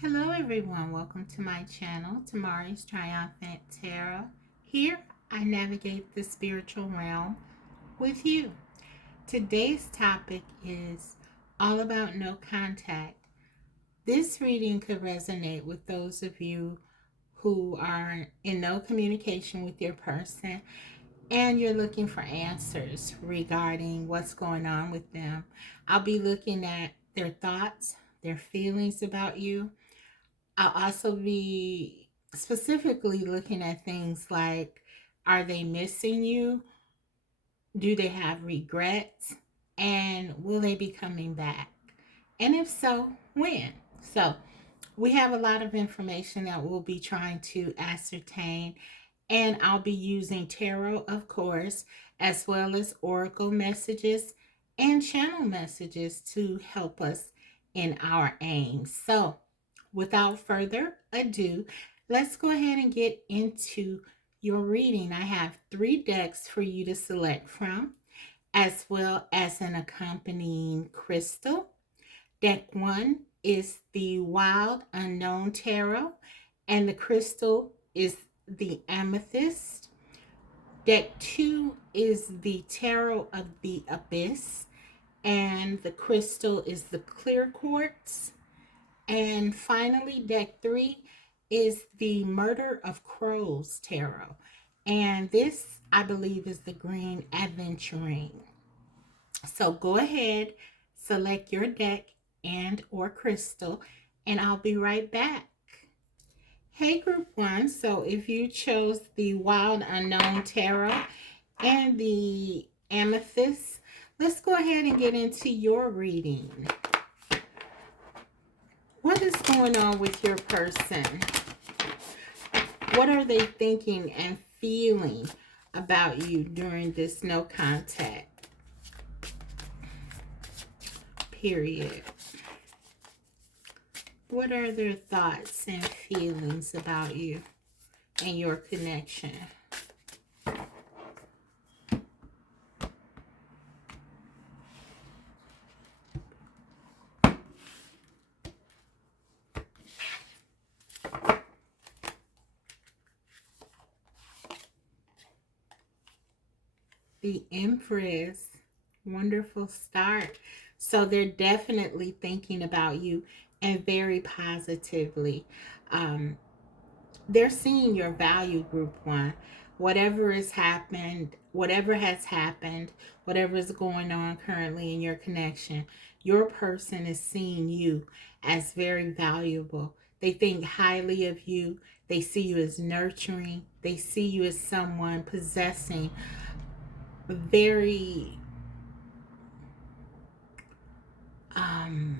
Hello everyone, welcome to my channel, Tamari's Triumphant Tarot. Here I navigate the spiritual realm with you. Today's topic is all about no contact. This reading could resonate with those of you who are in no communication with your person and you're looking for answers regarding what's going on with them. I'll be looking at their thoughts, their feelings about you. I'll also be specifically looking at things like, are they missing you? Do they have regrets? And will they be coming back? And if so, when? So, we have a lot of information that we'll be trying to ascertain. And I'll be using tarot, of course, as well as oracle messages and channel messages to help us in our aims. So, without further ado, let's go ahead and get into your reading. I have 3 decks for you to select from, as well as an accompanying crystal. Deck 1 is the Wild Unknown Tarot, and the crystal is the Amethyst. Deck 2 is the Tarot of the Abyss, and the crystal is the Clear Quartz. And finally, deck 3 is the Murder of Crows Tarot. And this, I believe, is the Green Aventurine. So go ahead, select your deck and or crystal, and I'll be right back. Hey, Group 1. So if you chose the Wild Unknown Tarot and the Amethyst, let's go ahead and get into your reading. What is going on with your person? What are they thinking and feeling about you during this no contact period? What are their thoughts and feelings about you and your connection? The Empress. Wonderful start. So they're definitely thinking about you and very positively. They're seeing your value, Group 1. Whatever has happened, whatever is going on currently in your connection, your person is seeing you as very valuable. They think highly of you. They see you as nurturing. They see you as someone possessing very um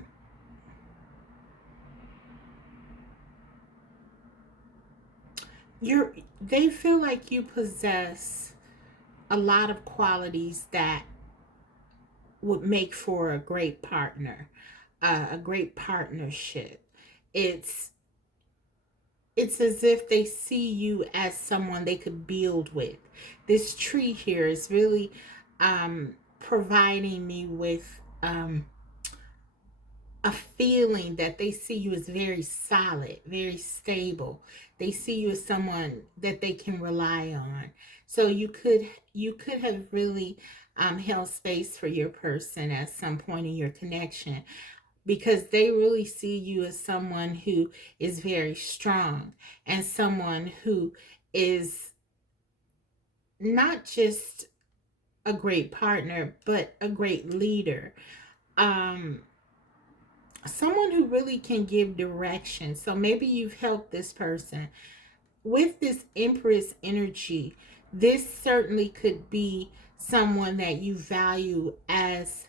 they feel like you possess a lot of qualities that would make for a great partner, a great partnership. It's it's as if they see you as someone they could build with. This tree here is really providing me with a feeling that they see you as very solid, very stable. They see you as someone that they can rely on. So you could have really held space for your person at some point in your connection, because they really see you as someone who is very strong and someone who is not just a great partner but a great leader. Um, Someone who really can give direction. So maybe you've helped this person with this Empress energy. This certainly could be someone that you value as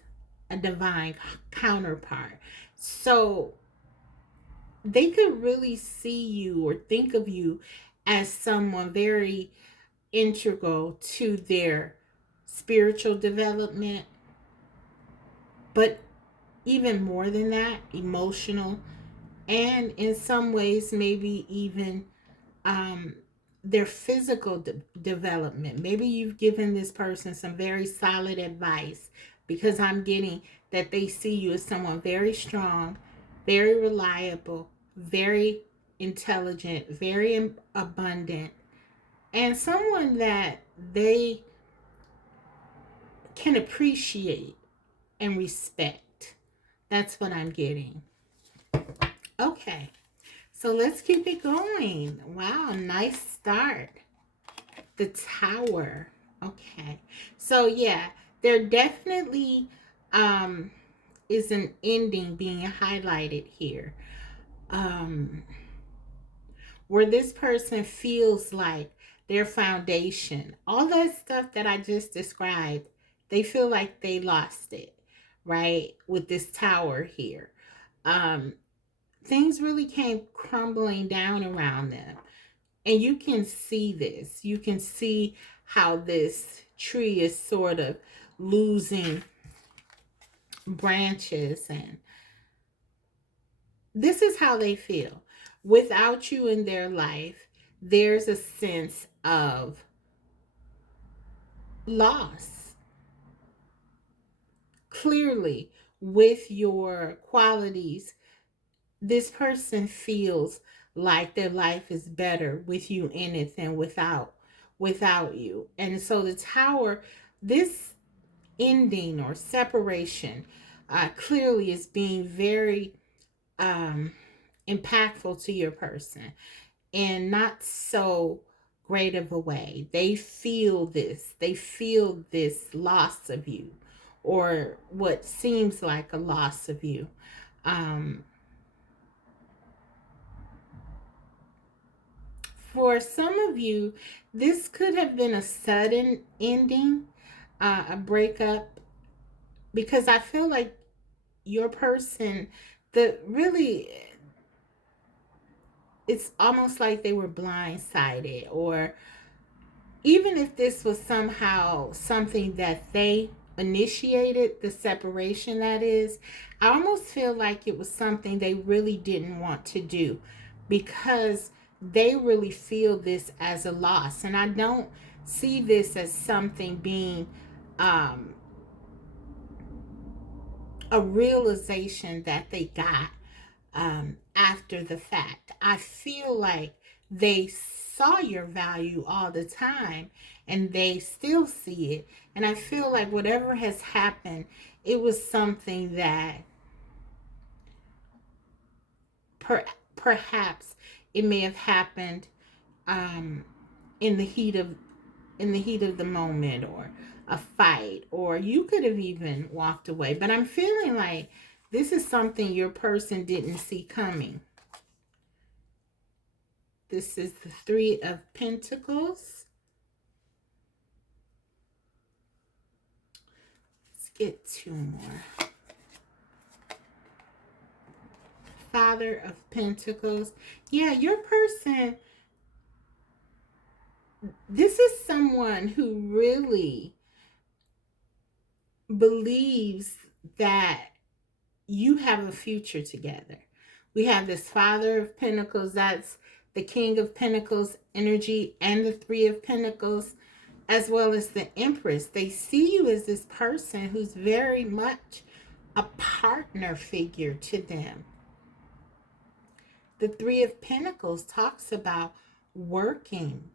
a divine counterpart. So they could really see you or think of you as someone very integral to their spiritual development, but even more than that, emotional, and in some ways, maybe even um, their physical development. Maybe you've given this person some very solid advice, because I'm getting that they see you as someone very strong, very reliable, very intelligent, very abundant, and someone that they can appreciate and respect. That's what I'm getting. Okay, so let's keep it going. Wow, nice start. The Tower. Okay, so yeah, there definitely um, is an ending being highlighted here. Um, where this person feels like their foundation, all that stuff that I just described, they feel like they lost it, right? With this tower here. Um, Things really came crumbling down around them. And you can see this. You can see how this tree is sort of losing branches, and this is how they feel. Without you in their life, there's a sense of loss. Clearly, with your qualities, this person feels like their life is better with you in it than without you. And so the tower, this ending or separation, clearly is being very um, impactful to your person, and not so great of a way. They feel this. They feel this loss of you, or what seems like a loss of you. Um, for some of you, this could have been a sudden ending, a breakup, because I feel like your person, the really, it's almost like they were blindsided, or even if this was somehow something that they initiated, the separation that is, I almost feel like it was something they really didn't want to do, because they really feel this as a loss. And I don't see this as something being um, a realization that they got after the fact. I feel like they saw your value all the time, and they still see it. And I feel like whatever has happened, it was something that per- perhaps it may have happened um, in the heat of the moment, or a fight, or you could have even walked away. But I'm feeling like this is something your person didn't see coming. This is the Three of Pentacles. Let's get two more. Father of Pentacles. Yeah, your person, this is someone who really believes that you have a future together. We have this Father of Pentacles, that's the King of Pentacles energy, and the Three of Pentacles, as well as the Empress. They see you as this person who's very much a partner figure to them. The Three of Pentacles talks about working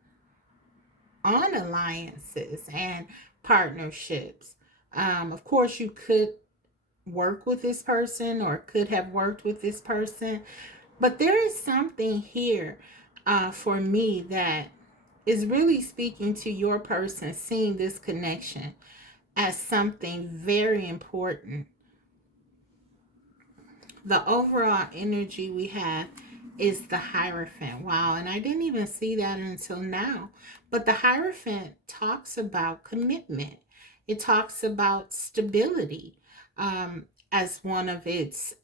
on alliances and partnerships. Of course, you could work with this person, or could have worked with this person, but there is something here for me that is really speaking to your person, seeing this connection as something very important. The overall energy we have is the Hierophant. Wow, and I didn't even see that until now. But the Hierophant talks about commitment. It talks about stability as one of its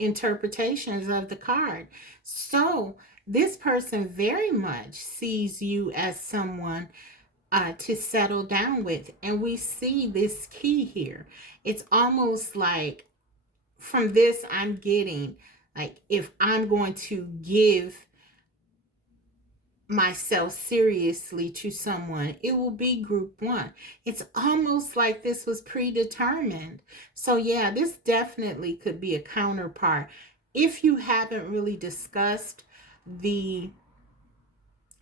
interpretations of the card. So this person very much sees you as someone to settle down with. And we see this key here. It's almost like, from this, I'm getting like, if I'm going to give myself seriously to someone, it will be group one. It's almost like this was predetermined. So yeah, this definitely could be a counterpart if you haven't really discussed the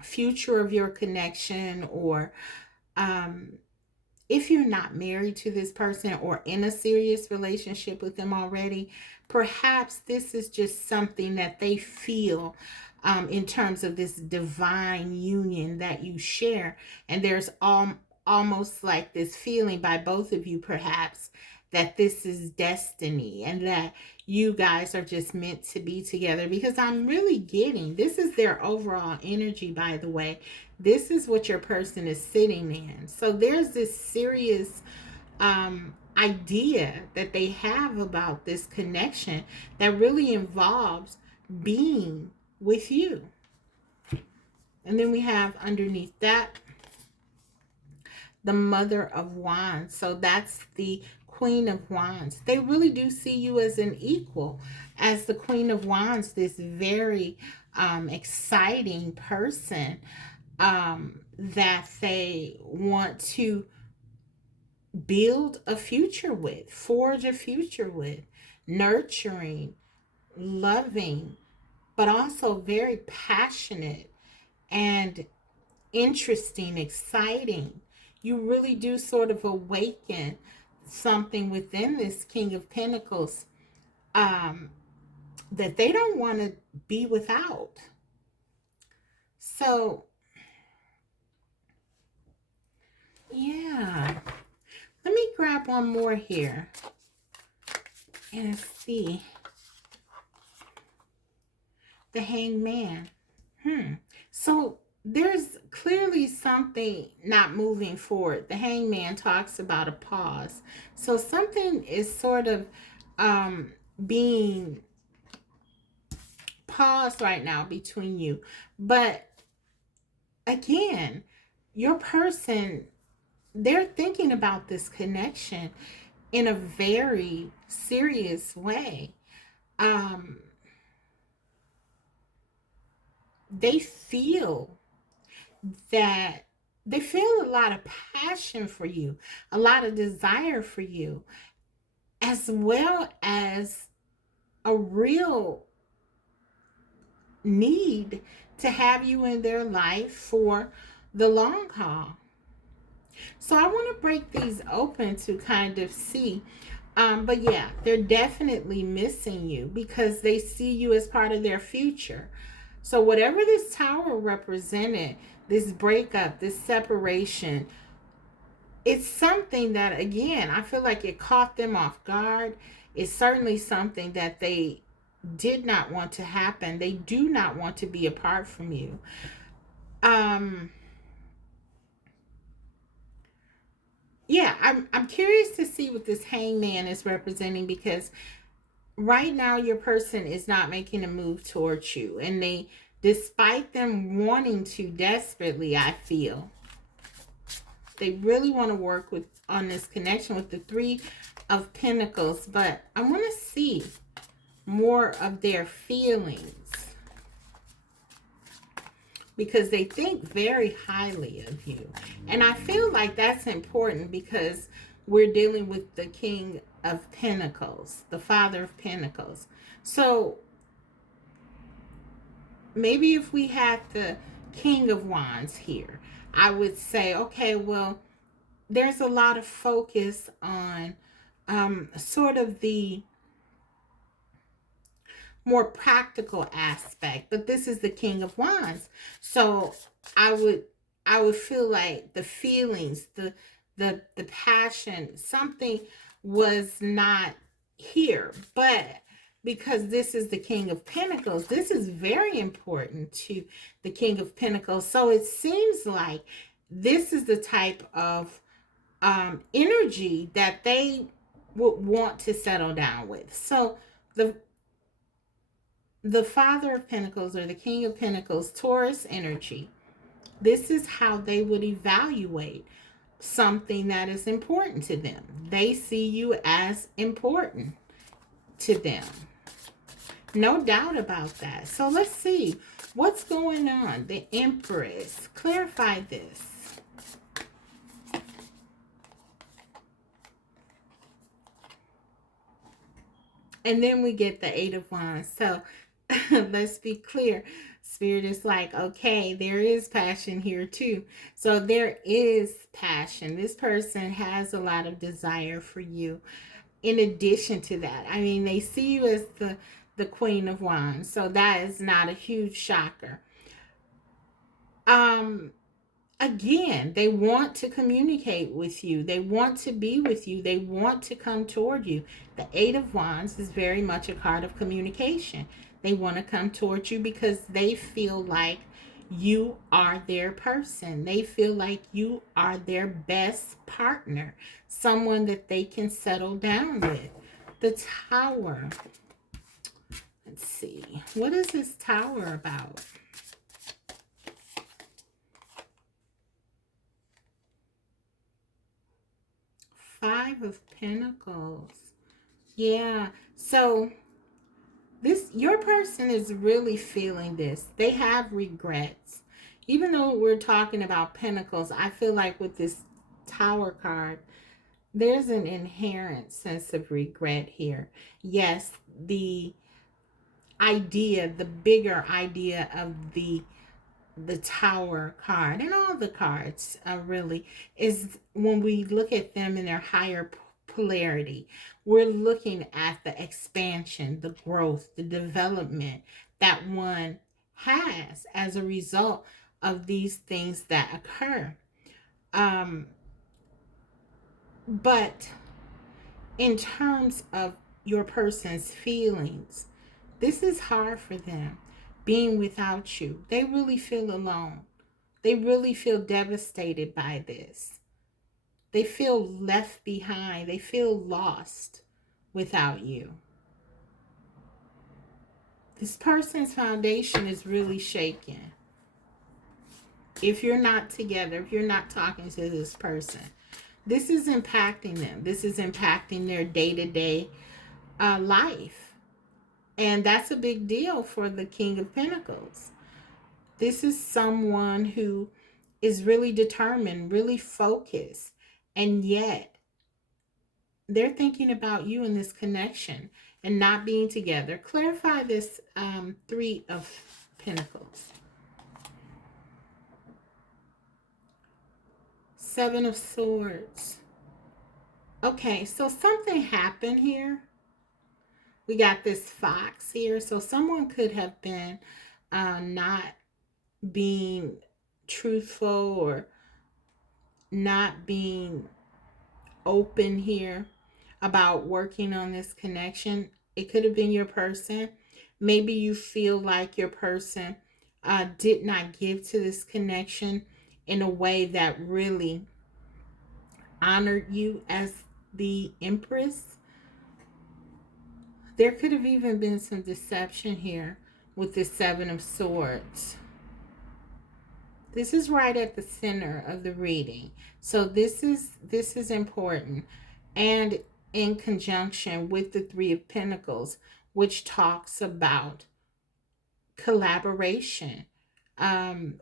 future of your connection, or um, if you're not married to this person or in a serious relationship with them already, perhaps this is just something that they feel, in terms of this divine union that you share. And there's almost like this feeling by both of you, perhaps, that this is destiny and that you guys are just meant to be together. Because I'm really getting, this is their overall energy, by the way. This is what your person is sitting in. So there's this serious idea that they have about this connection that really involves being with you. And then we have underneath that the Mother of Wands. So that's the Queen of Wands. They really do see you as an equal, as the Queen of Wands, this very exciting person that they want to build a future with, forge a future with, nurturing, loving, but also very passionate and interesting, exciting. You really do sort of awaken something within this King of Pentacles that they don't want to be without. So, yeah. Let me grab one more here and see. The Hangman. So there's clearly something not moving forward. The Hangman talks about a pause. So something is sort of being paused right now between you. But again, your person, they're thinking about this connection in a very serious way. They feel that they feel a lot of passion for you, a lot of desire for you, as well as a real need to have you in their life for the long haul. So I want to break these open to kind of see. But yeah, they're definitely missing you because they see you as part of their future. So whatever this tower represented, this breakup, this separation, it's something that, again, I feel like it caught them off guard. It's certainly something that they did not want to happen. They do not want to be apart from you. Yeah, I'm curious to see what this Hangman is representing, because right now your person is not making a move towards you, and they, despite them wanting to desperately, I feel they really want to work with on this connection with the Three of Pentacles, but I want to see more of their feelings because they think very highly of you. And I feel like that's important because we're dealing with the King of Pentacles, the Father of Pentacles. So maybe if we had the King of Wands here, I would say, okay, well, there's a lot of focus on sort of the more practical aspect, but this is the King of Wands. So I would feel like the feelings, the passion, something was not here. But because this is the King of Pentacles, this is very important to the King of Pentacles. So it seems like this is the type of energy that they would want to settle down with. So the Father of Pentacles or the King of Pentacles, Taurus energy, this is how they would evaluate something that is important to them. They see you as important to them. No doubt about that. So let's see what's going on. The Empress. Clarify this. And then we get the Eight of Wands. So let's be clear. Spirit is like, okay, there is passion here too. So there is passion. This person has a lot of desire for you. In addition to that, I mean, they see you as the Queen of Wands. So that is not a huge shocker. Um, Again, they want to communicate with you. They want to be with you. They want to come toward you. The Eight of Wands is very much a card of communication. They want to come toward you because they feel like you are their person. They feel like you are their best partner, someone that they can settle down with. The Tower. Let's see. What is this Tower about? Five of Pentacles. Yeah. So your person is really feeling this. They have regrets. Even though we're talking about Pentacles, I feel like with this Tower card, there's an inherent sense of regret here. Yes, the bigger idea of the Tower card and all the cards really is when we look at them in their higher polarity, we're looking at the expansion, the growth, the development that one has as a result of these things that occur. um but in terms of your person's feelings, this is hard for them being without you. They really feel alone. They really feel devastated by this. They feel left behind. They feel lost without you. This person's foundation is really shaken. If you're not together, if you're not talking to this person, this is impacting them. This is impacting their day-to-day life. And that's a big deal for the King of Pentacles. This is someone who is really determined, really focused, and yet they're thinking about you in this connection and not being together. Clarify this Three of Pentacles. Seven of Swords. Okay, so something happened here. We got this fox here. So someone could have been not being truthful or not being open here about working on this connection. It could have been your person. Maybe you feel like your person did not give to this connection in a way that really honored you as the Empress. There could have even been some deception here with the Seven of Swords. This is right at the center of the reading. So this is important. And in conjunction with the Three of Pentacles, which talks about collaboration,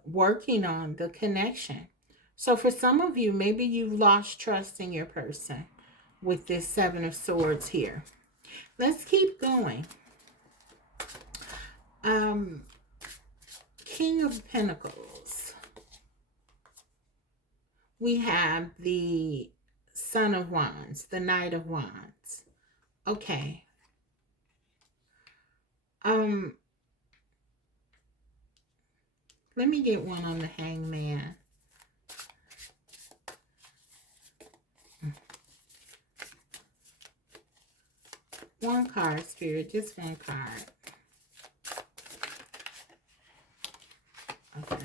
working on the connection. So for some of you, maybe you've lost trust in your person with this Seven of Swords here. Let's keep going. King of Pentacles. We have the Son of Wands, the Knight of Wands. Okay. Let me get one on the Hangman. One card, Spirit, just one card. Okay.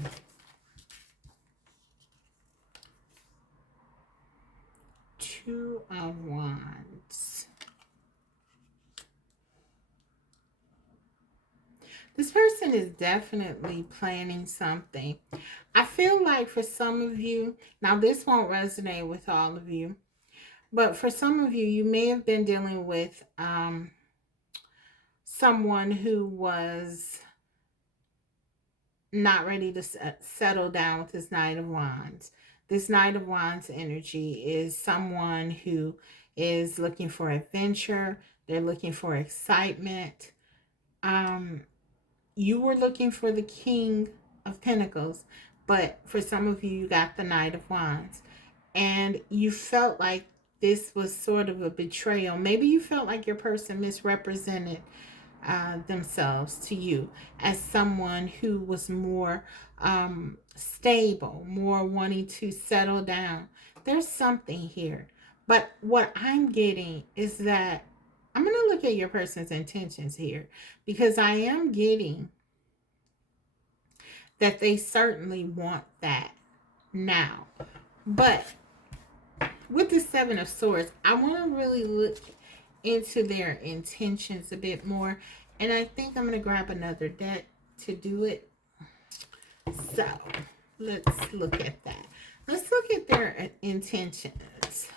Two of Wands. This person is definitely planning something. I feel like for some of you, now this won't resonate with all of you, but for some of you, you may have been dealing with someone who was not ready to settle down with this Knight of Wands. This Knight of Wands energy is someone who is looking for adventure. They're looking for excitement. Um, you were looking for the King of Pentacles, but for some of you, you got the Knight of Wands. And you felt like this was sort of a betrayal. Maybe you felt like your person misrepresented themselves to you as someone who was more stable, more wanting to settle down. There's something here. But what I'm getting is that I'm going to look at your person's intentions here, because I am getting that they certainly want that now. But with the Seven of Swords, I want to really look into their intentions a bit more. And I think I'm going to grab another deck to do it. So let's look at that. Let's look at their intentions.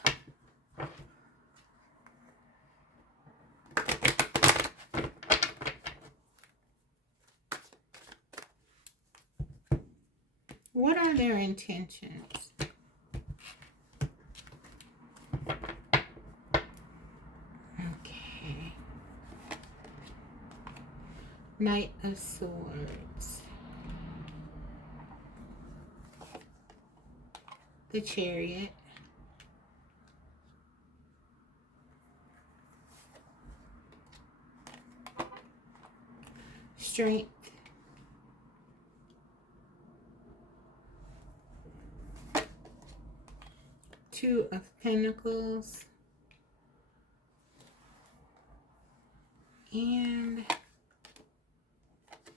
What are their intentions? Okay. Knight of Swords. The Chariot. Strength. Two of Pentacles. And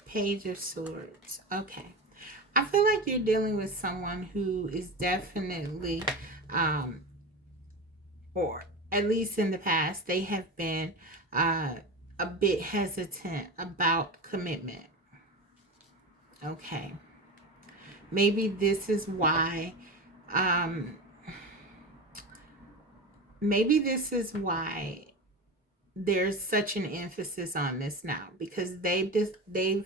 Page of Swords. Okay. I feel like you're dealing with someone who is definitely, or at least in the past, they have been a bit hesitant about commitment. Okay. Maybe this is why, maybe this is why there's such an emphasis on this now, because they've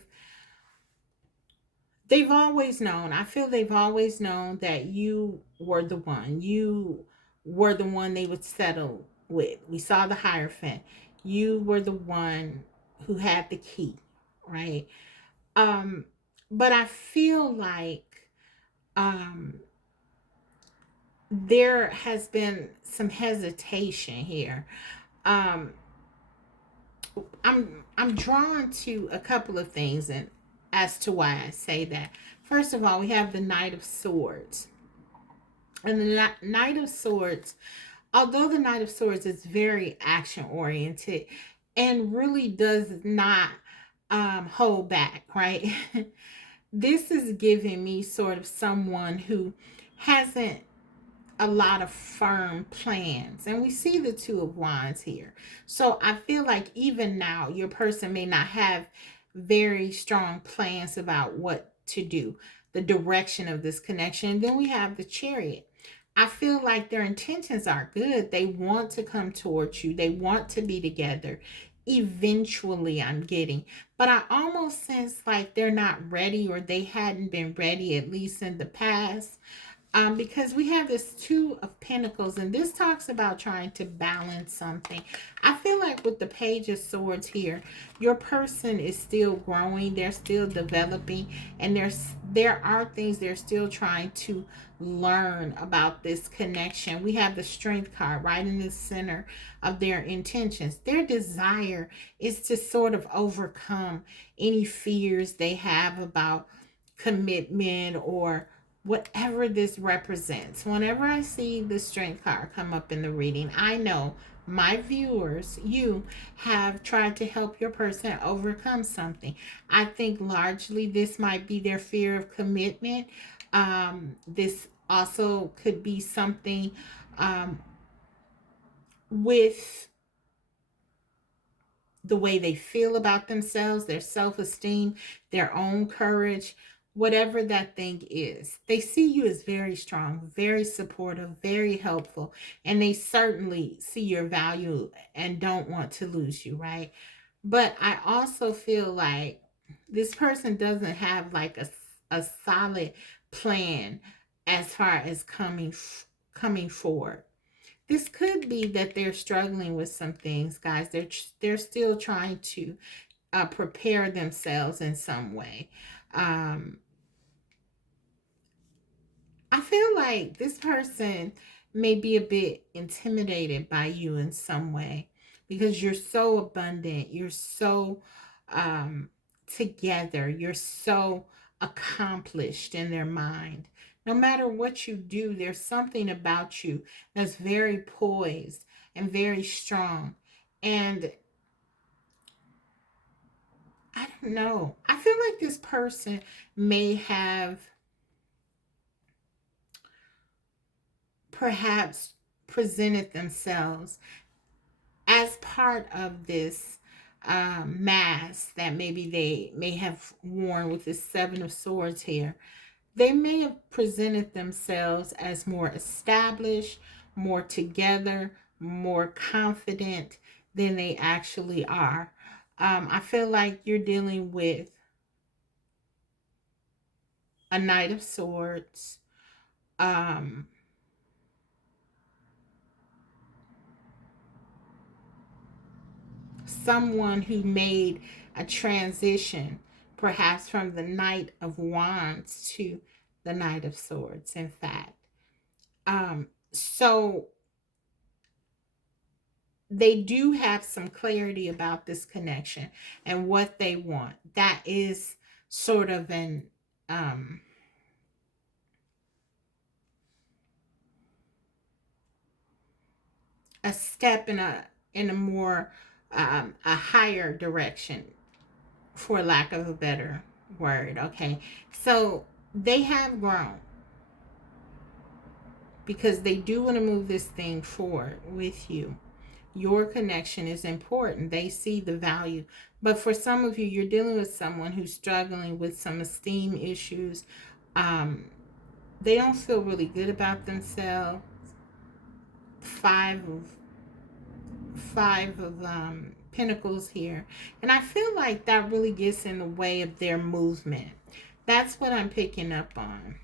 always known. I feel they've always known that you were the one. You were the one they would settle with. We saw the Hierophant. You were the one who had the key, right? Um, but I feel like um there has been some hesitation here. Um, I'm drawn to a couple of things, and as to why I say that. First of all, we have the Knight of Swords. And the Knight of Swords, although the Knight of Swords is very action oriented and really does not hold back, right? This is giving me sort of someone who hasn't a lot of firm plans. And we see the Two of Wands here. So I feel like even now, your person may not have very strong plans about what to do, the direction of this connection. And then we have the Chariot. I feel like their intentions are good. They want to come towards you, they want to be together. Eventually, I'm getting, but I almost sense like they're not ready, or they hadn't been ready, at least in the past, because we have this Two of Pentacles, and this talks about trying to balance something. I feel like with the Page of Swords here, your person is still growing, they're still developing, and there are things they're still trying to learn about this connection. We have the Strength card right in the center of their intentions. Their desire is to sort of overcome any fears they have about commitment or whatever this represents. Whenever I see the Strength card come up in the reading, I know my viewers, you have tried to help your person overcome something. I think largely this might be their fear of commitment. This also could be something with the way they feel about themselves, their self-esteem, their own courage, whatever that thing is. They see you as very strong, very supportive, very helpful, and they certainly see your value and don't want to lose you, right? But I also feel like this person doesn't have like a solid plan as far as coming forward. This could be that they're struggling with some things, guys. They're still trying to prepare themselves in some way. Um, I feel like this person may be a bit intimidated by you in some way because you're so abundant, you're so um, together, you're so accomplished in their mind. No matter what you do, there's something about you that's very poised and very strong. And I don't know, I feel like this person may have perhaps presented themselves as part of this mask that maybe they may have worn with this Seven of Swords here. They may have presented themselves as more established, more together, more confident than they actually are. I feel like you're dealing with a Knight of Swords, um, someone who made a transition, perhaps from the Knight of Wands to the Knight of Swords, in fact. So they do have some clarity about this connection and what they want. That is sort of an um, a step in a more a higher direction, for lack of a better word. Okay, so they have grown because they do want to move this thing forward with you. Your connection is important. They see the value. But for some of you, you're dealing with someone who's struggling with some esteem issues. Um, they don't feel really good about themselves. Five of Pentacles here, and I feel like that really gets in the way of their movement. That's what I'm picking up on.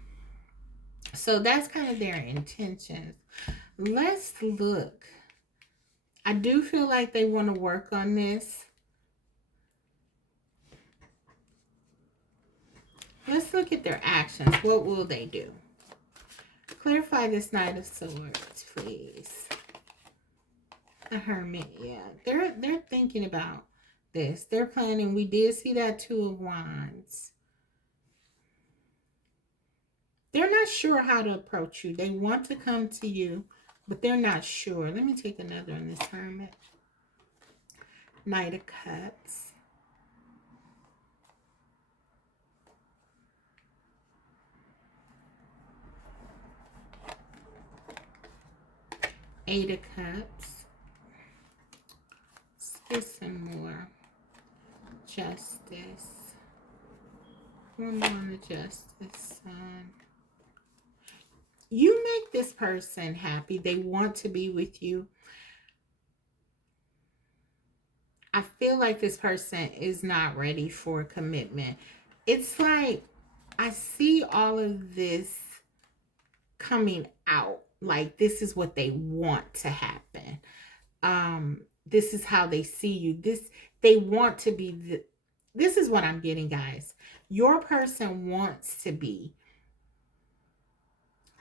So that's kind of their intentions. Let's look. I do feel like they want to work on this. Let's look at their actions. What will they do? Clarify this Knight of Swords, please. The Hermit, yeah. They're thinking about this. They're planning. We did see that Two of Wands. They're not sure how to approach you. They want to come to you, but they're not sure. Let me take another on this Hermit. Knight of Cups. Eight of Cups. Let's get some more. Justice. One more on the Justice. You make this person happy. They want to be with you. I feel like this person is not ready for commitment. It's like I see all of this coming out. Like this is what they want to happen. This is how they see you. They want to be this is what I'm getting, guys. Your person wants to be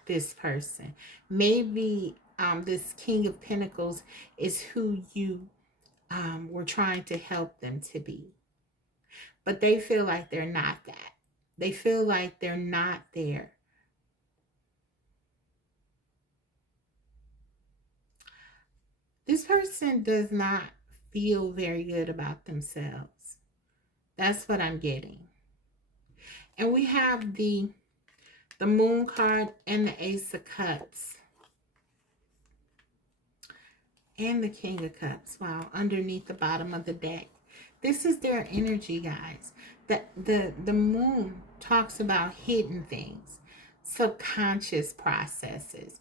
this person. Maybe this King of Pentacles is who you were trying to help them to be. But they feel like they're not that. They feel like they're not there. This person does not feel very good about themselves. That's what I'm getting. And we have the Moon card and the Ace of Cups. And the King of Cups. Wow, underneath the bottom of the deck. This is their energy, guys. The moon talks about hidden things, subconscious processes.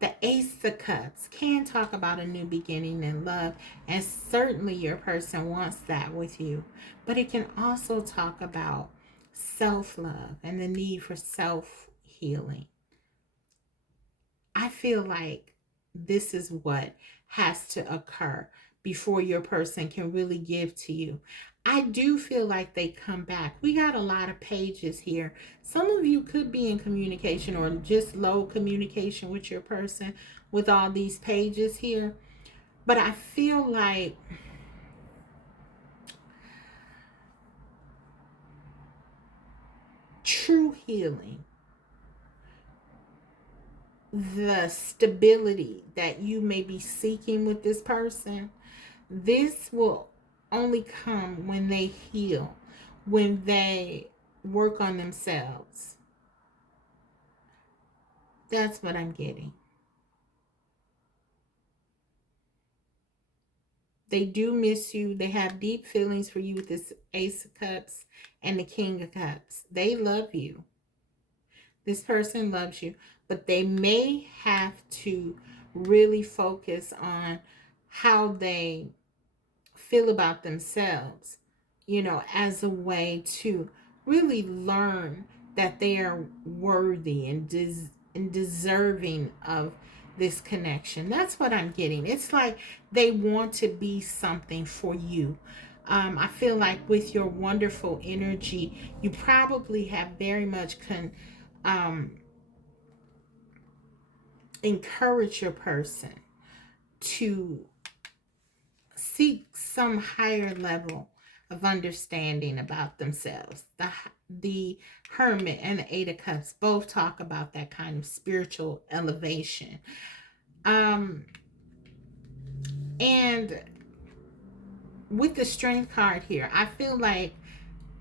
The Ace of Cups can talk about a new beginning in love, and certainly your person wants that with you. But it can also talk about self-love and the need for self-healing. I feel like this is what has to occur before your person can really give to you. I do feel like they come back. We got a lot of pages here. Some of you could be in communication or just low communication with your person with all these pages here. But I feel like true healing, the stability that you may be seeking with this person, this will only come when they heal, when they work on themselves. That's what I'm getting. They do miss you. They have deep feelings for you with this Ace of Cups and the King of Cups. They love you. This person loves you, but they may have to really focus on how they feel about themselves, as a way to really learn that they are worthy and deserving of this connection. That's what I'm getting. It's like they want to be something for you. I feel like with your wonderful energy, you probably have very much um, encourage your person to seek some higher level of understanding about themselves. The Hermit and the Eight of Cups both talk about that kind of spiritual elevation. And with the Strength card here, I feel like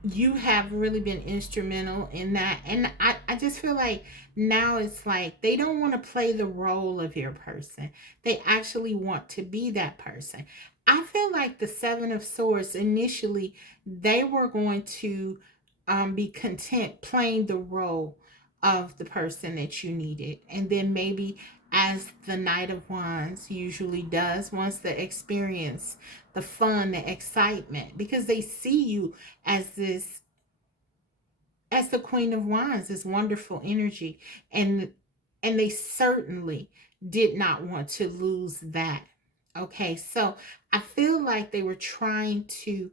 you have really been instrumental in that. And I just feel like now it's like they don't want to play the role of your person. They actually want to be that person. I feel like the Seven of Swords, initially, they were going to be content playing the role of the person that you needed. And then maybe, as the Knight of Wands usually does, wants to experience the fun, the excitement, because they see you as the Queen of Wands, this wonderful energy. And they certainly did not want to lose that. Okay, so I feel like they were trying to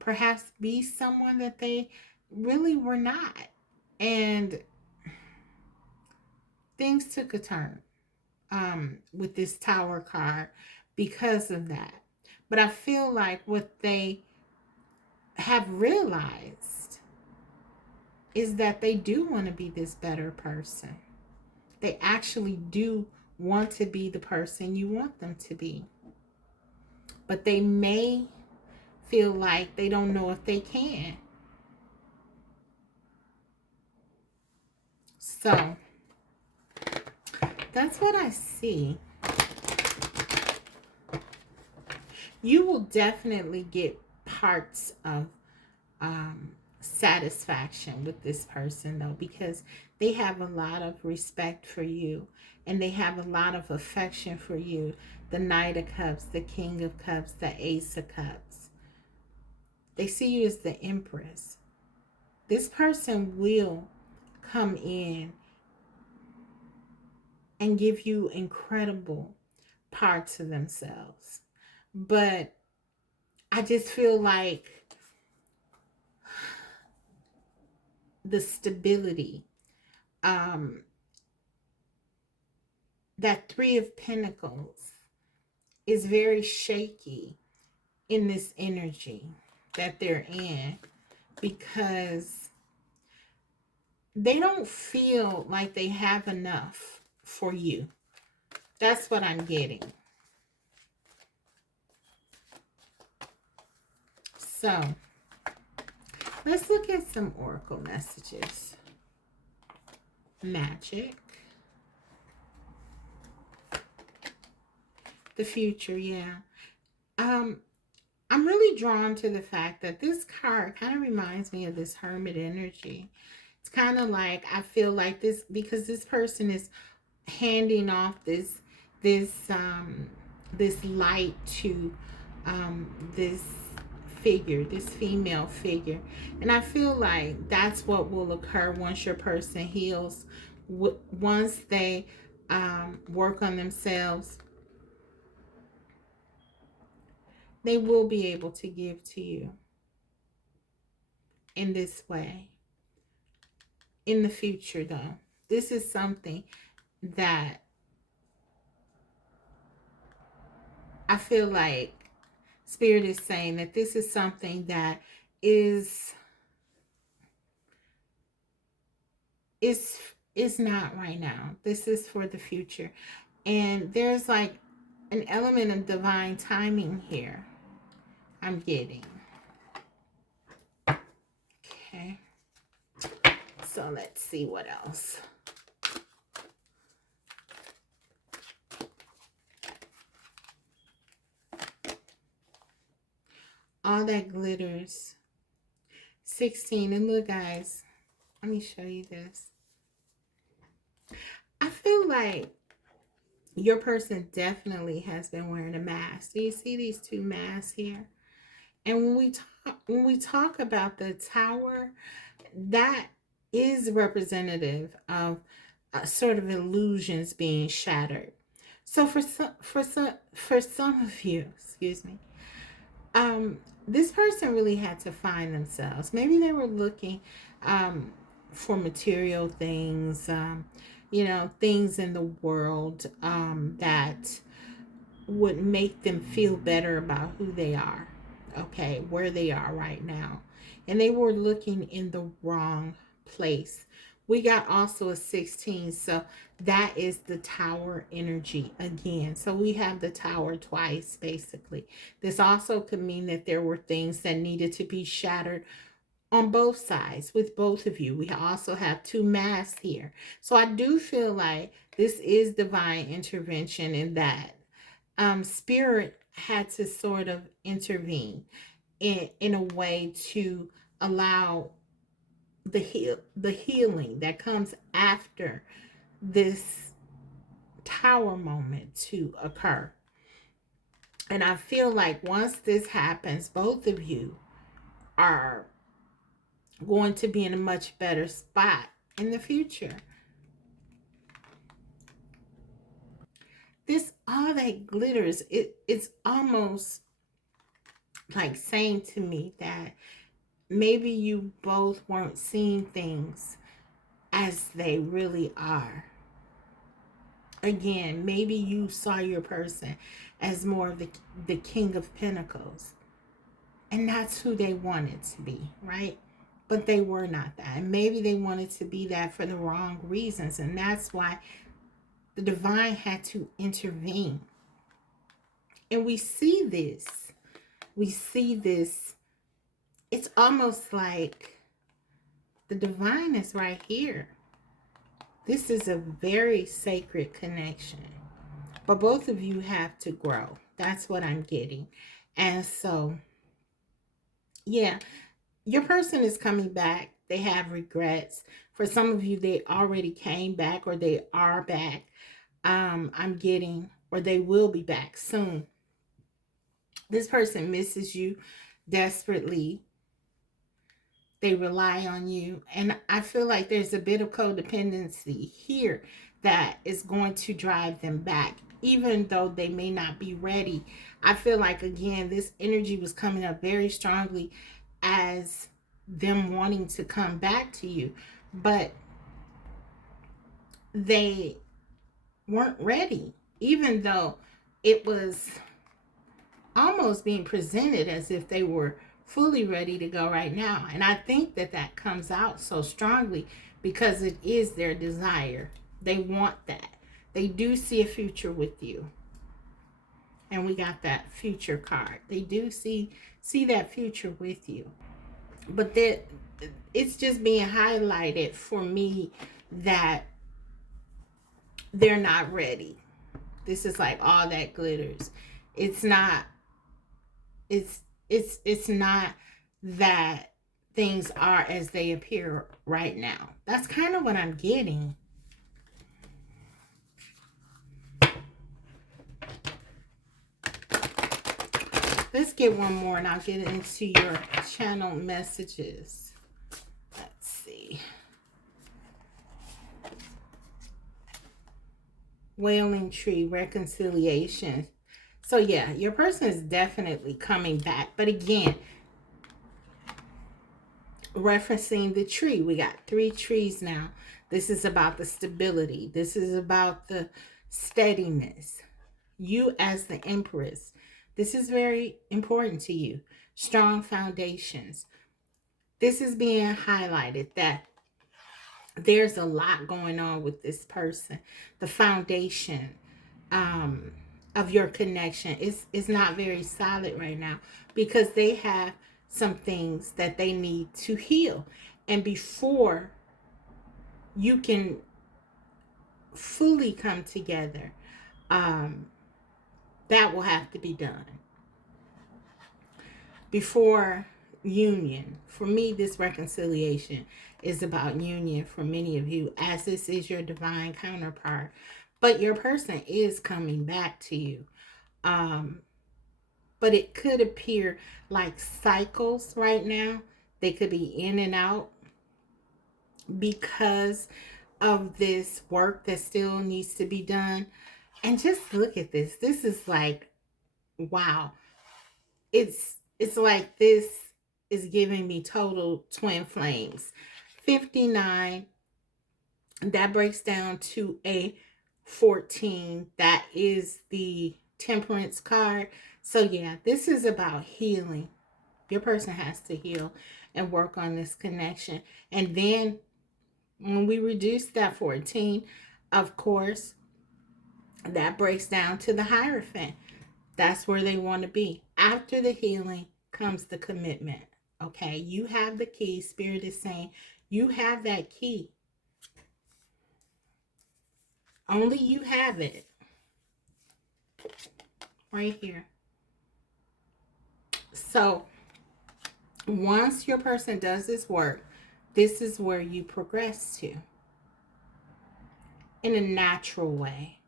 perhaps be someone that they really were not. And things took a turn with this Tower card because of that. But I feel like what they have realized is that they do want to be this better person. They actually do want to be the person you want them to be. But they may feel like they don't know if they can. So that's what I see. You will definitely get parts of satisfaction with this person, though, because they have a lot of respect for you and they have a lot of affection for you. The Knight of Cups, the King of Cups, the Ace of Cups. They see you as the Empress. This person will come in and give you incredible parts of themselves. But I just feel like the stability, that Three of Pentacles is very shaky in this energy that they're in, because they don't feel like they have enough for you. That's what I'm getting. So let's look at some oracle messages. Magic. The future, yeah. I'm really drawn to the fact that this card kind of reminds me of this Hermit energy. It's kind of like, I feel like this, because this person is handing off this light to this figure, this female figure. And I feel like that's what will occur once your person heals. Once they work on themselves, they will be able to give to you in this way. In the future, though, this is something that I feel like Spirit is saying that this is something that is is is not right now. This is for the future. And there's like an element of divine timing here I'm getting. Okay. So let's see what else. All that glitters. 16. And look, guys, let me show you this. I feel like your person definitely has been wearing a mask. Do you see these two masks here? And when we talk about the tower, that is representative of sort of illusions being shattered. So for some of you, excuse me, this person really had to find themselves. Maybe they were looking for material things, things in the world that would make them feel better about who they are, okay, where they are right now. And they were looking in the wrong place. We got also a 16, so that is the tower energy again. So we have the tower twice, basically. This also could mean that there were things that needed to be shattered on both sides with both of you. We also have two masks here. So I do feel like this is divine intervention in that Spirit had to sort of intervene in a way to allow the healing that comes after this tower moment to occur. And I feel like once this happens, both of you are going to be in a much better spot in the future. This all that glitters, it's almost like saying to me that maybe you both weren't seeing things as they really are. Again, maybe you saw your person as more of the King of Pentacles. And that's who they wanted to be, right? But they were not that. And maybe they wanted to be that for the wrong reasons. And that's why the divine had to intervene. And we see this. We see this. It's almost like the divine is right here. This is a very sacred connection. But both of you have to grow. That's what I'm getting. And so, yeah, your person is coming back. They have regrets. For some of you, they already came back or they are back. I'm getting, or they will be back soon. This person misses you desperately. They rely on you. And I feel like there's a bit of codependency here that is going to drive them back, even though they may not be ready. I feel like, again, this energy was coming up very strongly as them wanting to come back to you. But they weren't ready, even though it was almost being presented as if they were fully ready to go right now. And I think that that comes out so strongly because it is their desire. They want that. They do see a future with you. And we got that future card. They do see that future with you. But that it's just being highlighted for me that they're not ready. This is like all that glitters. It's not it's not that things are as they appear right now. That's kind of what I'm getting. Let's get one more and I'll get into your channel messages. Let's see. wailing tree, reconciliation. So yeah, your person is definitely coming back. But again, referencing the tree, we got 3 trees now. This is about the stability. This is about the steadiness. You as the empress, this is very important to you. Strong foundations. This is being highlighted that there's a lot going on with this person. The foundation um, of your connection is not very solid right now because they have some things that they need to heal. And before you can fully come together, um, that will have to be done. Before union, for me, this reconciliation is about union for many of you, as this is your divine counterpart. But your person is coming back to you. But it could appear like cycles right now. They could be in and out because of this work that still needs to be done. And just look at this. This is like, wow. It's like this is giving me total twin flames. 59, that breaks down to a 14. That is the temperance card. So yeah, this is about healing. Your person has to heal and work on this connection. And then when we reduce that 14, of course, that breaks down to the Hierophant. That's where they want to be. After the healing comes the commitment. Okay, you have the key. Spirit is saying you have that key. Only you have it. Right here. So once your person does this work, this is where you progress to in a natural way.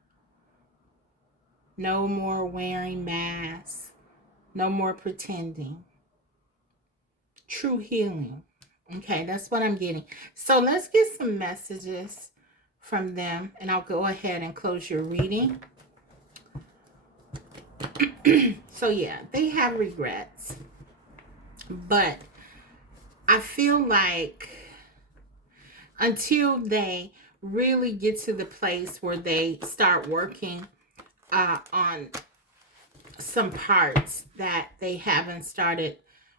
No more wearing masks. No more pretending. True healing. Okay, that's what I'm getting. So let's get some messages from them, and I'll go ahead and close your reading. So yeah, they have regrets, but I feel like until they really get to the place where they start working on some parts that they haven't started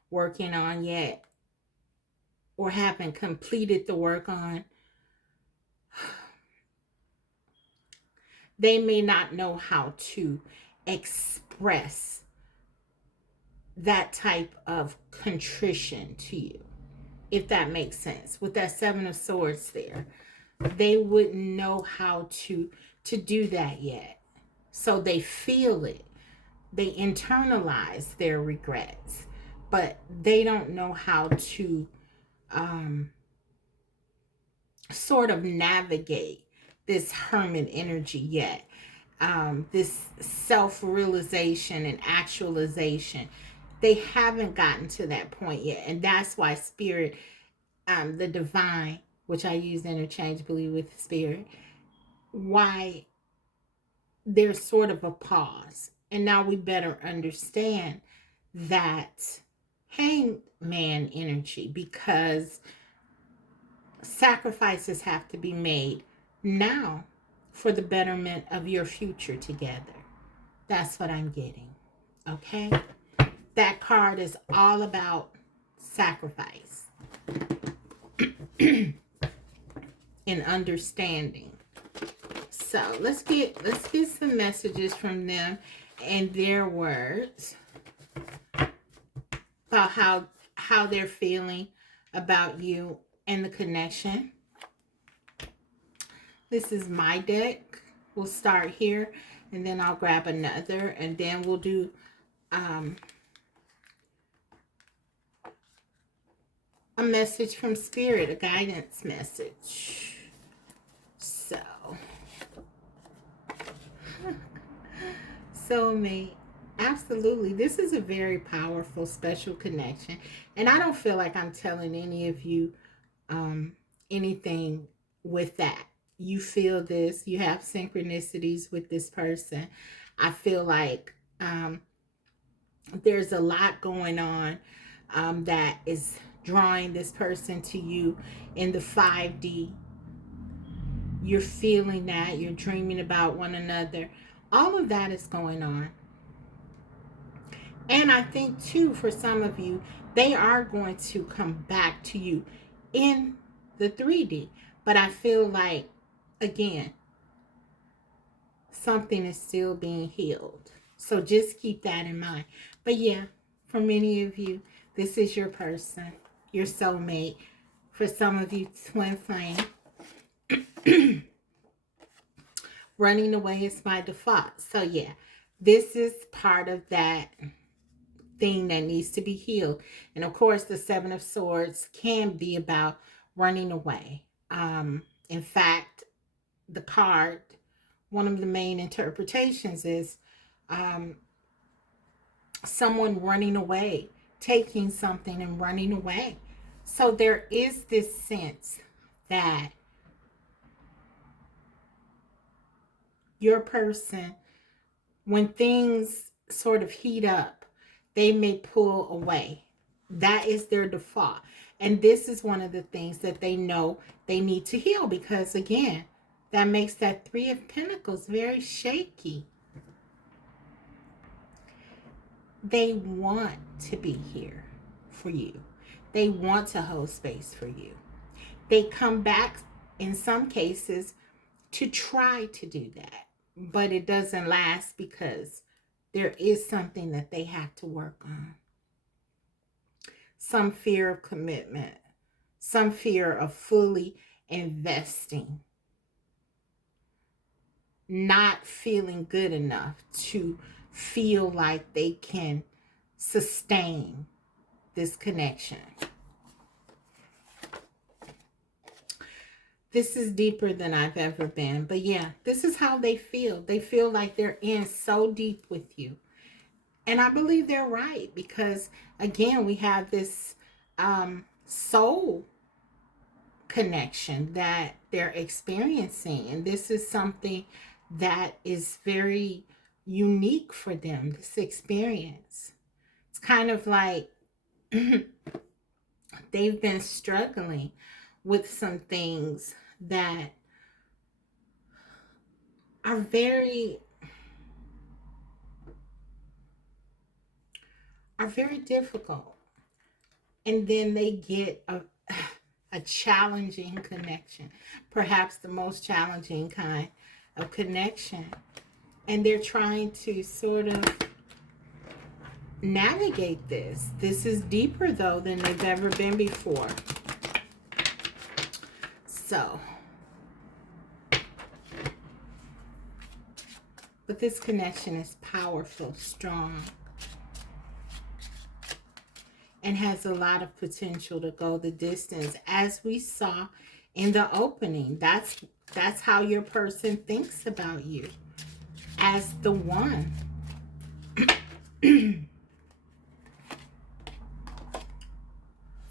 working on yet or haven't completed the work on, they may not know how to express that type of contrition to you, if that makes sense. With that 7 of Swords there, they wouldn't know how to do that yet. So they feel it. They internalize their regrets, but they don't know how to sort of navigate this hermit energy yet. This self-realization and actualization, they haven't gotten to that point yet. And that's why spirit, the divine, which I use interchangeably with spirit, why there's sort of a pause. And now we better understand that hangman energy, because sacrifices have to be made now for the betterment of your future together. That's what I'm getting. Okay? That card is all about sacrifice and understanding. So let's get some messages from them and their words about how they're feeling about you and the connection. This is my deck. We'll start here and then I'll grab another, and then we'll do a message from spirit, a guidance message. So soulmate, absolutely, this is a very powerful, special connection, and I don't feel like I'm telling any of you anything with that. you feel this, you have synchronicities with this person. I feel like there's a lot going on that is drawing this person to you in the 5D. You're feeling that, you're dreaming about one another. All of that is going on. And I think, too, for some of you, they are going to come back to you in the 3D. But I feel like, again, something is still being healed. So just keep that in mind. But yeah, for many of you, this is your person, your soulmate. For some of you, twin flame. Running away is by default. So yeah, this is part of that thing that needs to be healed. And of course, the Seven of Swords can be about running away. In fact, the card, one of the main interpretations is someone running away, taking something and running away. So there is this sense that your person, when things sort of heat up, they may pull away. That is their default. And this is one of the things that they know they need to heal, because again, that makes that Three of Pentacles very shaky. They want to be here for you. They want to hold space for you. They come back in some cases to try to do that, but it doesn't last because there is something that they have to work on. Some fear of commitment, some fear of fully investing, not feeling good enough to feel like they can sustain this connection. This is deeper than I've ever been. But yeah, this is how they feel. They feel like they're in so deep with you. And I believe they're right, because again, we have this soul connection that they're experiencing. And this is something that is very unique for them, this experience. It's kind of like they've been struggling with some things that are very difficult, and then they get a challenging connection, perhaps the most challenging kind of connection, and they're trying to sort of navigate this. This is deeper though than they've ever been before. So, but this connection is powerful, strong, and has a lot of potential to go the distance, as we saw in the opening. That's how your person thinks about you, as the one.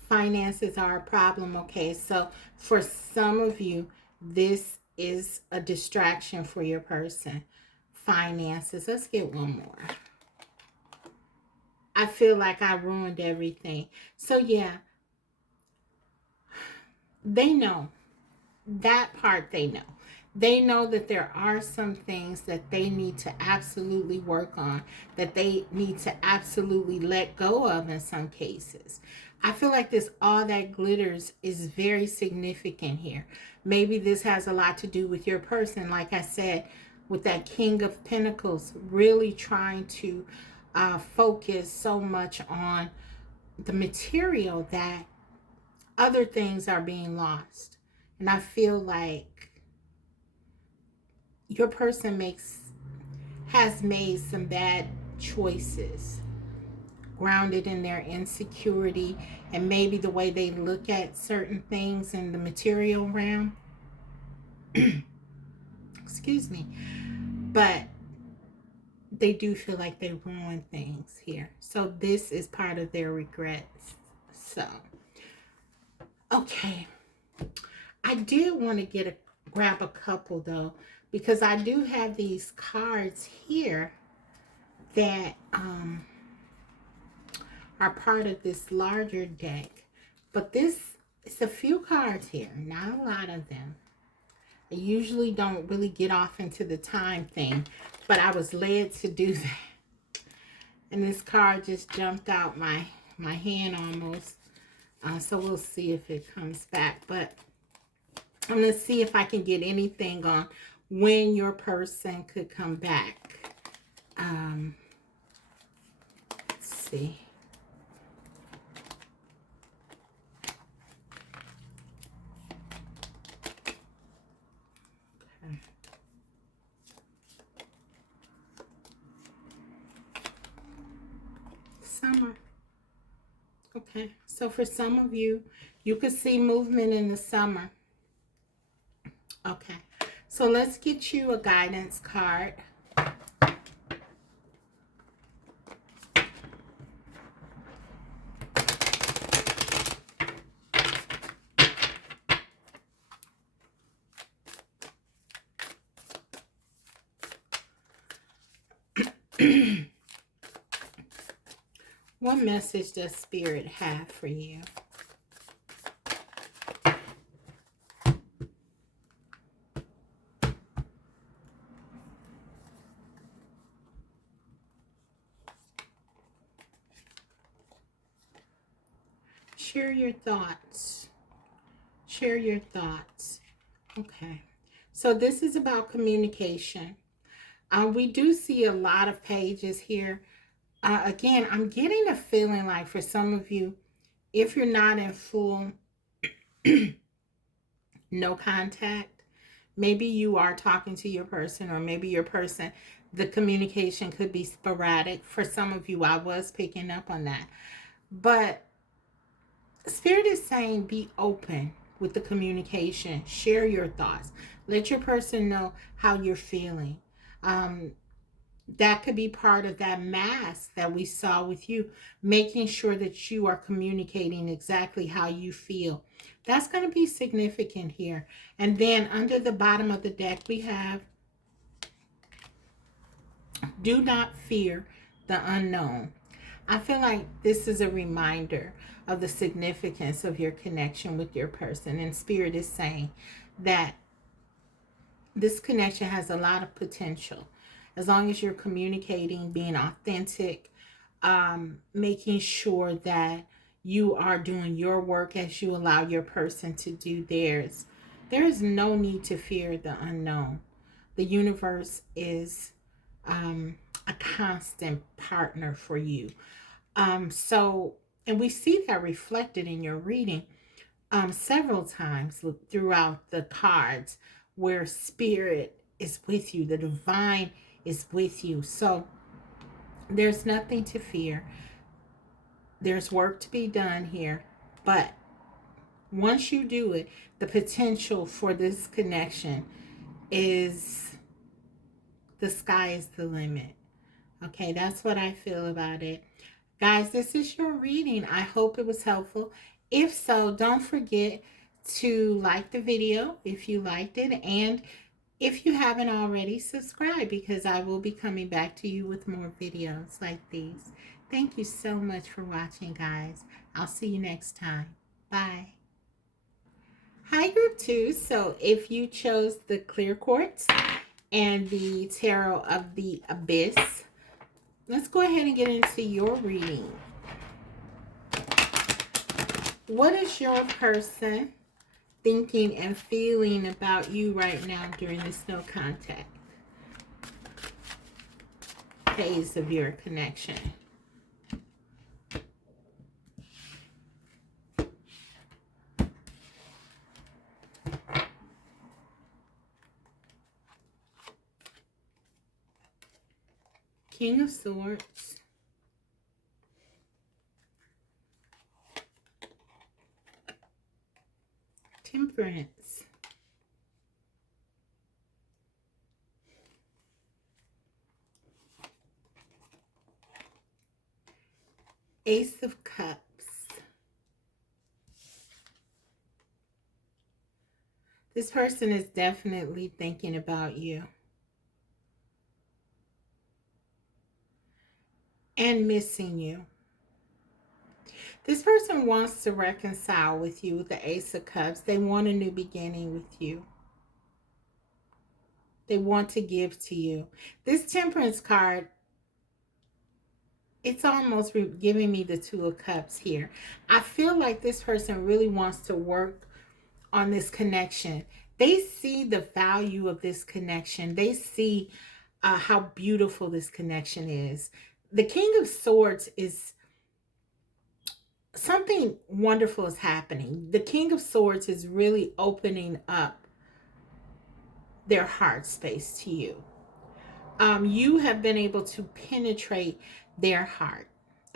Finances are a problem. Okay, so for some of you, this is a distraction for your person. Finances. Let's get one more. I feel like I ruined everything. So yeah, they know. That part they know. They know that there are some things that they need to absolutely work on, that they need to absolutely let go of in some cases. I feel like this all that glitters is very significant here. Maybe this has a lot to do with your person, like I said, with that King of Pentacles, really trying to focus so much on the material that other things are being lost. And I feel like your person has made some bad choices, grounded in their insecurity and maybe the way they look at certain things in the material realm. Excuse me. But they do feel like they ruined things here. So this is part of their regrets. So, okay. I did want to get a grab a couple though, because I do have these cards here that are part of this larger deck. But this is a few cards here, not a lot of them. I usually don't really get off into the time thing, but I was led to do that. And this card just jumped out my hand almost. So we'll see if it comes back. But I'm going to see if I can get anything on when your person could come back. Let's see. Okay. Summer. Okay, so for some of you, you could see movement in the summer. Okay, so let's get you a guidance card. What message does Spirit have for you? Share your thoughts. Share your thoughts. Okay. So this is about communication. We do see a lot of pages here. Again, I'm getting a feeling like for some of you, if you're not in full no contact, maybe you are talking to your person, or maybe your person, the communication could be sporadic. For some of you, I was picking up on that. But Spirit is saying be open with the communication. Share your thoughts. Let your person know how you're feeling. That could be part of that mask that we saw with you, making sure that you are communicating exactly how you feel. That's going to be significant here. And then under the bottom of the deck, we have do not fear the unknown. I feel like this is a reminder of the significance of your connection with your person. And Spirit is saying that this connection has a lot of potential. As long as you're communicating, being authentic, making sure that you are doing your work as you allow your person to do theirs. There is no need to fear the unknown. The universe is a constant partner for you. And we see that reflected in your reading several times throughout the cards, where Spirit is with you, the divine is with you. So there's nothing to fear. There's work to be done here, but once you do it, the potential for this connection is, the sky is the limit. Okay, that's what I feel about it. Guys, this is your reading. I hope it was helpful. If so, don't forget to like the video if you liked it. And if you haven't already, subscribe, because I will be coming back to you with more videos like these. Thank you so much for watching, guys. I'll see you next time. Bye. Hi, Group 2. So if you chose the Clear Quartz and the Tarot of the Abyss, let's go ahead and get into your reading. What is your person thinking and feeling about you right now during this no contact phase of your connection? King of Swords. Temperance. Ace of Cups. This person is definitely thinking about you and missing you. This person wants to reconcile with you with the Ace of Cups. They want a new beginning with you. They want to give to you. This Temperance card, it's almost giving me the Two of Cups here. I feel like this person really wants to work on this connection. They see the value of this connection. They see how beautiful this connection is. The King of Swords is something wonderful is happening. The King of Swords is really opening up their heart space to you. You have been able to penetrate their heart.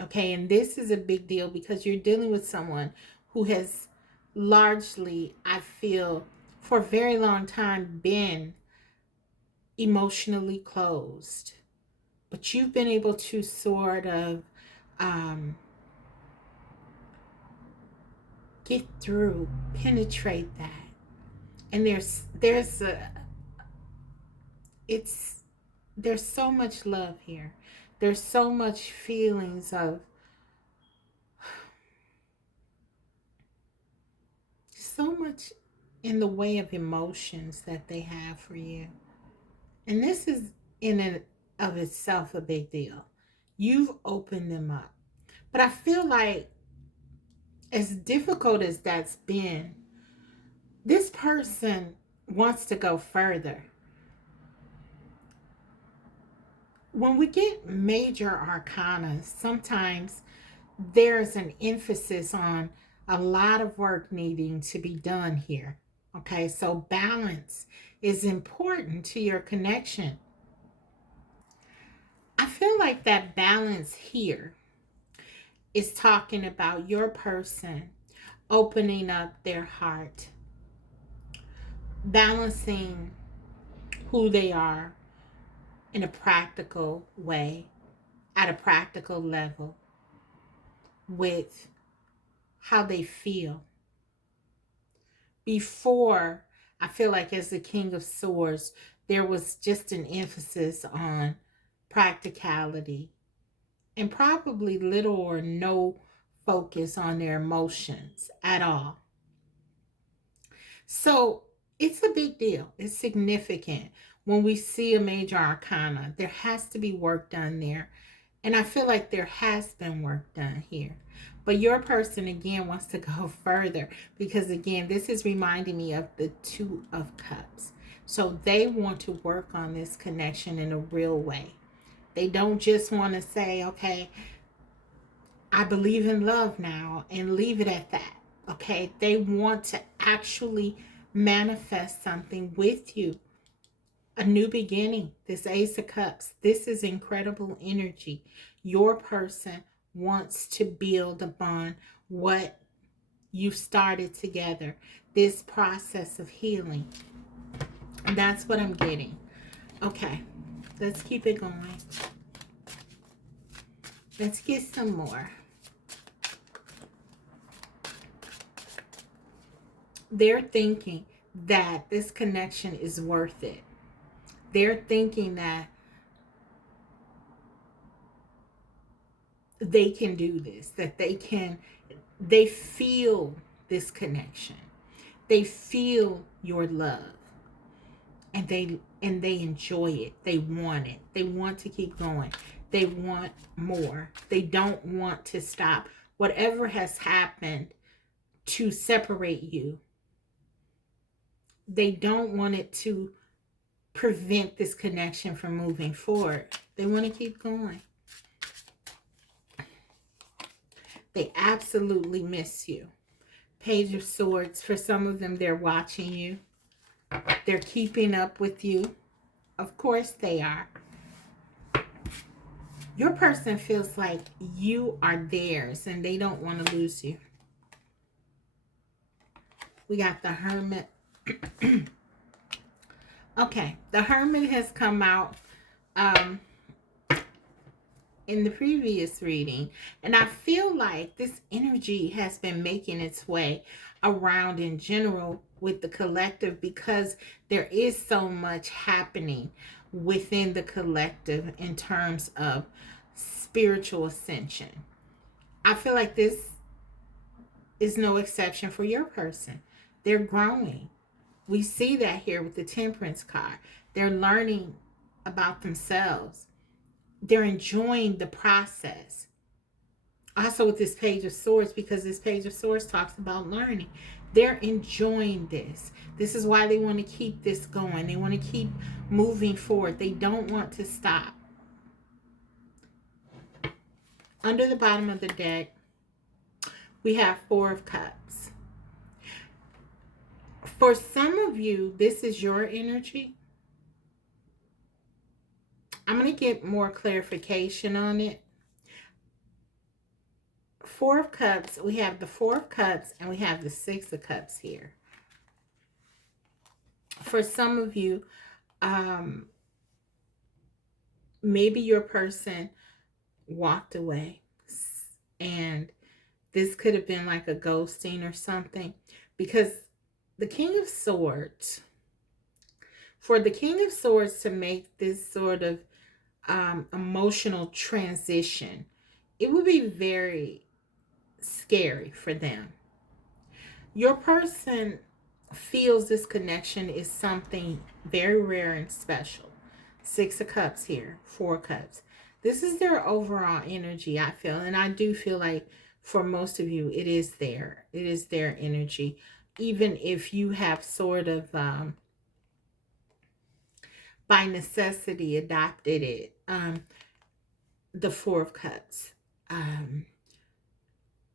Okay, and this is a big deal because you're dealing with someone who has largely, I feel, for a very long time been emotionally closed. But you've been able to sort of get through, penetrate that. And it's there's so much love here. There's so much feelings of so much in the way of emotions that they have for you. And this is in and of itself a big deal. You've opened them up. But I feel like as difficult as that's been, this person wants to go further. When we get major arcana, sometimes there's an emphasis on a lot of work needing to be done here. Okay, so balance is important to your connection. I feel like that balance here is talking about your person opening up their heart, balancing who they are in a practical way, at a practical level, with how they feel. Before, I feel like as the King of Swords, there was just an emphasis on practicality and probably little or no focus on their emotions at all. So it's a big deal. It's significant when we see a major arcana. There has to be work done there. And I feel like there has been work done here. But your person, again, wants to go further because, again, this is reminding me of the Two of Cups. So they want to work on this connection in a real way. They don't just want to say, okay, I believe in love now and leave it at that. Okay, they want to actually manifest something with you. A new beginning. This Ace of Cups. This is incredible energy. Your person wants to build upon what you've started together. This process of healing. And that's what I'm getting. Okay, let's keep it going. Let's get some more. They're thinking that this connection is worth it. They're thinking that they can do this, that they feel this connection. They feel your love. And they enjoy it. They want it. They want to keep going. They want more. They don't want to stop. Whatever has happened to separate you, they don't want it to prevent this connection from moving forward. They want to keep going. They absolutely miss you. Page of Swords. For some of them, they're watching you. They're keeping up with you. Of course they are. Your person feels like you are theirs and they don't want to lose you. We got the Hermit. Okay, the Hermit has come out. in the previous reading. And I feel like this energy has been making its way around in general with the collective, because there is so much happening within the collective in terms of spiritual ascension. I feel like this is no exception for your person. They're growing. We see that here with the Temperance card. They're learning about themselves. They're enjoying the process. Also with this Page of Swords, because this Page of Swords talks about learning. They're enjoying this. This is why they want to keep this going. They want to keep moving forward. They don't want to stop. Under the bottom of the deck, we have Four of Cups. For some of you, this is your energy. I'm going to get more clarification on it. Four of Cups, we have the Four of Cups and we have the Six of Cups here. For some of you, maybe your person walked away, and this could have been like a ghosting or something, because the King of Swords, for the King of Swords to make this sort of emotional transition, it would be very scary for them. Your person feels this connection is something very rare and special. Six of Cups here, Four of Cups. This is their overall energy, I feel. And I do feel like for most of you, it is there. It is their energy. Even if you have sort of, by necessity, adopted it. The Four of Cups.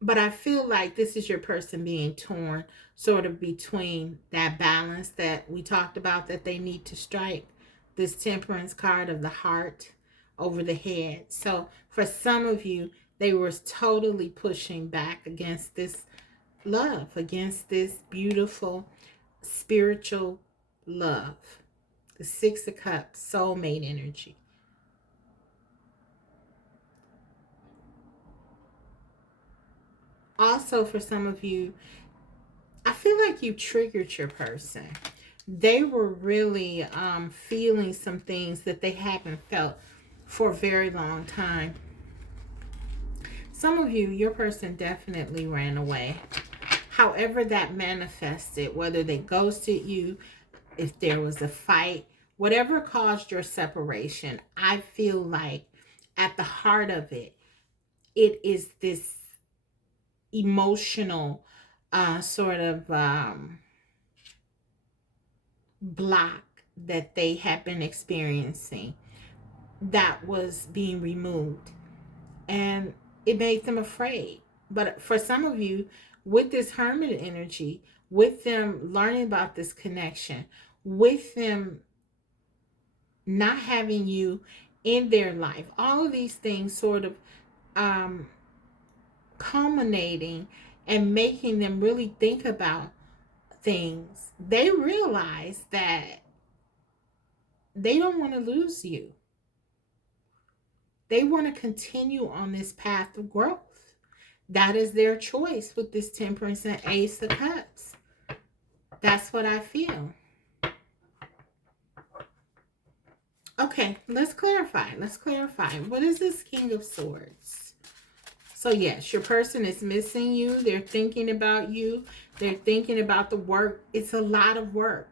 But I feel like this is your person being torn sort of between that balance that we talked about that they need to strike. This Temperance card of the heart over the head. So for some of you, they were totally pushing back against this love, against this beautiful spiritual love. The Six of Cups, soulmate energy. Also, for some of you, I feel like you triggered your person. They were really feeling some things that they haven't felt for a very long time. Some of you, your person definitely ran away. However that manifested, whether they ghosted you, if there was a fight, whatever caused your separation, I feel like at the heart of it, it is this emotional sort of block that they have been experiencing that was being removed, and it made them afraid. But for some of you, with this Hermit energy, with them learning about this connection, with them not having you in their life, all of these things sort of culminating and making them really think about things, they realize that they don't want to lose you. They want to continue on this path of growth. That is their choice with this Temperance and Ace of Cups. That's what I feel. Okay, let's clarify. What is this King of Swords? So yes, your person is missing you. They're thinking about you. They're thinking about the work. It's a lot of work.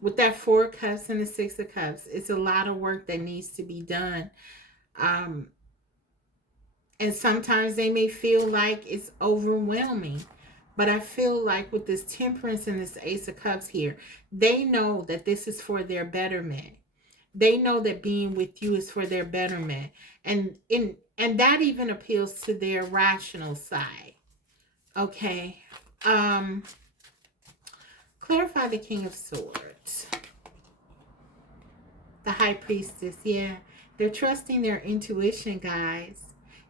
With that Four of Cups and the Six of Cups, it's a lot of work that needs to be done. And sometimes they may feel like it's overwhelming. But I feel like with this Temperance and this Ace of Cups here, they know that this is for their betterment. They know that being with you is for their betterment. And that even appeals to their rational side. Okay. Clarify the King of Swords. The High Priestess. Yeah. They're trusting their intuition, guys.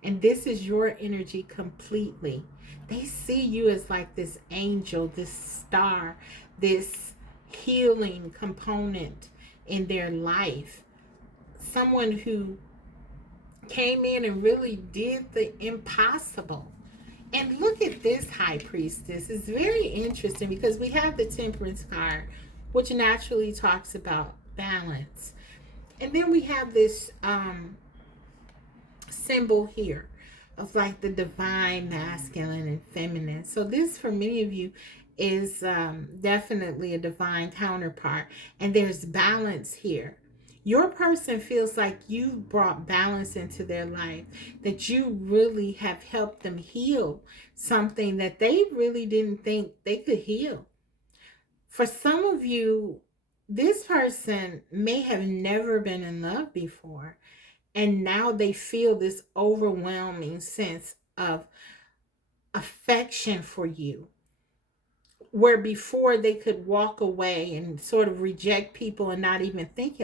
And this is your energy completely. They see you as like this angel, this star, this healing component in their life. Someone who came in and really did the impossible. And look at this high priestess. It's very interesting because we have the temperance card, which naturally talks about balance. And then we have this symbol here of like the divine masculine and feminine. So this for many of you is definitely a divine counterpart, and there's balance here. Your person feels like you've brought balance into their life, that you really have helped them heal something that they really didn't think they could heal. For some of you, this person may have never been in love before, and now they feel this overwhelming sense of affection for you, where before they could walk away and sort of reject people and not even think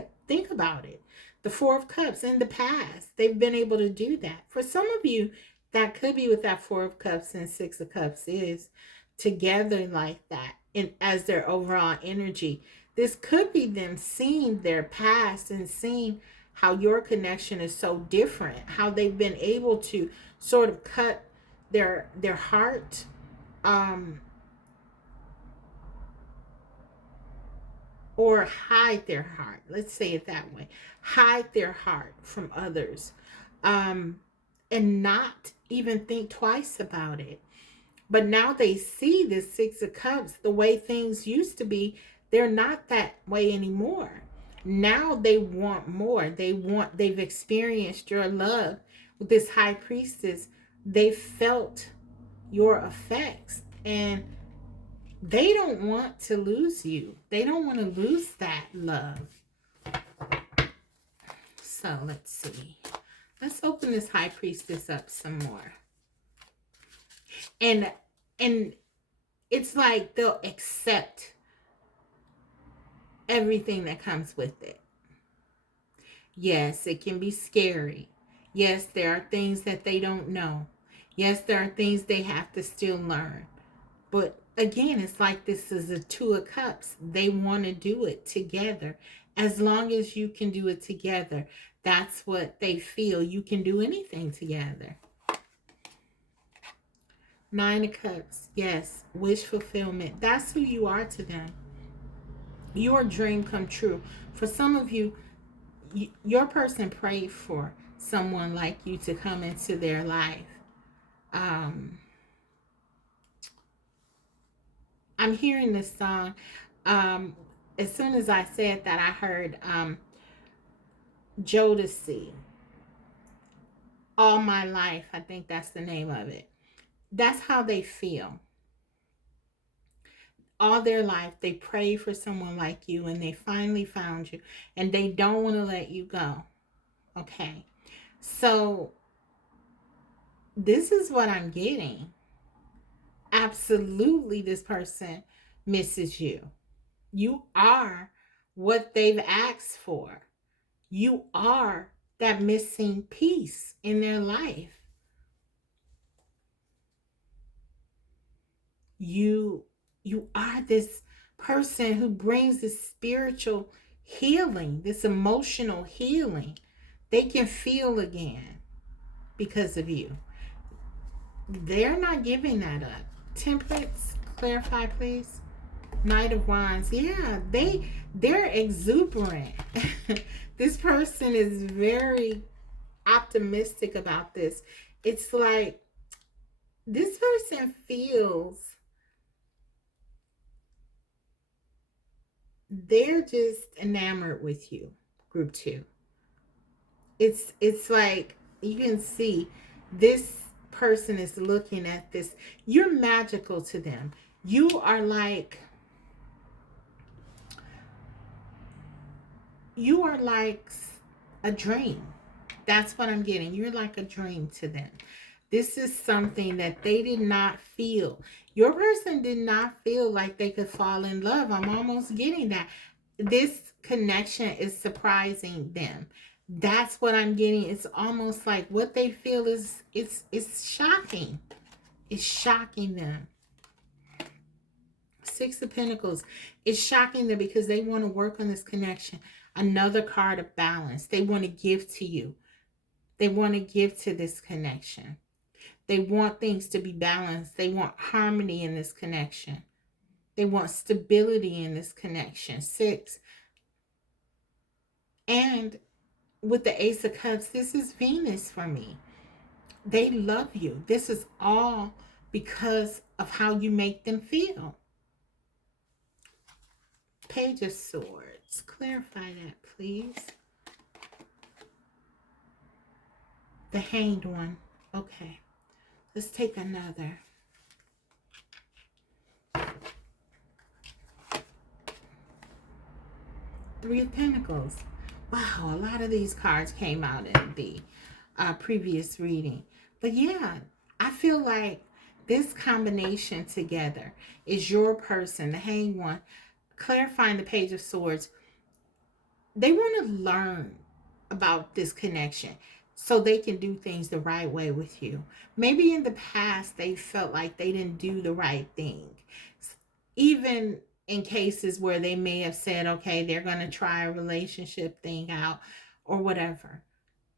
about it. The Four of Cups in the past, they've been able to do that. For some of you, that could be what that Four of Cups and Six of Cups is together like that, and as their overall energy. This could be them seeing their past and seeing how your connection is so different, how they've been able to sort of cut their heart, um or hide their heart. Let's say it that way. Hide their heart from others, um, and not even think twice about it. But now they see this Six of Cups, the way things used to be, they're not that way anymore. Now they want more. They've experienced your love with this high priestess. They felt your effects, and they don't want to lose you. They don't want to lose that love. So let's see. Let's open this high priestess up some more. And and it's like they'll accept everything that comes with it. Yes, it can be scary. Yes, there are things that they don't know. Yes, there are things they have to still learn. But again, it's like this is a Two of Cups. They want to do it together. As long as you can do it together, that's what they feel. You can do anything together. Nine of Cups. Yes, wish fulfillment. That's who you are to them. Your dream come true. For some of you, your person prayed for someone like you to come into their life. Um, I'm hearing this song. Um, as soon as I said that, I heard Jodeci. All My Life, I think that's the name of it. That's how they feel. All their life, they pray for someone like you, and they finally found you, and they don't want to let you go. Okay. So, this is what I'm getting. Absolutely, this person misses you. You are what they've asked for. You are that missing piece in their life. You you are this person who brings this spiritual healing, this emotional healing. They can feel again because of you. They're not giving that up. Temperance, clarify please. Knight of Wands. Yeah, they're exuberant. This person is very optimistic about this. It's like this person feels they're just enamored with you. Group 2. It's like you can see this person is looking at this. You're magical to them. You are like a dream. That's what I'm getting. You're like a dream to them. This is something that they did not feel. Your person did not feel like they could fall in love. I'm almost getting that. This connection is surprising them. That's what I'm getting. It's almost like what they feel is it's shocking. It's shocking them. Six of Pentacles. It's shocking them because they want to work on this connection. Another card of balance. They want to give to you. They want to give to this connection. They want things to be balanced. They want harmony in this connection. They want stability in this connection. 6. And with the Ace of Cups, this is Venus for me. They love you. This is all because of how you make them feel. Page of Swords. Clarify that, please. The Hanged One. Okay. Let's take another. Three of Pentacles. Wow, a lot of these cards came out in the previous reading. But yeah, I feel like this combination together is your person, the Hanged One, clarifying the Page of Swords. They want to learn about this connection so they can do things the right way with you. Maybe in the past they felt like they didn't do the right thing. Even in cases where they may have said, okay, they're going to try a relationship thing out or whatever.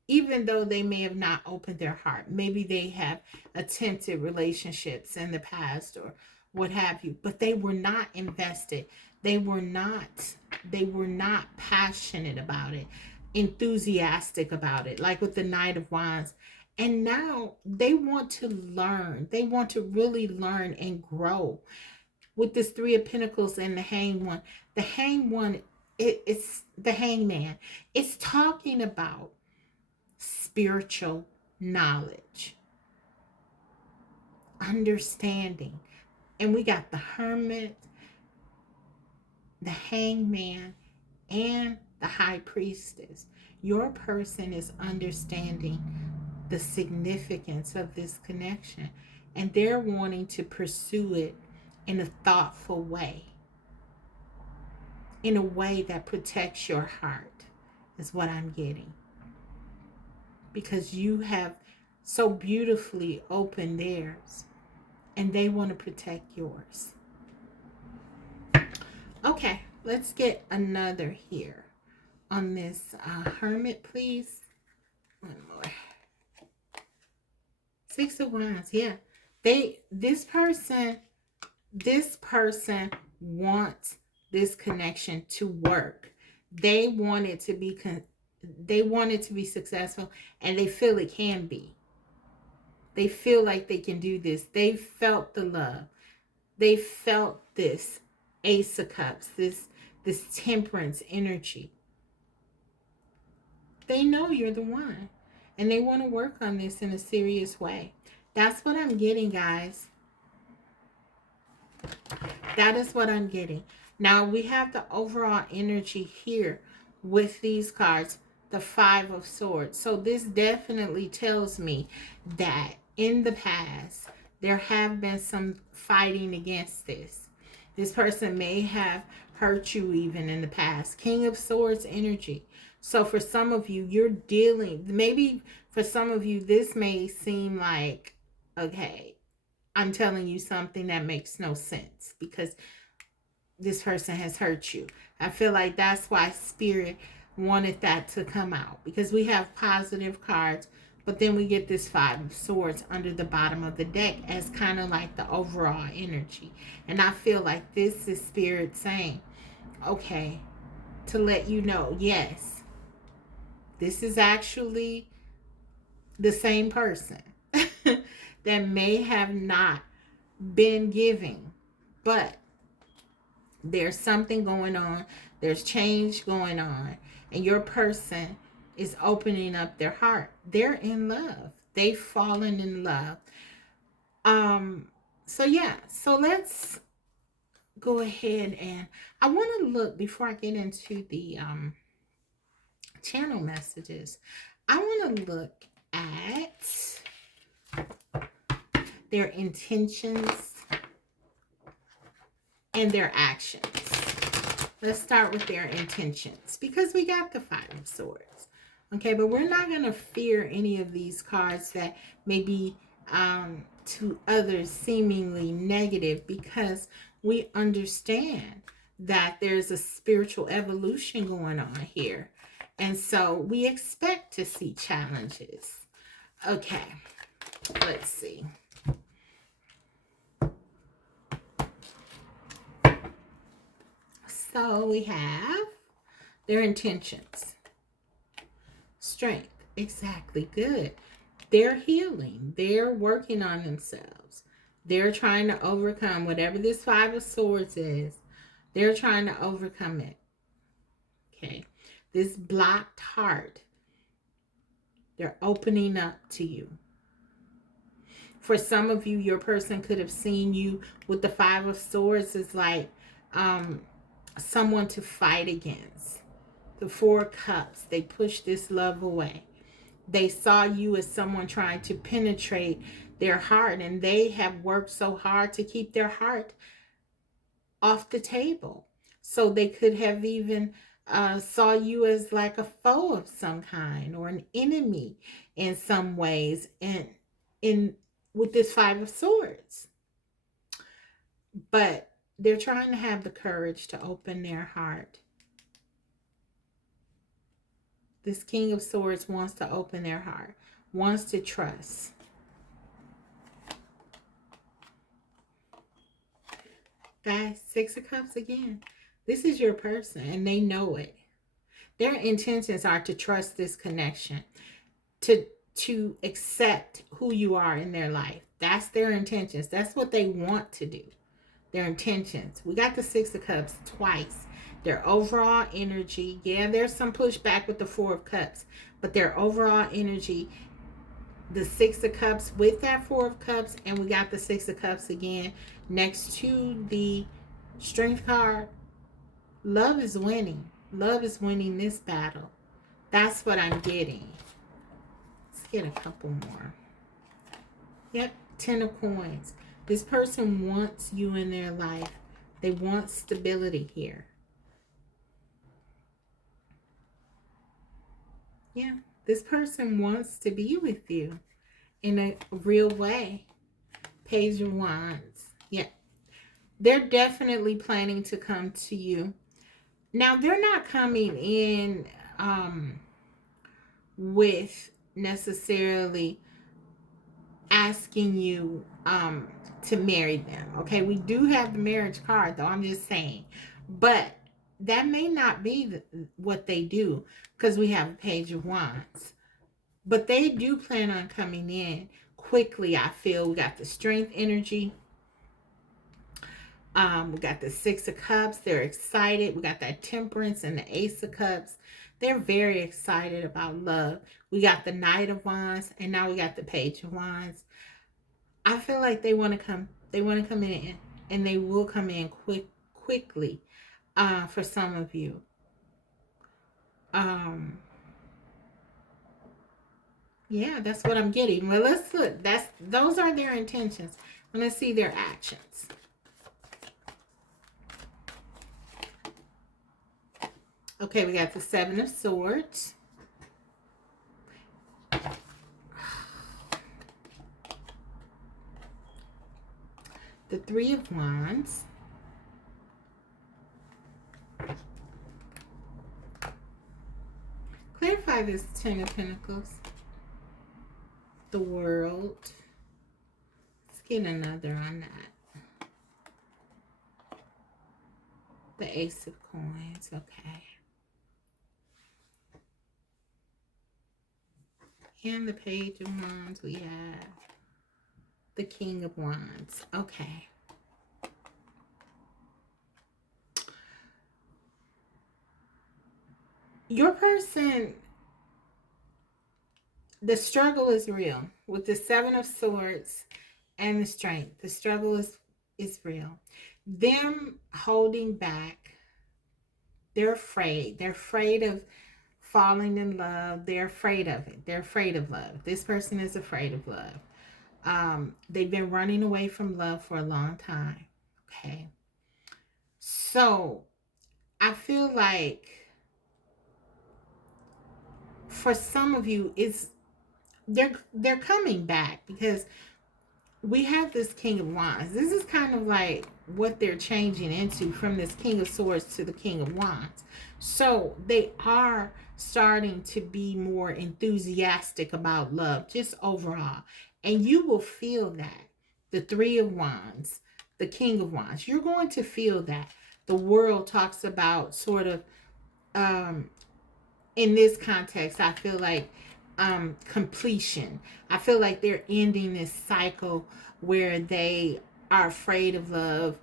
Even though they may have not opened their heart. Maybe they have attempted relationships in the past or what have you, but they were not invested. They were not passionate about it, enthusiastic about it, like with the Knight of Wands. And now they want to learn. They want to really learn and grow. With this Three of Pentacles and the Hanged One. The Hanged One, it's the Hangman. It's talking about spiritual knowledge, understanding. And we got the Hermit, the Hangman, and the High Priestess. Your person is understanding the significance of this connection, and they're wanting to pursue it in a thoughtful way, in a way that protects your heart, is what I'm getting. Because you have so beautifully opened theirs, and they want to protect yours. Okay, let's get another here on this Hermit, please. One more. 6 of Wands. Yeah, this person wants this connection to work. They want it to be successful, and they feel it can be. They feel like they can do this. They felt the love. They felt this Ace of Cups, this temperance energy. They know you're the one, and they want to work on this in a serious way. That's what I'm getting, guys. That is what I'm getting. Now we have the overall energy here with these cards, the Five of Swords. So this definitely tells me that in the past, there have been some fighting against this. This person may have hurt you even in the past. King of Swords energy. So for some of you, you're dealing, maybe for some of you, this may seem like, okay, I'm telling you something that makes no sense because this person has hurt you. I feel like that's why Spirit wanted that to come out, because we have positive cards, but then we get this Five of Swords under the bottom of the deck as kind of like the overall energy. And I feel like this is Spirit saying, okay, to let you know, yes, this is actually the same person that may have not been giving, but there's something going on, there's change going on, and your person is opening up their heart. They're in love. They've fallen in love. So yeah, so let's go ahead, and I want to look before I get into the channel messages. I want to look at their intentions and their actions. Let's start with their intentions, because we got the Five of Swords. Okay, but we're not going to fear any of these cards that may be to others seemingly negative, because we understand that there's a spiritual evolution going on here. And so we expect to see challenges. Okay, let's see. So we have their intentions. Strength. Exactly. Good. They're healing. They're working on themselves. They're trying to overcome whatever this Five of Swords is. They're trying to overcome it. Okay. This blocked heart. They're opening up to you. For some of you, your person could have seen you with the Five of Swords as like someone to fight against. The Four of Cups, they push this love away. They saw you as someone trying to penetrate their heart, and they have worked so hard to keep their heart off the table. So they could have even saw you as like a foe of some kind or an enemy in some ways, and in with this Five of Swords. But they're trying to have the courage to open their heart. This King of Swords wants to open their heart, wants to trust. Guys, Six of Cups again. This is your person, and they know it. Their intentions are to trust this connection, to accept who you are in their life. That's their intentions. That's what they want to do. Their intentions. We got the Six of Cups twice. Their overall energy. Yeah, there's some pushback with the Four of Cups, but their overall energy, the Six of Cups with that Four of Cups, and we got the Six of Cups again next to the Strength card. Love is winning. Love is winning this battle. That's what I'm getting. Let's get a couple more. Yep, Ten of Coins. This person wants you in their life. They want stability here. Yeah, this person wants to be with you in a real way. Page of Wands. Yeah, they're definitely planning to come to you. Now, they're not coming in with necessarily asking you to marry them. Okay, we do have the marriage card, though. I'm just saying. But that may not be what they do, because we have a Page of Wands. But they do plan on coming in quickly, I feel. We got the Strength energy. We got the Six of Cups. They're excited. We got that Temperance and the Ace of Cups. They're very excited about love. We got the Knight of Wands, and now we got the Page of Wands. I feel like they want to come. They want to come in, and they will come in quickly. For some of you. Yeah, that's what I'm getting. Well, let's look. Those are their intentions. Let's see their actions. Okay, we got the Seven of Swords. The Three of Wands. Clarify this Ten of Pentacles. The World. Let's get another on that. The Ace of Coins. Okay. And the Page of Wands, we have the King of Wands. Okay. Your person, the struggle is real. With the Seven of Swords and the Strength, the struggle is real. Them holding back, they're afraid. They're afraid of falling in love. They're afraid of it. They're afraid of love. This person is afraid of love. They've been running away from love for a long time. Okay. So I feel like for some of you, they're coming back, because we have this King of Wands. This is kind of like what they're changing into from this King of Swords to the King of Wands. So they are starting to be more enthusiastic about love, just overall. And you will feel that. The Three of Wands, the King of Wands, you're going to feel that. The world talks about sort of, in this context, I feel like completion. I feel like they're ending this cycle where they are afraid of love,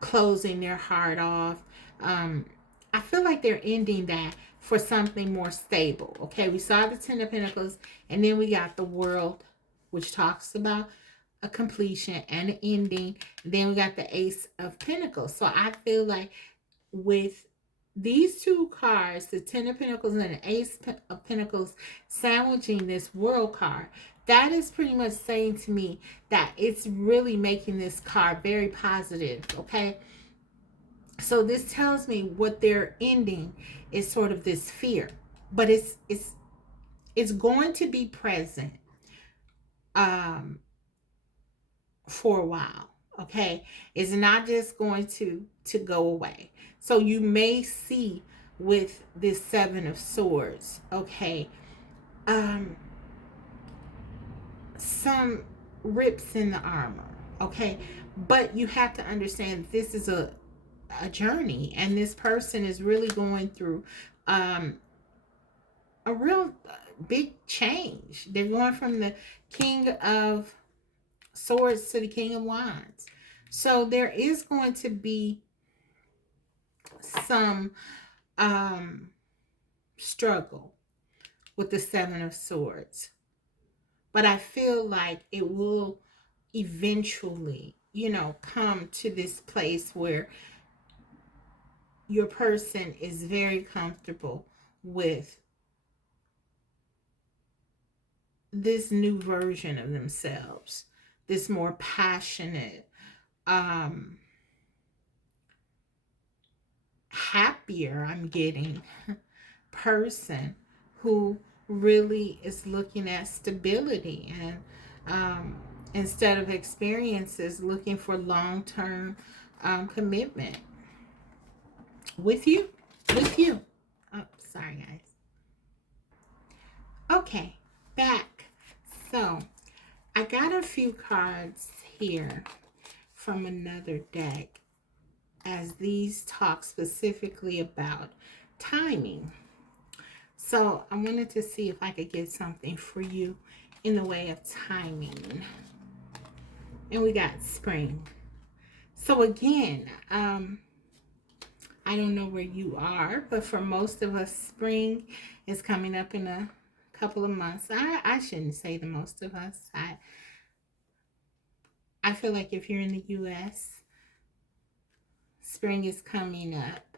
closing their heart off. Um, I feel like they're ending that for something more stable. Okay, we saw the Ten of Pentacles, and then we got the World, which talks about a completion and an ending. Then we got the Ace of Pentacles. So I feel like with these two cards, the Ten of Pentacles and the Ace of Pentacles, sandwiching this World card, that is pretty much saying to me that it's really making this card very positive. Okay, so this tells me what they're ending is sort of this fear, but it's going to be present um for a while. Okay, it's not just going to go away. So you may see with this Seven of Swords, okay, um some rips in the armor. Okay, but you have to understand this is a journey, and this person is really going through a real big change. They're going from the King of Swords to the King of Wands. So there is going to be some struggle with the Seven of Swords. But I feel like it will eventually, come to this place where your person is very comfortable with this new version of themselves, this more passionate, happier, I'm getting, person who really is looking at stability and instead of experiences, looking for long-term commitment with you. Oh, sorry, guys. Okay, back. So I got a few cards here from another deck, as these talk specifically about timing. So I wanted to see if I could get something for you in the way of timing. And we got spring. So again, I don't know where you are, but for most of us, spring is coming up in a couple of months. I shouldn't say the most of us. I feel like if you're in the US, spring is coming up.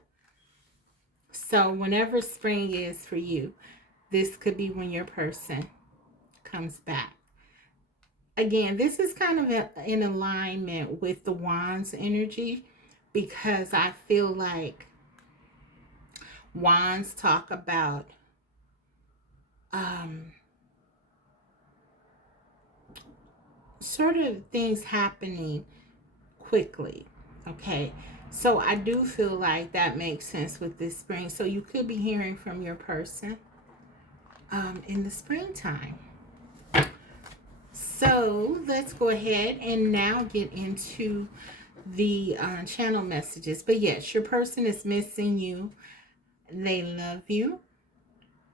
So whenever spring is for you, this could be when your person comes back. Again, this is kind of in alignment with the Wands energy, because I feel like Wands talk about sort of things happening quickly. Okay, so I do feel like that makes sense with this spring. So you could be hearing from your person in the springtime. So let's go ahead and now get into the channel messages. But yes, your person is missing you. They love you.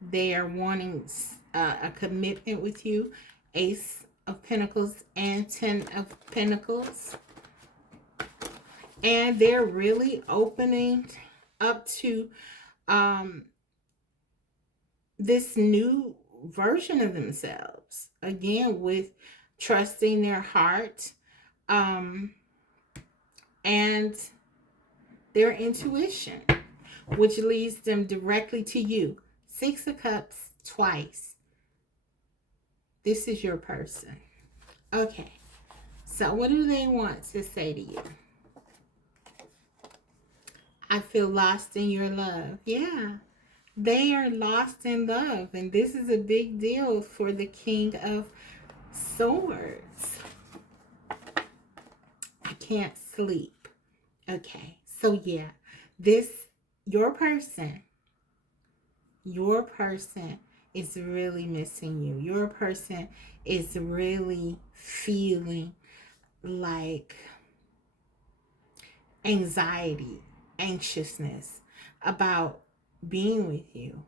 They are wanting a commitment with you. Ace of Pentacles and Ten of Pentacles. And they're really opening up to this new version of themselves. Again, with trusting their heart and their intuition, which leads them directly to you. Six of Cups twice. This is your person. Okay, so what do they want to say to you? I feel lost in your love. Yeah, they are lost in love, and this is a big deal for the King of Swords. can't sleep. Okay, so yeah, this, your person is really missing you. Your person is really feeling like anxiety, anxiousness about being with you.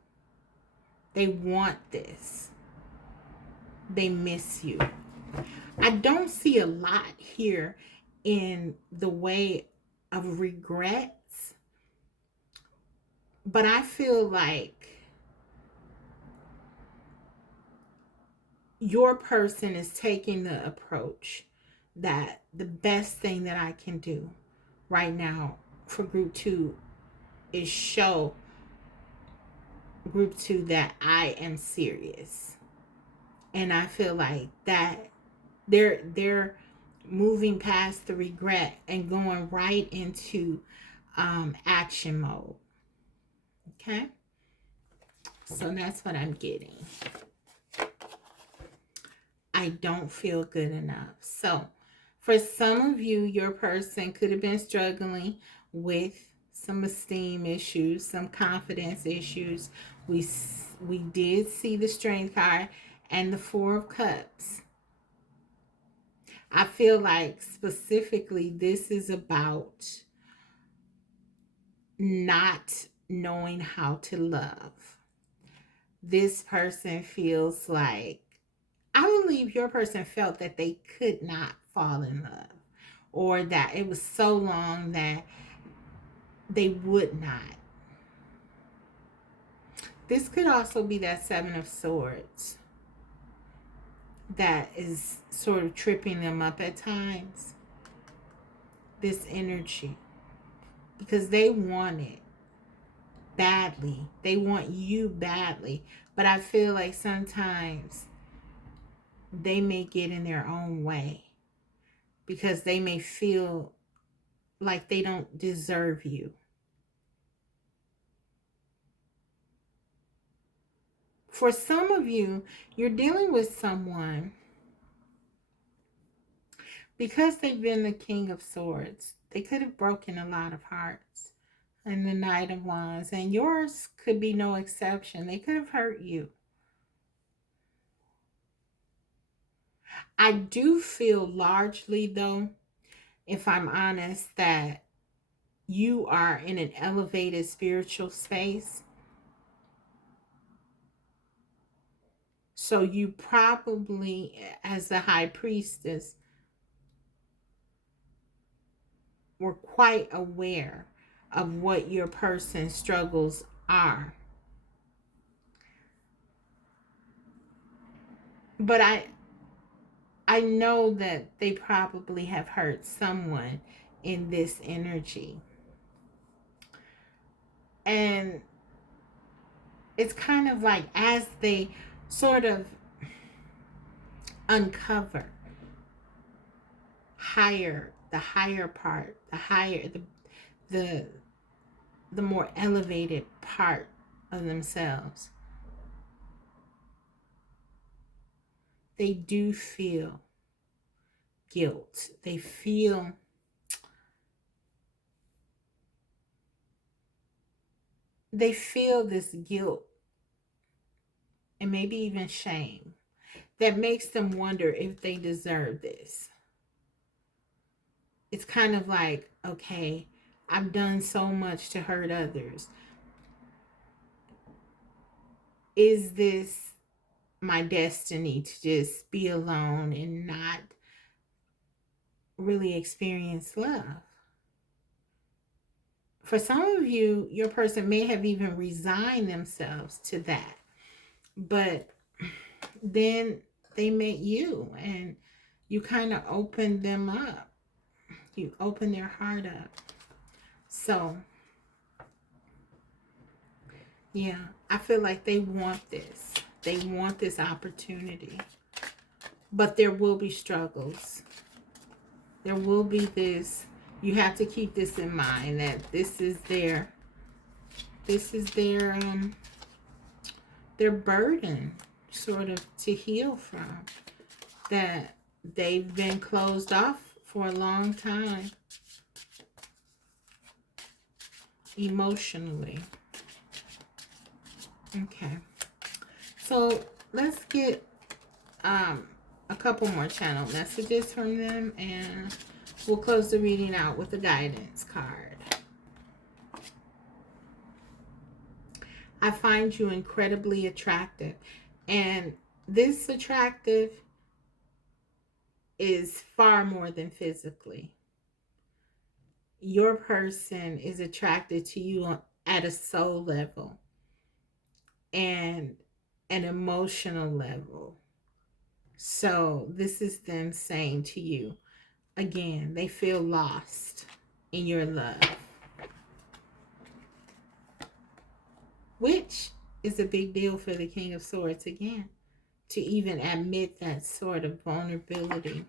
They want this. They miss you. I don't see a lot here in the way of regrets, but I feel like your person is taking the approach that the best thing that I can do right now for group 2 is show group 2 that I am serious. And I feel like that they're moving past the regret and going right into action mode. Okay, so that's what I'm getting. I don't feel good enough. So for some of you, your person could have been struggling with some esteem issues, some confidence issues. We did see the Strength card and the Four of Cups. I feel like specifically this is about not knowing how to love. This person feels like, I believe your person felt that they could not fall in love, or that it was so long that they would not. This could also be that Seven of Swords that is sort of tripping them up at times. This energy. Because they want it badly. They want you badly. But I feel like sometimes they may get in their own way. Because they may feel like they don't deserve you. For some of you, you're dealing with someone because they've been the King of Swords. They could have broken a lot of hearts. And the Knight of Wands. And yours could be no exception. They could have hurt you. I do feel largely, though, if I'm honest, that you are in an elevated spiritual space. So you probably, as the High Priestess, were quite aware of what your person's struggles are. But I know that they probably have hurt someone in this energy. And it's kind of like as they sort of uncover the higher part, the more elevated part of themselves, they do feel guilt. They feel this guilt and maybe even shame that makes them wonder if they deserve this. It's kind of like, okay, I've done so much to hurt others. Is this my destiny to just be alone and not really experience love? For some of you, your person may have even resigned themselves to that. But then they met you and you kind of opened them up. You opened their heart up. So, yeah, I feel like they want this. They want this opportunity. But there will be struggles. There will be this. You have to keep this in mind, that this is their burden sort of to heal from, that they've been closed off for a long time, emotionally. Okay. So let's get a couple more channel messages from them, and we'll close the reading out with a guidance card. I find you incredibly attractive, and this attractive is far more than physically. Your person is attracted to you at a soul level and an emotional level. So this is them saying to you, again, they feel lost in your love, which is a big deal for the King of Swords, again, to even admit that sort of vulnerability.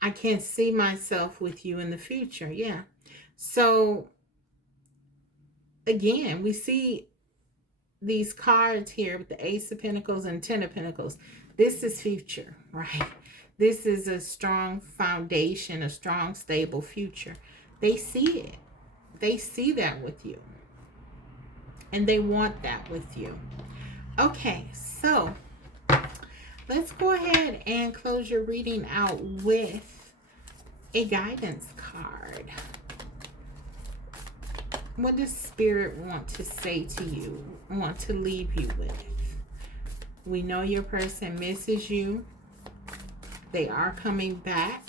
I can't see myself with you in the future. Yeah. So again, we see these cards here with the Ace of Pentacles and Ten of Pentacles. This is future, right? This is a strong foundation, a strong, stable future. They see it. They see that with you. And they want that with you. Okay, so let's go ahead and close your reading out with a guidance card. What does Spirit want to say to you, want to leave you with? We know your person misses you. They are coming back.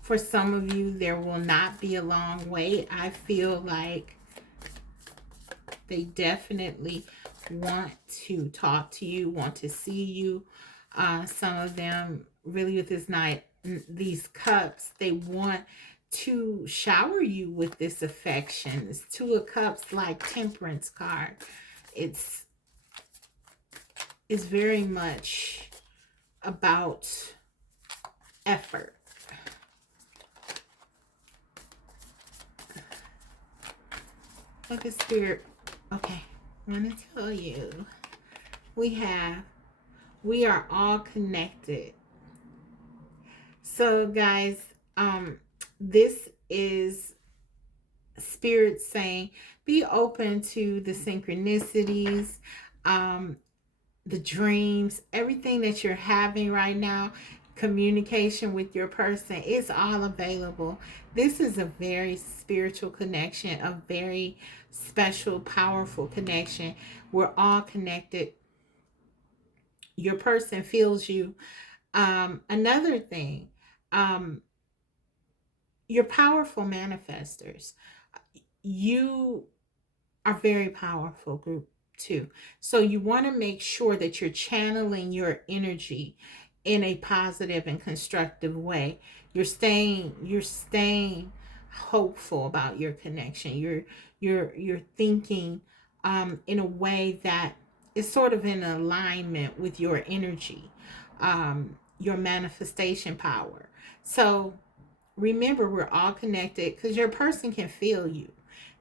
For some of you, there will not be a long wait. I feel like they definitely want to talk to you, want to see you. Some of them, really with this night, these cups, they want to shower you with this affection. This Two of Cups, like Temperance card. It's very much about effort. What the Spirit, okay, I want to tell you, we are all connected. So guys, this is Spirit saying, be open to the synchronicities, the dreams, everything that you're having right now. Communication with your person is all available. This is a very spiritual connection, a very special, powerful connection. We're all connected. Your person feels you. Another thing, you're powerful manifestors. You are very powerful group too. So you want to make sure that you're channeling your energy in a positive and constructive way. You're staying hopeful about your connection. You're thinking in a way that is sort of in alignment with your energy, your manifestation power. So remember, we're all connected because your person can feel you.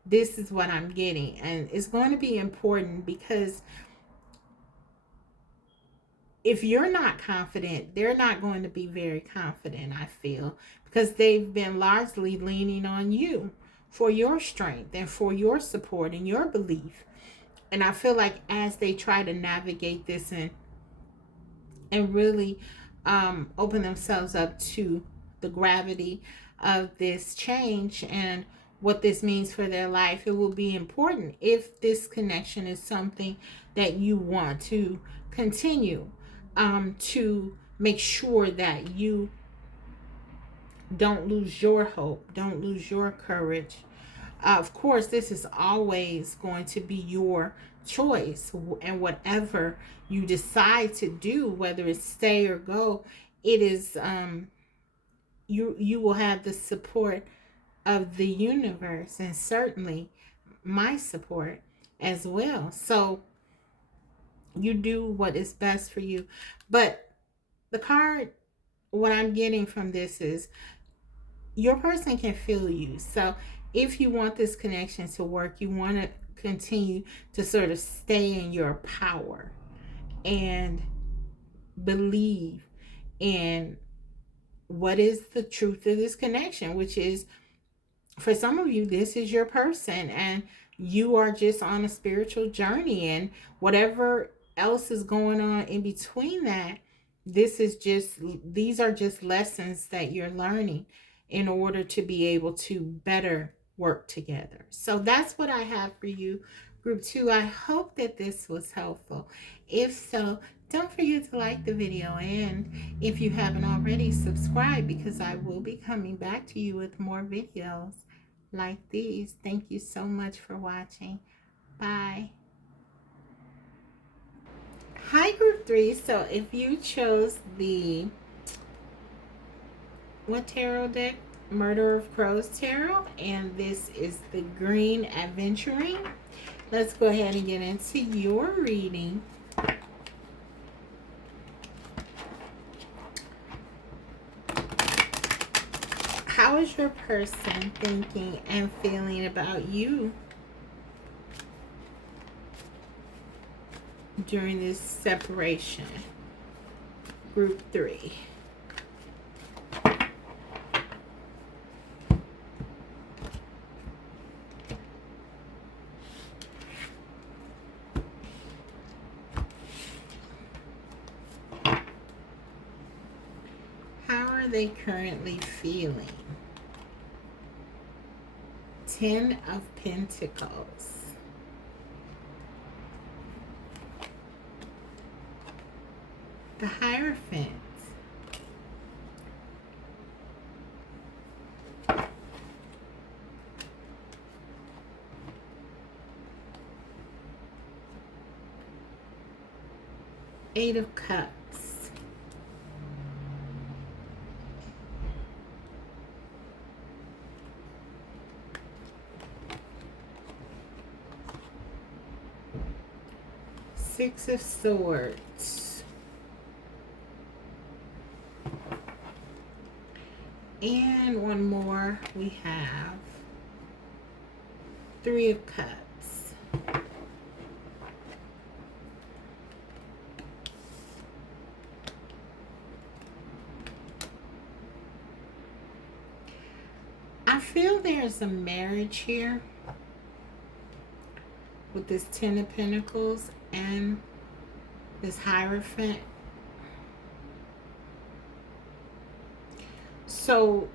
This is what I'm getting. And it's going to be important because if you're not confident, they're not going to be very confident, I feel, because they've been largely leaning on you for your strength and for your support and your belief. And I feel like as they try to navigate this and really open themselves up to the gravity of this change and what this means for their life, it will be important if this connection is something that you want to continue, to make sure that you don't lose your hope, don't lose your courage. Of course, this is always going to be your choice, and whatever you decide to do, whether it's stay or go, it is you will have the support of the universe, and certainly my support as well. So you do what is best for you. But the card, what I'm getting from this is your person can feel you. So if you want this connection to work, you want to continue to sort of stay in your power and believe in what is the truth of this connection, which is, for some of you, this is your person, and you are just on a spiritual journey, and whatever else is going on in between that, these are just lessons that you're learning in order to be able to better work together. So that's what I have for you, group 2. I hope that this was helpful. If so, don't forget to like the video, and if you haven't already, subscribe, because I will be coming back to you with more videos like these. Thank you so much for watching. Bye. Hi, group 3. So if you chose the, what tarot deck? Murder of Crows Tarot, and this is the Green Adventuring. Let's go ahead and get into your reading. How is your person thinking and feeling about you during this separation? Group 3. How are they currently feeling? 10 of Pentacles. The Hierophant. Eight of Cups. Six of Swords. And one more, we have Three of Cups. I feel there's a marriage here with this 10 of Pentacles and this Hierophant. So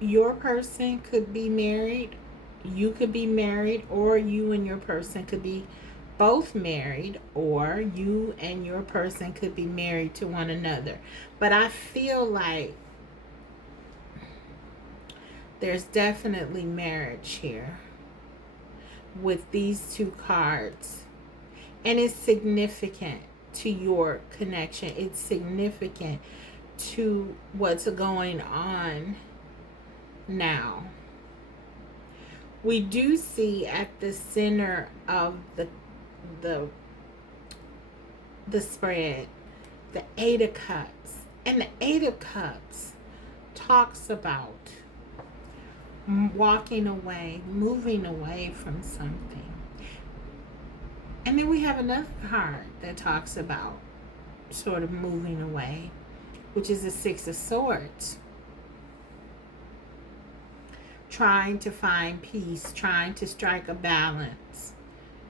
your person could be married, you could be married, or you and your person could be both married, or you and your person could be married to one another. But I feel like there's definitely marriage here with these two cards. And it's significant to your connection. It's significant to what's going on now. We do see at the center of the spread the Eight of Cups. And the Eight of Cups talks about walking away, moving away from something. And then we have another card that talks about sort of moving away, which is the Six of Swords. Trying to find peace, trying to strike a balance,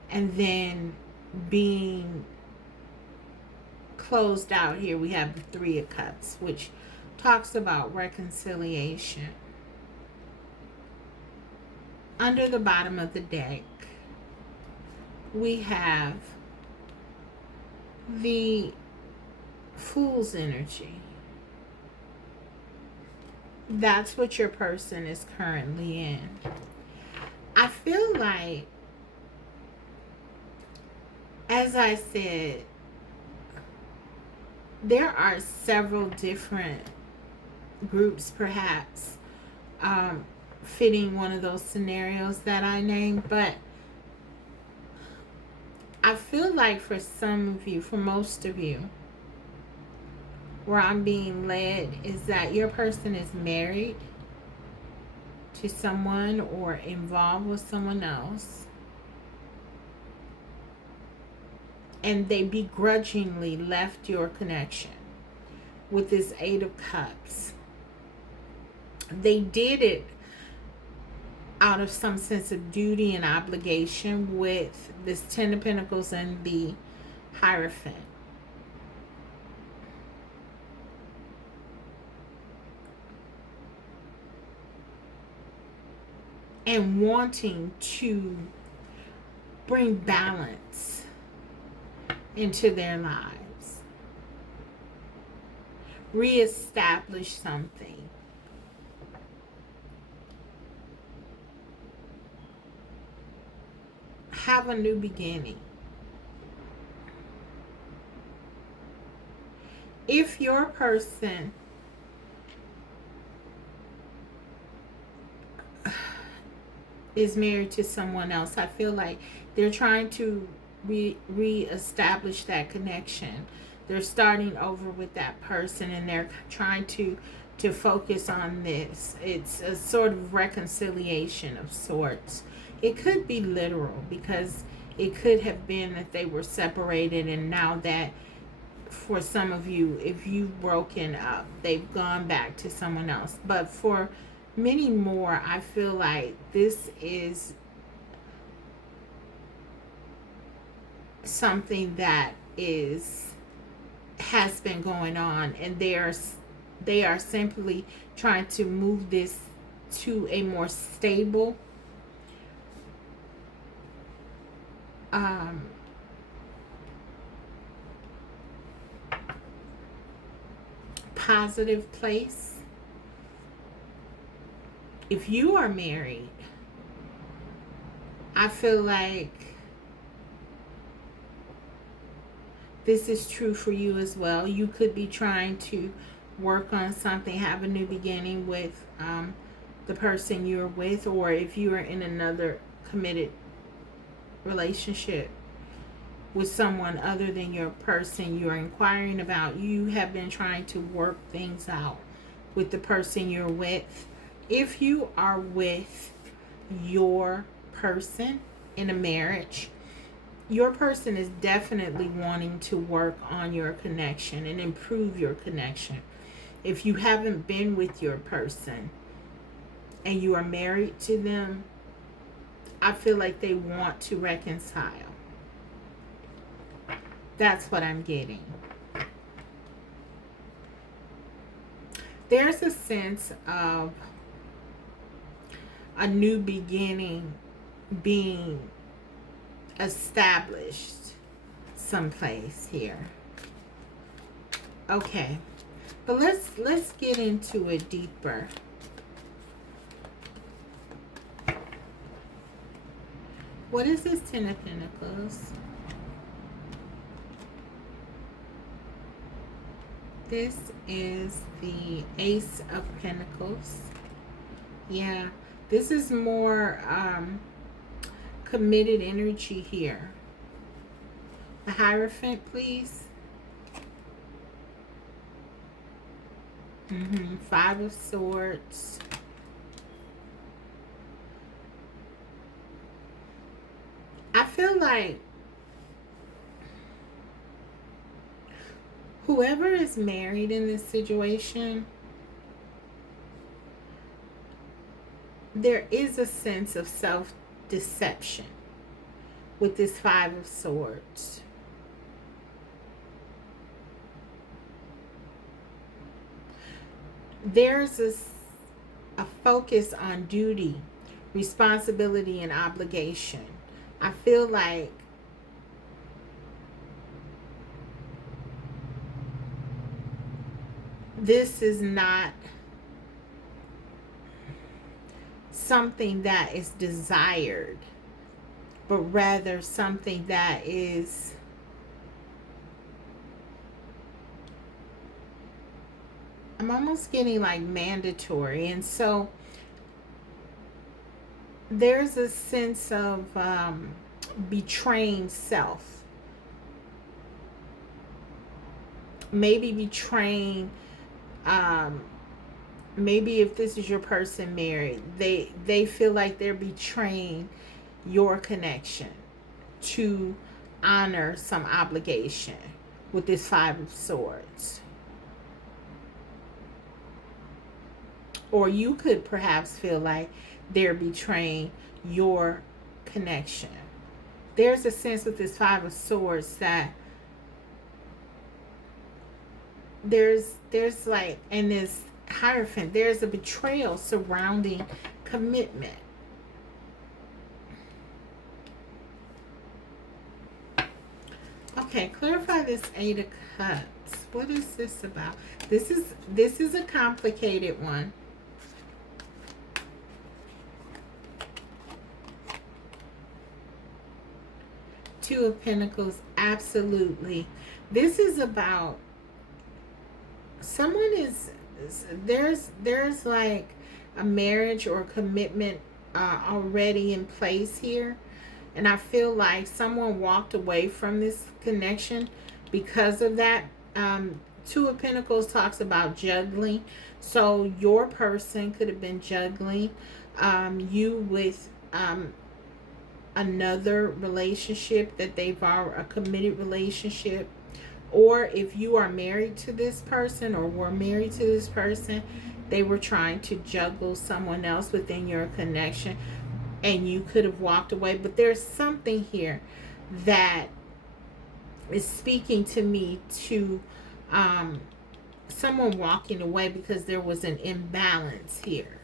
and then being closed out. Here we have the Three of Cups, which talks about reconciliation. Under the bottom of the deck, we have the Fool's energy. That's what your person is currently in. I feel like, as I said, there are several different groups perhaps fitting one of those scenarios that I named, but I feel like for some of you, for most of you, where I'm being led is that your person is married to someone or involved with someone else, and they begrudgingly left your connection. with this Eight of Cups. They did it out of some sense of duty and obligation with this Ten of Pentacles and the Hierophant. And wanting to bring balance into their lives. Reestablish something. Have a new beginning. If your person is married to someone else, I feel like they're trying to reestablish that connection. They're starting over with that person, and they're trying to focus on this. It's a sort of reconciliation of sorts. It could be literal, because it could have been that they were separated, and now that, for some of you, if you've broken up, they've gone back to someone else. But for many more, I feel like this is something that has been going on, and they are simply trying to move this to a more stable positive place. If you are married, I feel like this is true for you as well. You could be trying to work on something, have a new beginning with the person you're with, or if you are in another committed relationship with someone other than your person you're inquiring about, you have been trying to work things out with the person you're with. If you are with your person in a marriage, your person is definitely wanting to work on your connection and improve your connection. If you haven't been with your person and you are married to them, I feel like they want to reconcile. That's what I'm getting. There's a sense of a new beginning being established someplace here. Okay, but let's get into it deeper. What is this Ten of Pentacles? This is the Ace of Pentacles. Yeah, this is more committed energy here. The Hierophant, please. Five of Swords. I feel like whoever is married in this situation, there is a sense of self-deception with this Five of Swords. There's a focus on duty, responsibility, and obligation. I feel like this is not something that is desired, but rather something that is I'm almost getting like mandatory. And so there's a sense of betraying self. Maybe betraying, maybe if this is your person married, they feel like they're betraying your connection to honor some obligation with this Five of Swords. or you could perhaps feel like they're betraying your connection. There's a sense with this Five of Swords that there's like, and this Hierophant, there's a betrayal surrounding commitment. Okay, clarify this Eight of Cups. What is this about? This is a complicated one. Two of Pentacles, absolutely. This is about someone there's like a marriage or commitment already in place here, and I feel like someone walked away from this connection because of that. Two of Pentacles talks about juggling, so your person could have been juggling you with another relationship that they've already, a committed relationship. Or if you are married to this person or were married to this person, they were trying to juggle someone else within your connection and you could have walked away. But there's something here that is speaking to me to someone walking away because there was an imbalance here.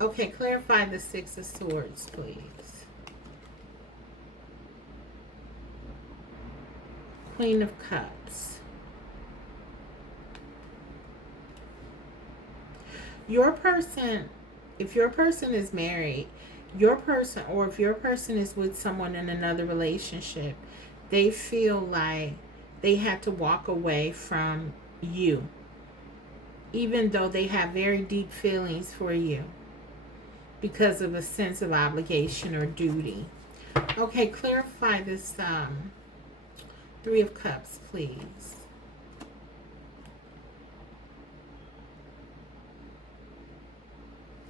Okay, clarify the Six of Swords, please. Queen of Cups. Your person, if your person is married, your person, or if your person is with someone in another relationship, they feel like they had to walk away from you, even though they have very deep feelings for you because of a sense of obligation or duty. Okay, clarify this Three of Cups, please.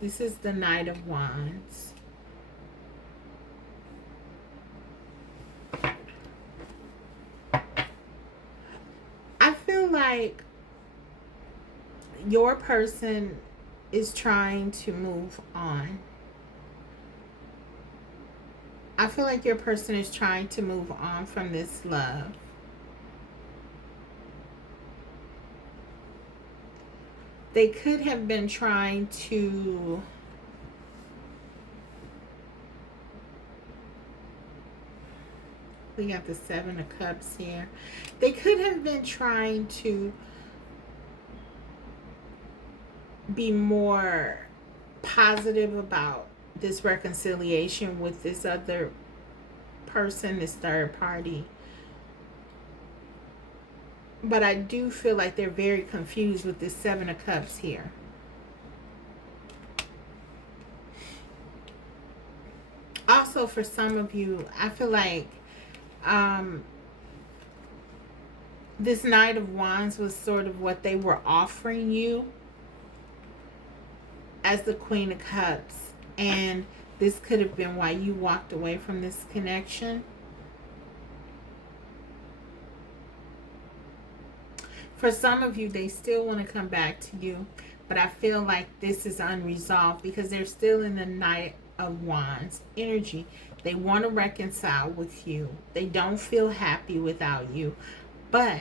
This is the Knight of Wands. I feel like your person is trying to move on. I feel like your person is trying to move on from this love. They could have been trying to we got the Seven of Cups here. They could have been trying to be more positive about this reconciliation with this other person, this third party. But I do feel like they're very confused with this Seven of Cups here. Also, for some of you, I feel like this Knight of Wands was sort of what they were offering you as the Queen of Cups. And this could have been why you walked away from this connection. For some of you, they still want to come back to you, but I feel like this is unresolved because they're still in the Knight of Wands energy. They want to reconcile with you. They don't feel happy without you, but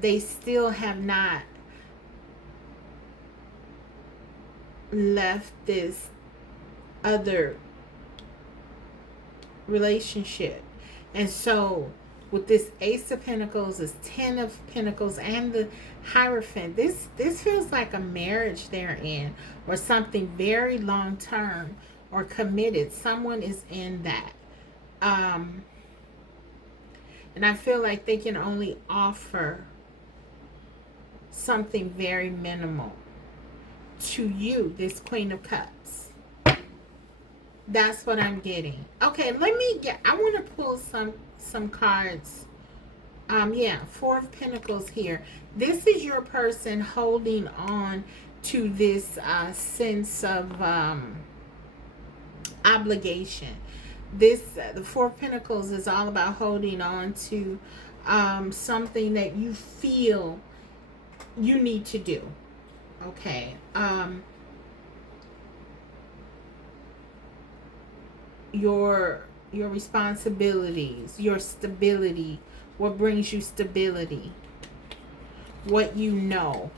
they still have not left this other relationship. And so with this Ace of Pentacles, this Ten of Pentacles, and the Hierophant, this feels like a marriage they're in, or something very long term or committed. Someone is in that. And I feel like they can only offer something very minimal to you, this Queen of Cups. That's what I'm getting. Okay, I want to pull some cards. Yeah, Four of Pentacles here. This is your person holding on to this sense of obligation. The Four of Pentacles is all about holding on to something that you feel you need to do. Okay. Your responsibilities, your stability, what brings you stability, what you know.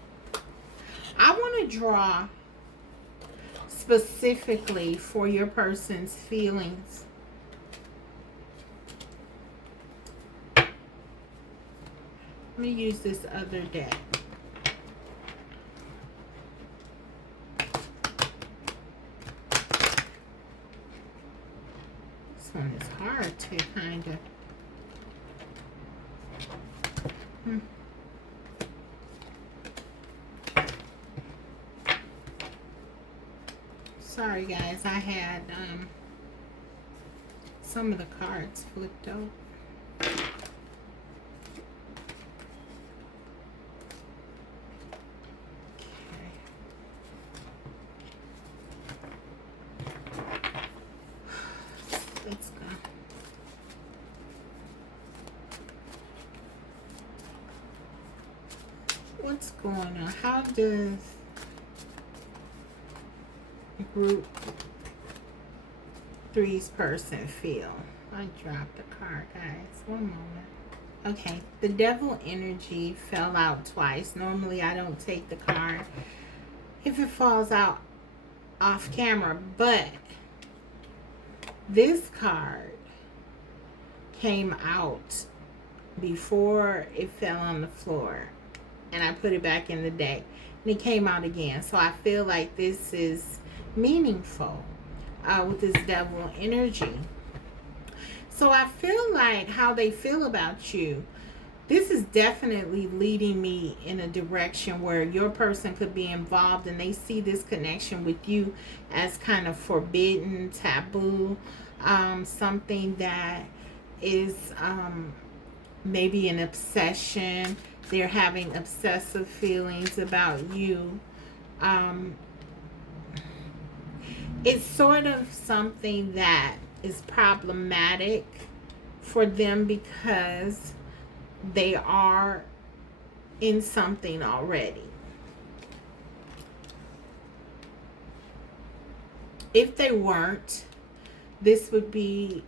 I want to draw specifically for your person's feelings. I'm going to use this other deck. This one is hard to kind of... Sorry guys, I had some of the cards flipped over. Let's go. What's going on? How does group 3's person feel? I dropped a card, guys. One moment. Okay, the devil energy fell out twice. Normally I don't take the card if it falls out off camera, but this card came out before it fell on the floor, and I put it back in the deck, and it came out again. So I feel like this is meaningful with this devil energy. So I feel like how they feel about you, this is definitely leading me in a direction where your person could be involved, and they see this connection with you as kind of forbidden, taboo, something that is maybe an obsession. They're having obsessive feelings about you. It's sort of something that is problematic for them because they are in something already. If they weren't, this would be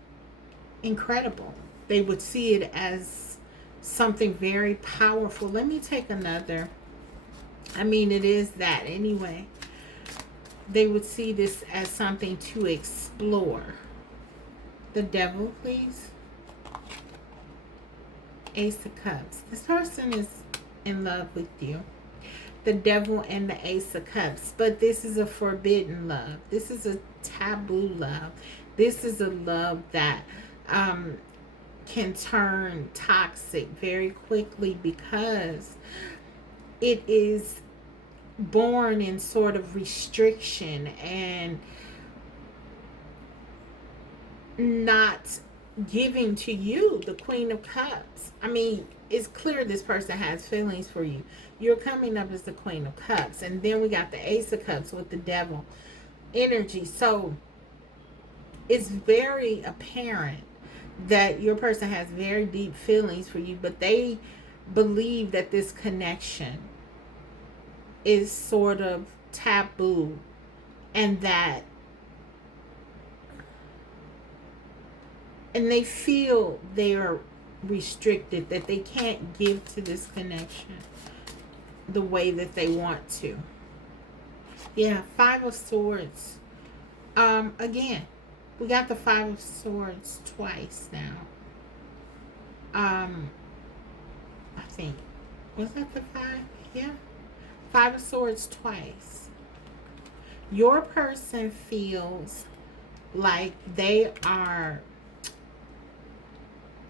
incredible. They would see it as something very powerful. Let me take another. I mean, it is that anyway. They would see this as something to explore. The devil, please. Ace of Cups. This person is in love with you. The devil and the Ace of Cups. But this is a forbidden love. This is a taboo love. This is a love that can turn toxic very quickly because it is born in sort of restriction and not giving to you, the Queen of Cups. I mean, it's clear this person has feelings for you. You're coming up as the Queen of Cups, and then we got the Ace of Cups with the devil energy. So it's very apparent that your person has very deep feelings for you, but they believe that this connection is sort of taboo, and they feel they're restricted, that they can't give to this connection the way that they want to. Yeah, Five of Swords. Again, we got the Five of Swords twice now. I think, was that the five? Yeah. Five of Swords twice. Your person feels like they are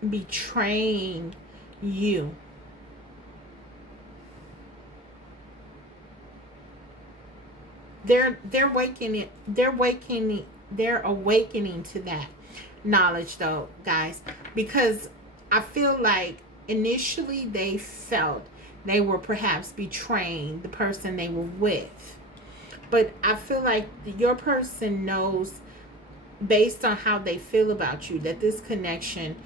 betraying you. They're awakening to that knowledge though, guys, because I feel like initially they felt they were perhaps betraying the person they were with. But I feel like your person knows, based on how they feel about you, that this connection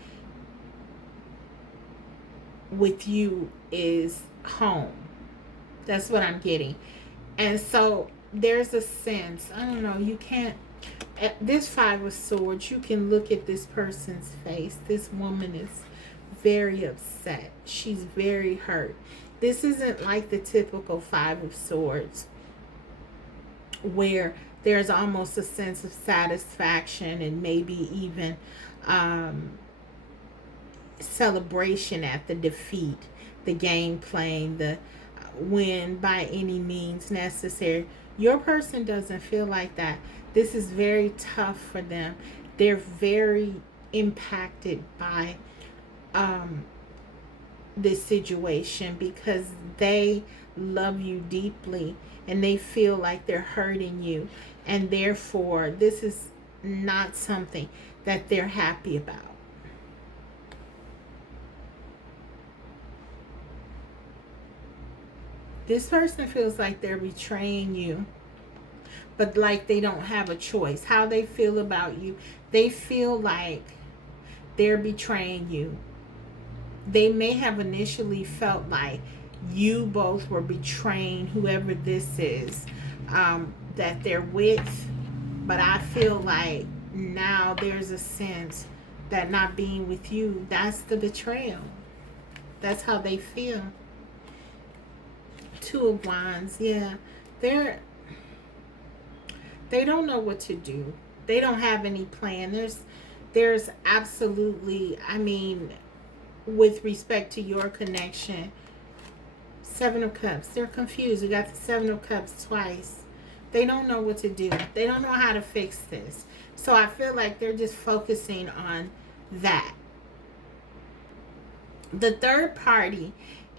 with you is home. That's what I'm getting. And so there's a sense, I don't know, you can't, this Five of Swords, you can look at this person's face. This woman is very upset. She's very hurt. This isn't like the typical Five of Swords where there's almost a sense of satisfaction and maybe even um, celebration at the defeat, the game playing, the win by any means necessary. Your person doesn't feel like that. This is very tough for them. They're very impacted by um, this situation because they love you deeply and they feel like they're hurting you, and therefore this is not something that they're happy about. This person feels like they're betraying you, but like they don't have a choice. How they feel about you, they feel like they're betraying you. They may have initially felt like you both were betraying whoever this is that they're with, but I feel like now there's a sense that not being with you, that's the betrayal. That's how they feel. Two of Wands, yeah. They're they don't know what to do. They don't have any plan. There's absolutely, I mean, with respect to your connection, Seven of Cups, they're confused. We got the Seven of Cups twice. They don't know what to do. They don't know how to fix this. So I feel like they're just focusing on that. The third party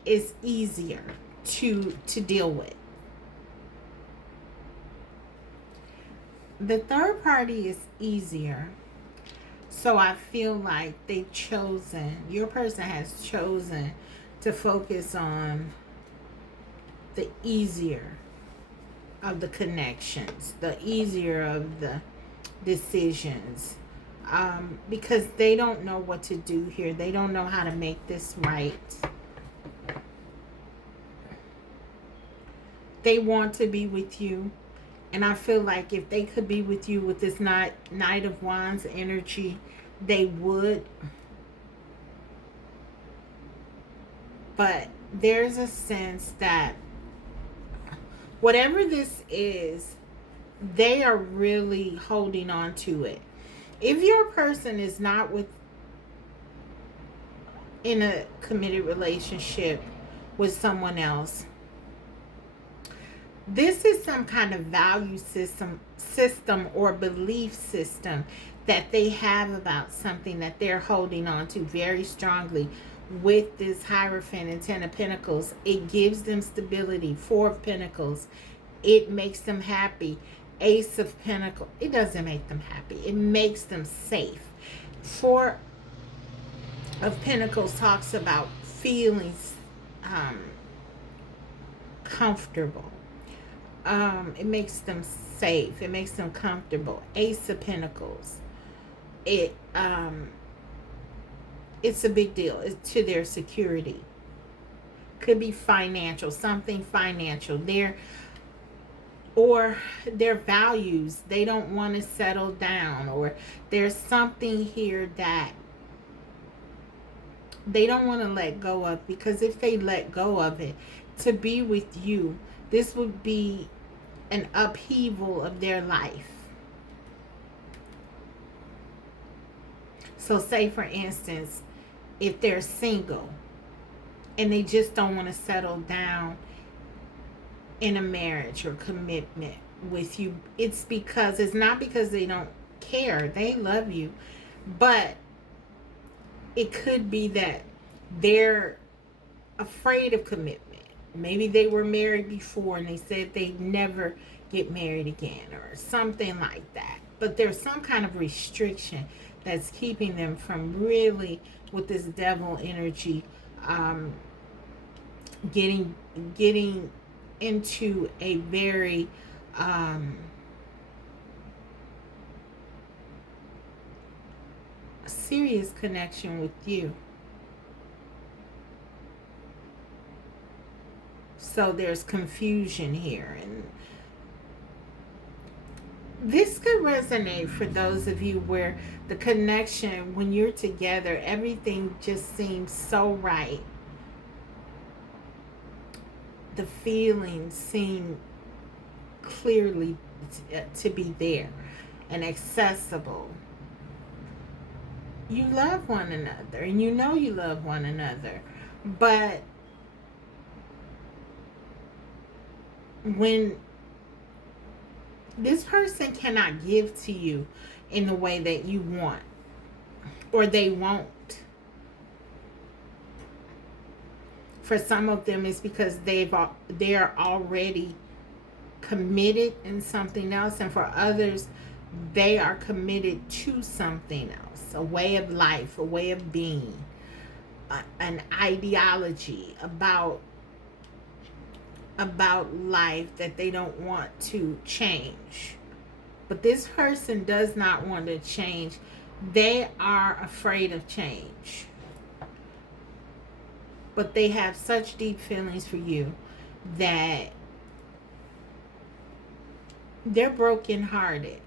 is easier to deal with. The third party is easier. So I feel like they've chosen, your person has chosen to focus on the easier of the connections, the easier of the decisions, because they don't know what to do here. They don't know how to make this right. They want to be with you. And I feel like if they could be with you with this Knight of Wands energy, they would. But there's a sense that whatever this is, they are really holding on to it. If your person is not in a committed relationship with someone else, this is some kind of value system or belief system that they have about something that they're holding on to very strongly. With this Hierophant and Ten of Pentacles, it gives them stability. Four of Pentacles, it makes them happy. Ace of Pentacles, it doesn't make them happy. It makes them safe. Four of Pentacles talks about feelings comfortable. It makes them safe. It makes them comfortable. Ace of Pentacles, it's a big deal. It's to their security. Could be financial, something financial. Or their values. They don't want to settle down, or there's something here that they don't want to let go of, because if they let go of it, to be with you, this would be an upheaval of their life. So say for instance, if they're single and they just don't want to settle down in a marriage or commitment with you, it's not because they don't care. They love you, but it could be that they're afraid of commitment. Maybe they were married before and they said they'd never get married again or something like that. But there's some kind of restriction that's keeping them from really, with this devil energy, getting into a very serious connection with you. So there's confusion here. And this could resonate for those of you where the connection, when you're together, everything just seems so right. The feelings seem clearly to be there and accessible. You love one another, and you know you love one another. But when this person cannot give to you in the way that you want, or they won't. For some of them, it's because they're already committed in something else, and for others, they are committed to something else, a way of life, a way of being, an ideology about life that they don't want to change. But this person does not want to change. They are afraid of change. But they have such deep feelings for you that they're brokenhearted.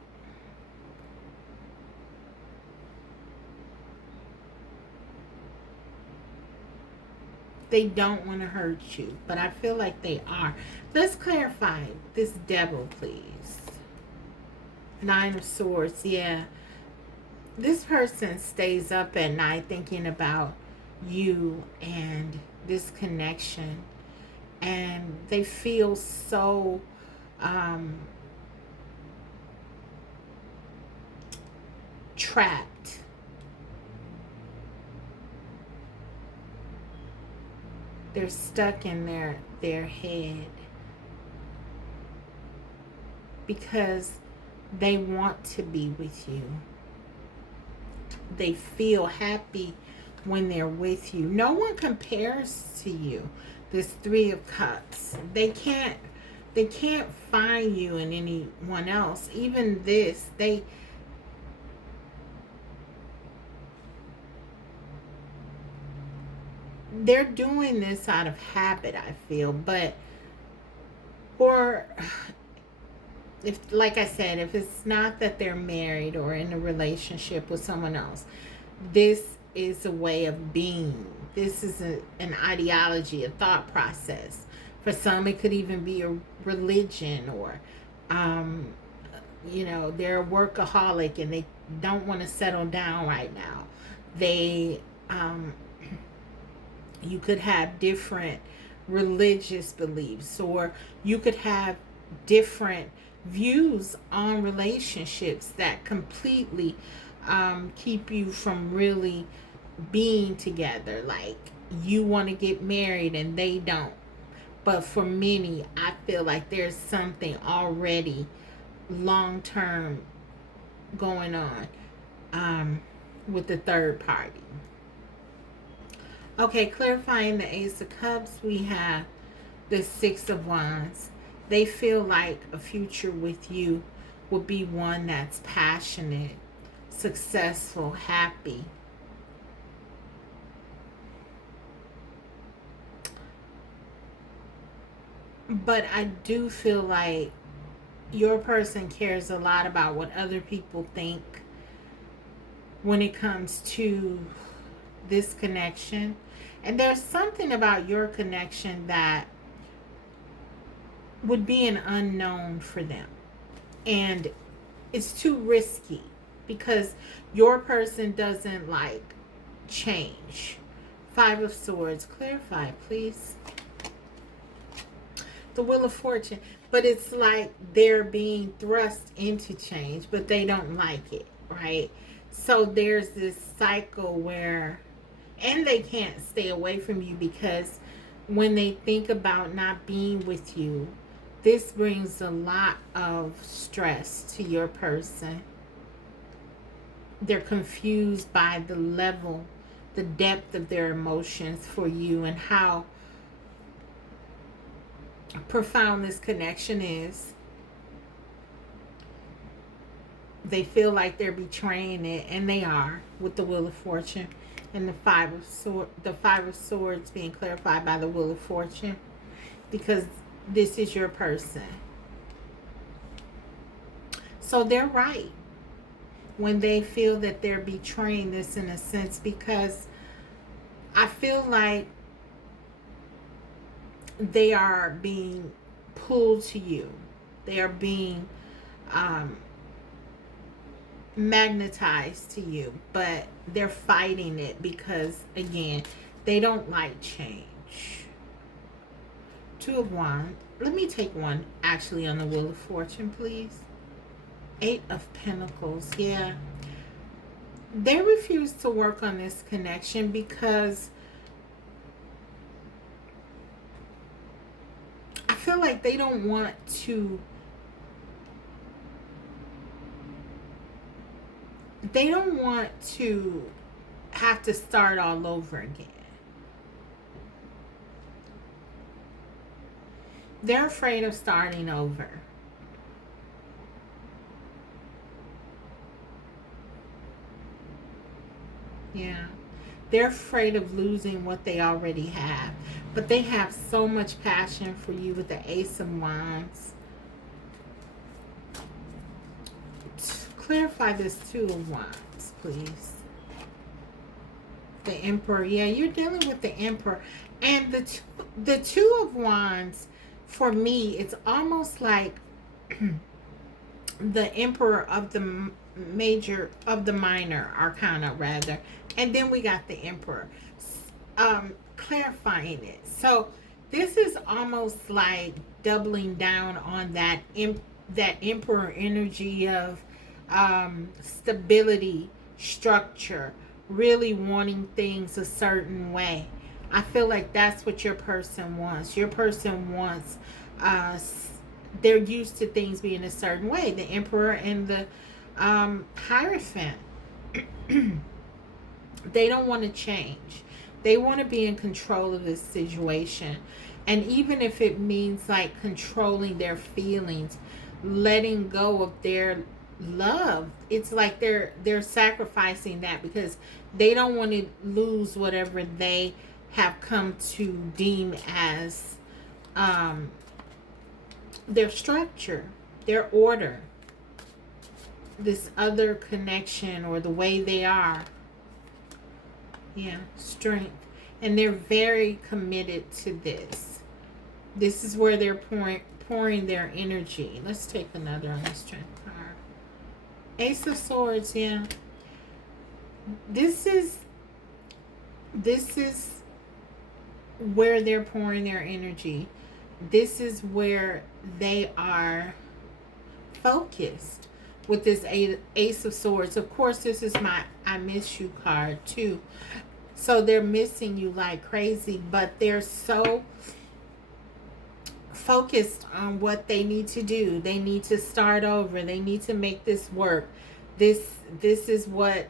They don't want to hurt you, but I feel like they are. Let's clarify this devil, please. Nine of Swords, yeah. This person stays up at night thinking about you and this connection, and they feel so trapped. They're stuck in their head because they want to be with you. They feel happy when they're with you. No one compares to you. This Three of Cups. They can't find you in anyone else. Even this, they're doing this out of habit, I feel. But, or if, like I said, if it's not that they're married or in a relationship with someone else, this is a way of being. This is an ideology, a thought process. For some, it could even be a religion, or they're a workaholic and they don't want to settle down right now. They you could have different religious beliefs, or you could have different views on relationships that completely keep you from really being together. Like, you want to get married and they don't. But for many, I feel like there's something already long term going on with the third party. Okay, clarifying the Ace of Cups, we have the Six of Wands. They feel like a future with you will be one that's passionate, successful, happy. But I do feel like your person cares a lot about what other people think when it comes to this connection. And there's something about your connection that would be an unknown for them. And it's too risky because your person doesn't like change. Five of Swords. Clarify, please. The Wheel of Fortune. But it's like they're being thrust into change, but they don't like it, right? So there's this cycle where, and they can't stay away from you because when they think about not being with you, this brings a lot of stress to your person. They're confused by the level, the depth of their emotions for you, and how profound this connection is. They feel like they're betraying it, and they are, with the Wheel of Fortune and the Five of Swords being clarified by the Wheel of Fortune. because this is your person. So they're right when they feel that they're betraying this, in a sense, because I feel like they are being pulled to you. They are being um, magnetized to you, but they're fighting it because, again, they don't like change. Two of Wands. Let me take one actually on the Wheel of Fortune, please. Eight of Pentacles. Yeah. They refuse to work on this connection because I feel like they don't want to have to start all over again. They're afraid of starting over. Yeah. They're afraid of losing what they already have. But they have so much passion for you with the Ace of Wands. Clarify this Two of Wands, please. The Emperor. Yeah, you're dealing with the Emperor. And the Two of Wands, for me, it's almost like the Emperor of the major, of the minor arcana, rather. And then we got the Emperor. Clarifying it. So this is almost like doubling down on that Emperor energy of stability, structure, really wanting things a certain way. I feel like that's what your person wants. Your person wants, they're used to things being a certain way. The Emperor and the Hierophant. They don't want to change. They want to be in control of this situation. And even if it means like controlling their feelings, letting go of their love, it's like they're sacrificing that because they don't want to lose whatever they have come to deem as their structure, their order, this other connection, or the way they are. Yeah, strength. And they're very committed to this. This is where they're pouring their energy. Let's take another on the strength card. Ace of Swords, yeah. This is where they're pouring their energy. This is where they are focused with this Ace of Swords. Of course, this is my I miss you card too. So they're missing you like crazy, but they're so focused on what they need to do. They need to start over. They need to make this work. This is what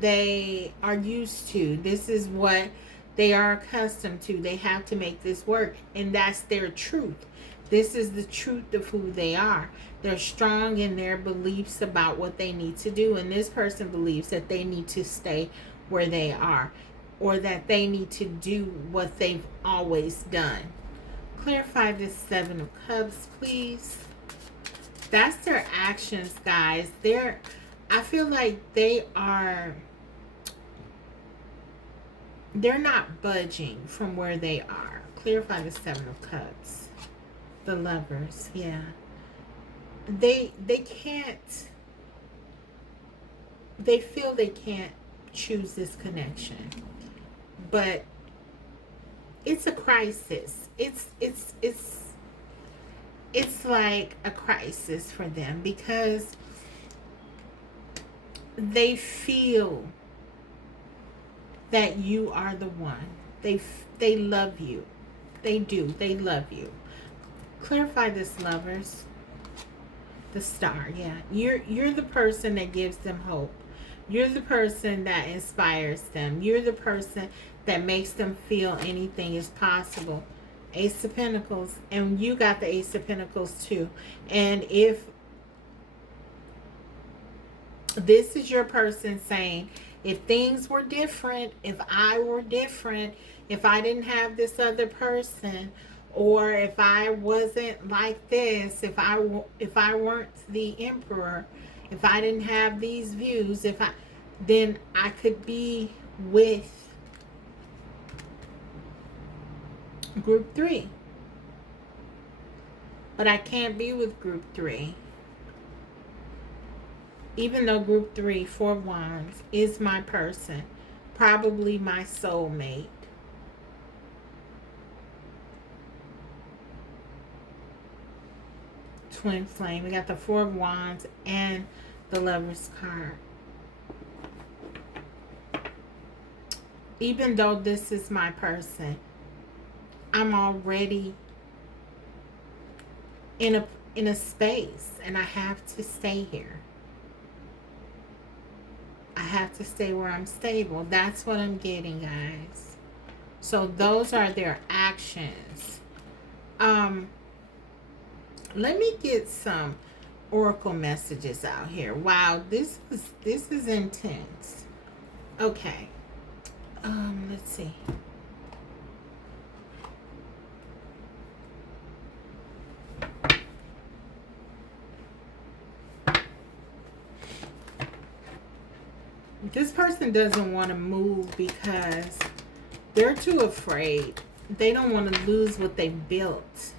they are used to. This is what they are accustomed to. They have to make this work, and that's their truth. This is the truth of who they are. They're strong in their beliefs about what they need to do, and this person believes that they need to stay where they are, or that they need to do what they've always done. Clarify this Seven of Cups, please. That's their actions, guys. I feel like they're not budging from where they are. Clarify the Seven of Cups. The Lovers, yeah. They can't, they feel they can't choose this connection. But it's a crisis. It's like a crisis for them because they feel that you are the one. They love you. They do. They love you. Clarify this, Lovers. The Star, yeah. You're the person that gives them hope. You're the person that inspires them. You're the person that makes them feel anything is possible. Ace of Pentacles. And you got the Ace of Pentacles too. And if this is your person saying, if things were different, if I were different, if I didn't have this other person, Or if I wasn't like this, if I weren't the emperor, if I didn't have these views, then I could be with group 3. But I can't be with group 3. Even though group 3, 4 of Wands, is my person, probably my soulmate. Twin flame. We got the 4 of Wands and the Lover's card. Even though this is my person, I'm already in a space, and I have to stay here. I have to stay where I'm stable. That's what I'm getting, guys. So those are their actions. Let me get some oracle messages out here. Wow, this is intense. Okay. Let's see. This person doesn't want to move because they're too afraid. They don't want to lose what they built.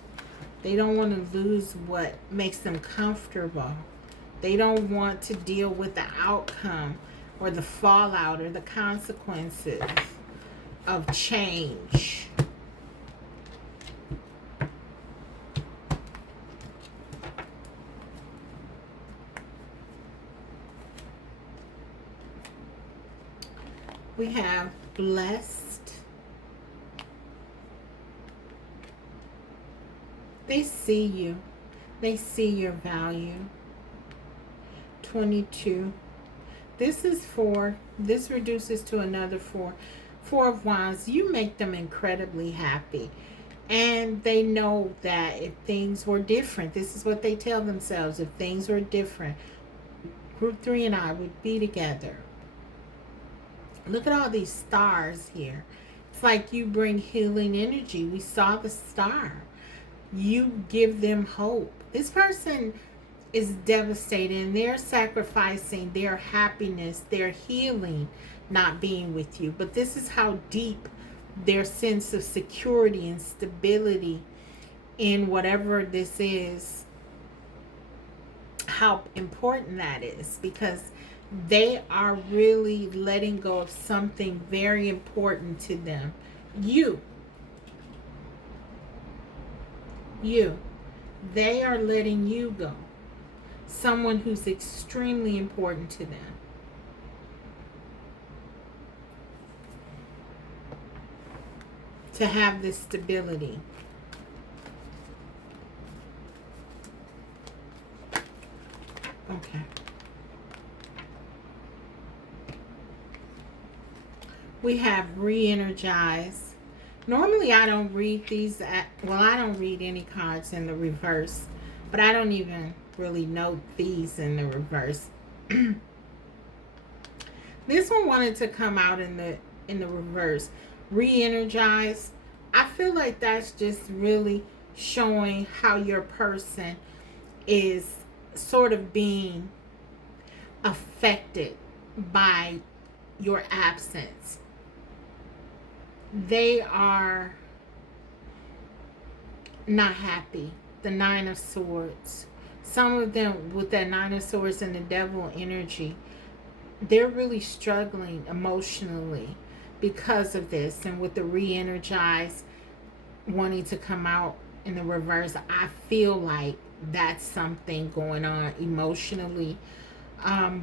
They don't want to lose what makes them comfortable. They don't want to deal with the outcome or the fallout or the consequences of change. We have blessed. They see you. They see your value. 22. This is 4. This reduces to another 4. 4 of Wands. You make them incredibly happy. And they know that if things were different, this is what they tell themselves. If things were different, group 3 and I would be together. Look at all these stars here. It's like you bring healing energy. We saw the star. You give them hope. This person is devastated, and they're sacrificing their happiness, their healing, not being with you. But this is how deep their sense of security and stability in whatever this is, how important that is, because they are really letting go of something very important to them. You. They are letting you go. Someone who's extremely important to them. To have this stability. Okay. We have re-energize. Normally I don't read these I don't read any cards in the reverse, but I don't even really note these in the reverse. This one wanted to come out in the reverse. Re-energize. I feel like that's just really showing how your person is sort of being affected by your absence. They are not happy. The 9 of Swords. Some of them with that 9 of Swords and the devil energy, they're really struggling emotionally because of this. And with the re-energize wanting to come out in the reverse, I feel like that's something going on emotionally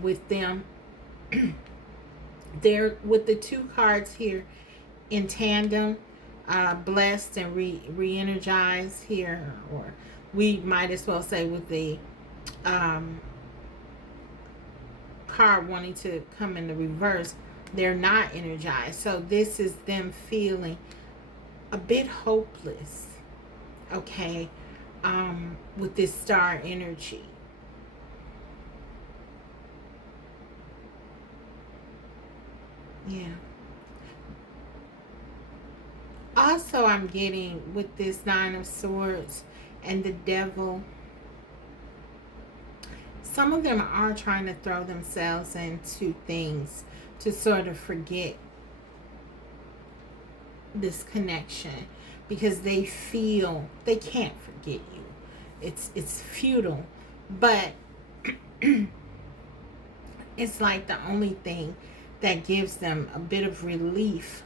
with them. They're with the 2 cards here in tandem, blessed and re-energized here, or we might as well say with the card wanting to come in the reverse, they're not energized. So this is them feeling a bit hopeless, okay, with this star energy. Yeah. Also, also I'm getting with this Nine of Swords and the Devil, some of them are trying to throw themselves into things to sort of forget this connection because they feel they can't forget you. It's futile, but it's like the only thing that gives them a bit of relief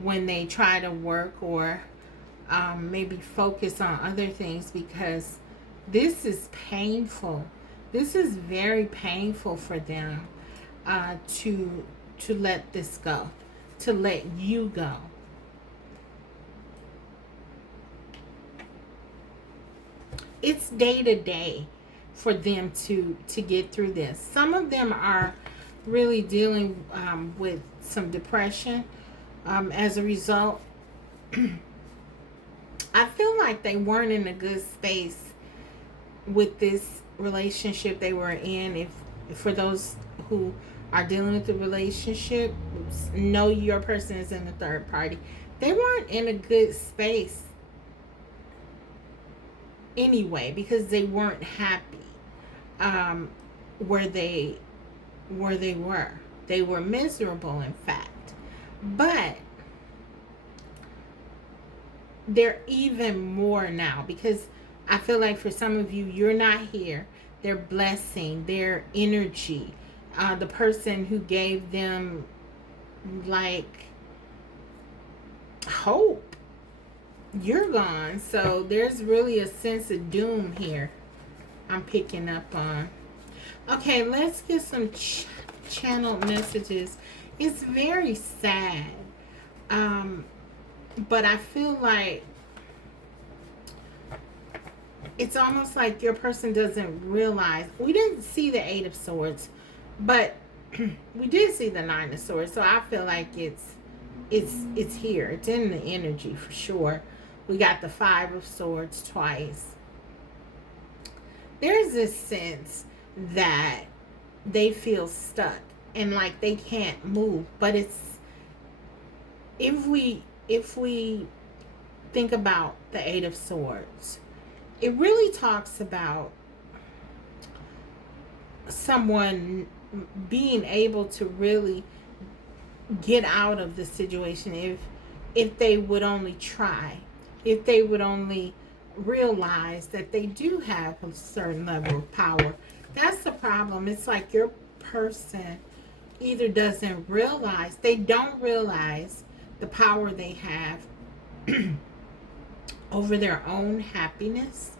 when they try to work or maybe focus on other things, because this is painful. This is very painful for them to let this go, to let you go. It's day to day for them to get through this. Some of them are really dealing with some depression as a result. I feel like they weren't in a good space with this relationship they were in. If for those who are dealing with the relationship, know your person is in the third party. They weren't in a good space anyway because they weren't happy where they were. They were miserable, in fact. But they're even more now, because I feel like for some of you, you're not here. Their blessing, their energy, the person who gave them like hope, you're gone. So there's really a sense of doom here I'm picking up on. Okay, let's get some channeled messages. It's very sad. But I feel like it's almost like your person doesn't realize. We didn't see the Eight of Swords, but we did see the Nine of Swords. So I feel like it's here. It's in the energy for sure. We got the Five of Swords twice. There's this sense that they feel stuck and like they can't move. But it's, if we think about the Eight of Swords, it really talks about someone being able to really get out of the situation if they would only try, if they would only realize that they do have a certain level of power. That's the problem. It's like your person either doesn't realize, they don't realize the power they have over their own happiness,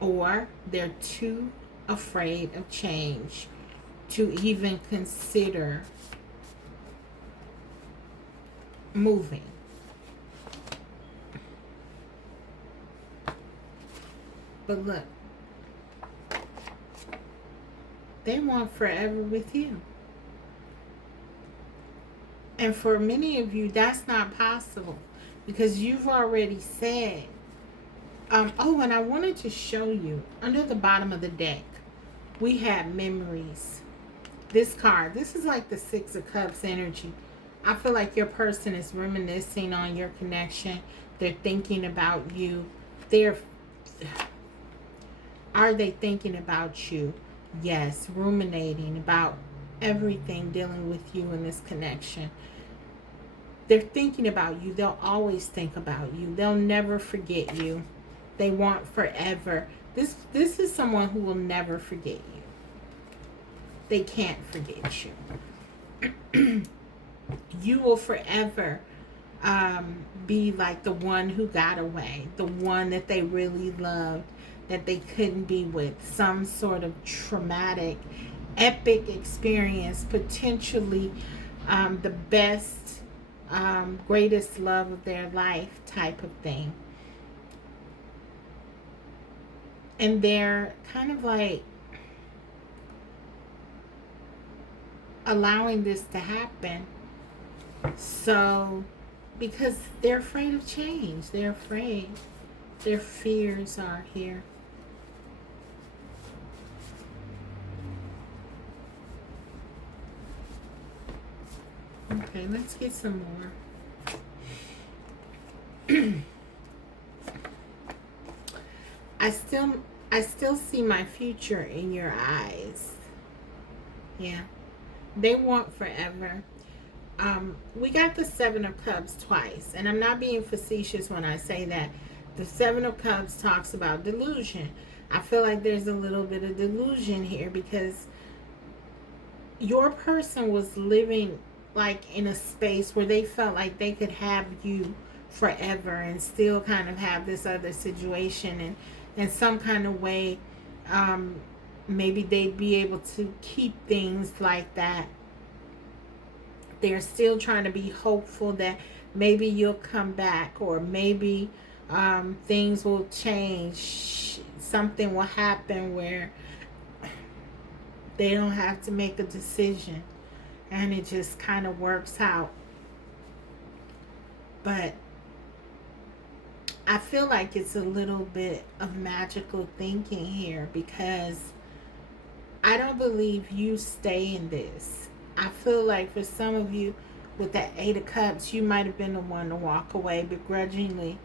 or they're too afraid of change to even consider moving. But look, they want forever with you. And for many of you, that's not possible because you've already said, oh, and I wanted to show you under the bottom of the deck, we have memories. This card, this is like the Six of Cups energy. I feel like your person is reminiscing on your connection. They're thinking about you. Are they thinking about you? Yes, ruminating about everything dealing with you in this connection. They're thinking about you. They'll always think about you. They'll never forget you. They want forever. This is someone who will never forget you. They can't forget you. You will forever be like the one who got away, the one that they really loved, that they couldn't be with. Some sort of traumatic, epic experience, potentially the best, greatest love of their life type of thing. And they're kind of like allowing this to happen. So, because they're afraid of change. They're afraid. Their fears are here. Okay, let's get some more. I still I still see my future in your eyes. Yeah. They want forever. We got the Seven of Cups twice, and I'm not being facetious when I say that. The Seven of Cups talks about delusion. I feel like there's a little bit of delusion here because your person was living like in a space where they felt like they could have you forever and still kind of have this other situation, and in some kind of way, um, maybe they'd be able to keep things like that. They're still trying to be hopeful that maybe you'll come back, or maybe things will change. Something will happen where they don't have to make a decision and it just kind of works out. But I feel like it's a little bit of magical thinking here because I don't believe you stay in this. I feel like for some of you with that Eight of Cups, you might have been the one to walk away begrudgingly.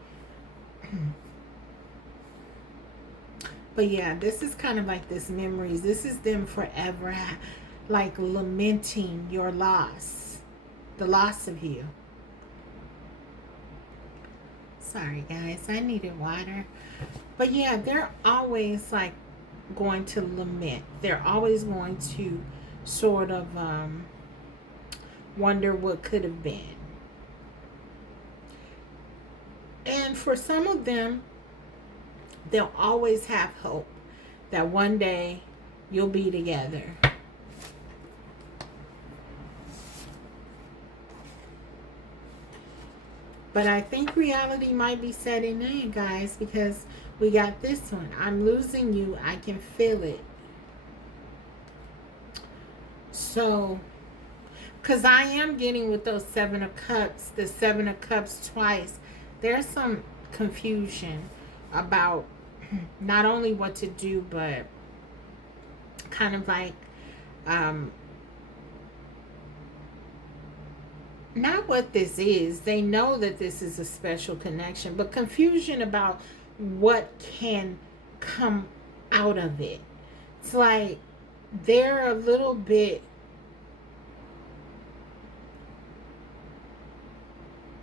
But yeah, this is kind of like this memories. This is them forever like lamenting your loss. The loss of you. Sorry guys, I needed water. But yeah, they're always like going to lament. They're always going to sort of wonder what could have been. And for some of them, they'll always have hope that one day you'll be together. But I think reality might be setting in, guys, because we got this one. I'm losing you. I can feel it. So, because I am getting with those Seven of Cups, the Seven of Cups twice, there's some confusion about not only what to do, but kind of like not what this is. They know that this is a special connection, but confusion about what can come out of it. It's like they're a little bit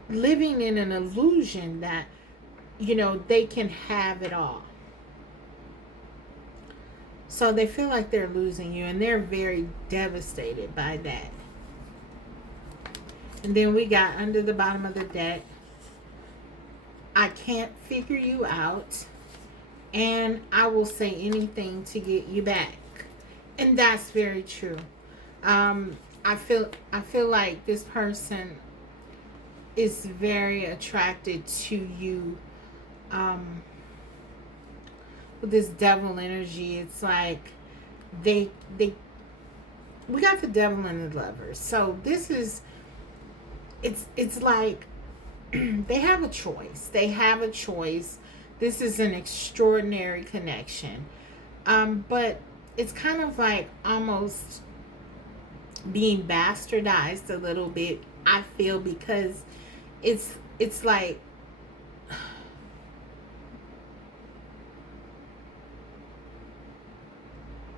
living in an illusion that, you know, they can have it all. So they feel like they're losing you, and they're very devastated by that. And then we got under the bottom of the deck, I can't figure you out, and I will say anything to get you back. And that's very true. I feel like this person is very attracted to you. With this devil energy, it's like they we got the devil and the lovers. So this is it's like they have a choice. They have a choice. This is an extraordinary connection. But it's kind of like almost being bastardized a little bit, I feel, because it's like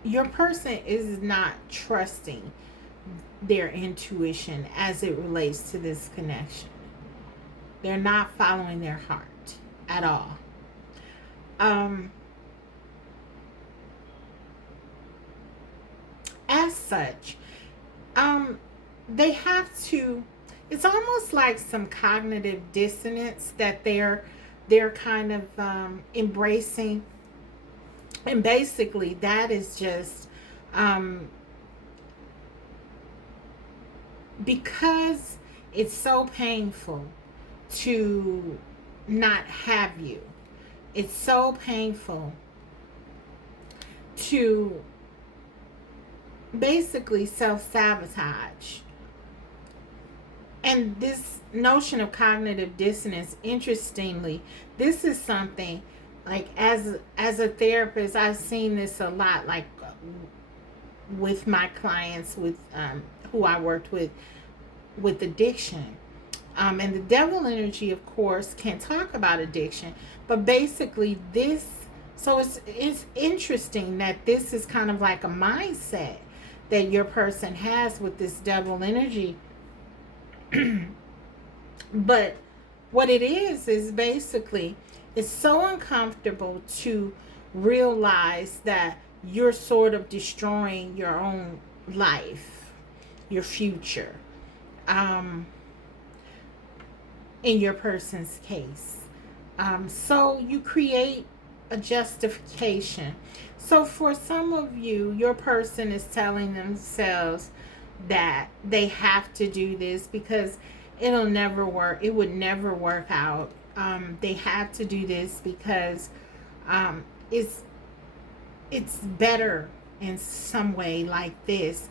your person is not trusting their intuition as it relates to this connection. They're not following their heart at all. As such, they have to, it's almost like some cognitive dissonance that they're kind of embracing. And basically that is just because it's so painful to not have you. It's so painful to basically self-sabotage. And this notion of cognitive dissonance, interestingly, this is something like as a therapist, I've seen this a lot, like with my clients with who I worked with addiction. And the devil energy, of course, can talk about addiction, but basically this. So it's interesting that this is kind of like a mindset that your person has with this devil energy. But what it is basically it's so uncomfortable to realize that you're sort of destroying your own life, your future. Um, in your person's case. So you create a justification. So for some of you, your person is telling themselves that they have to do this because it'll never work. It would never work out. They have to do this because um, it's it's better in some way like this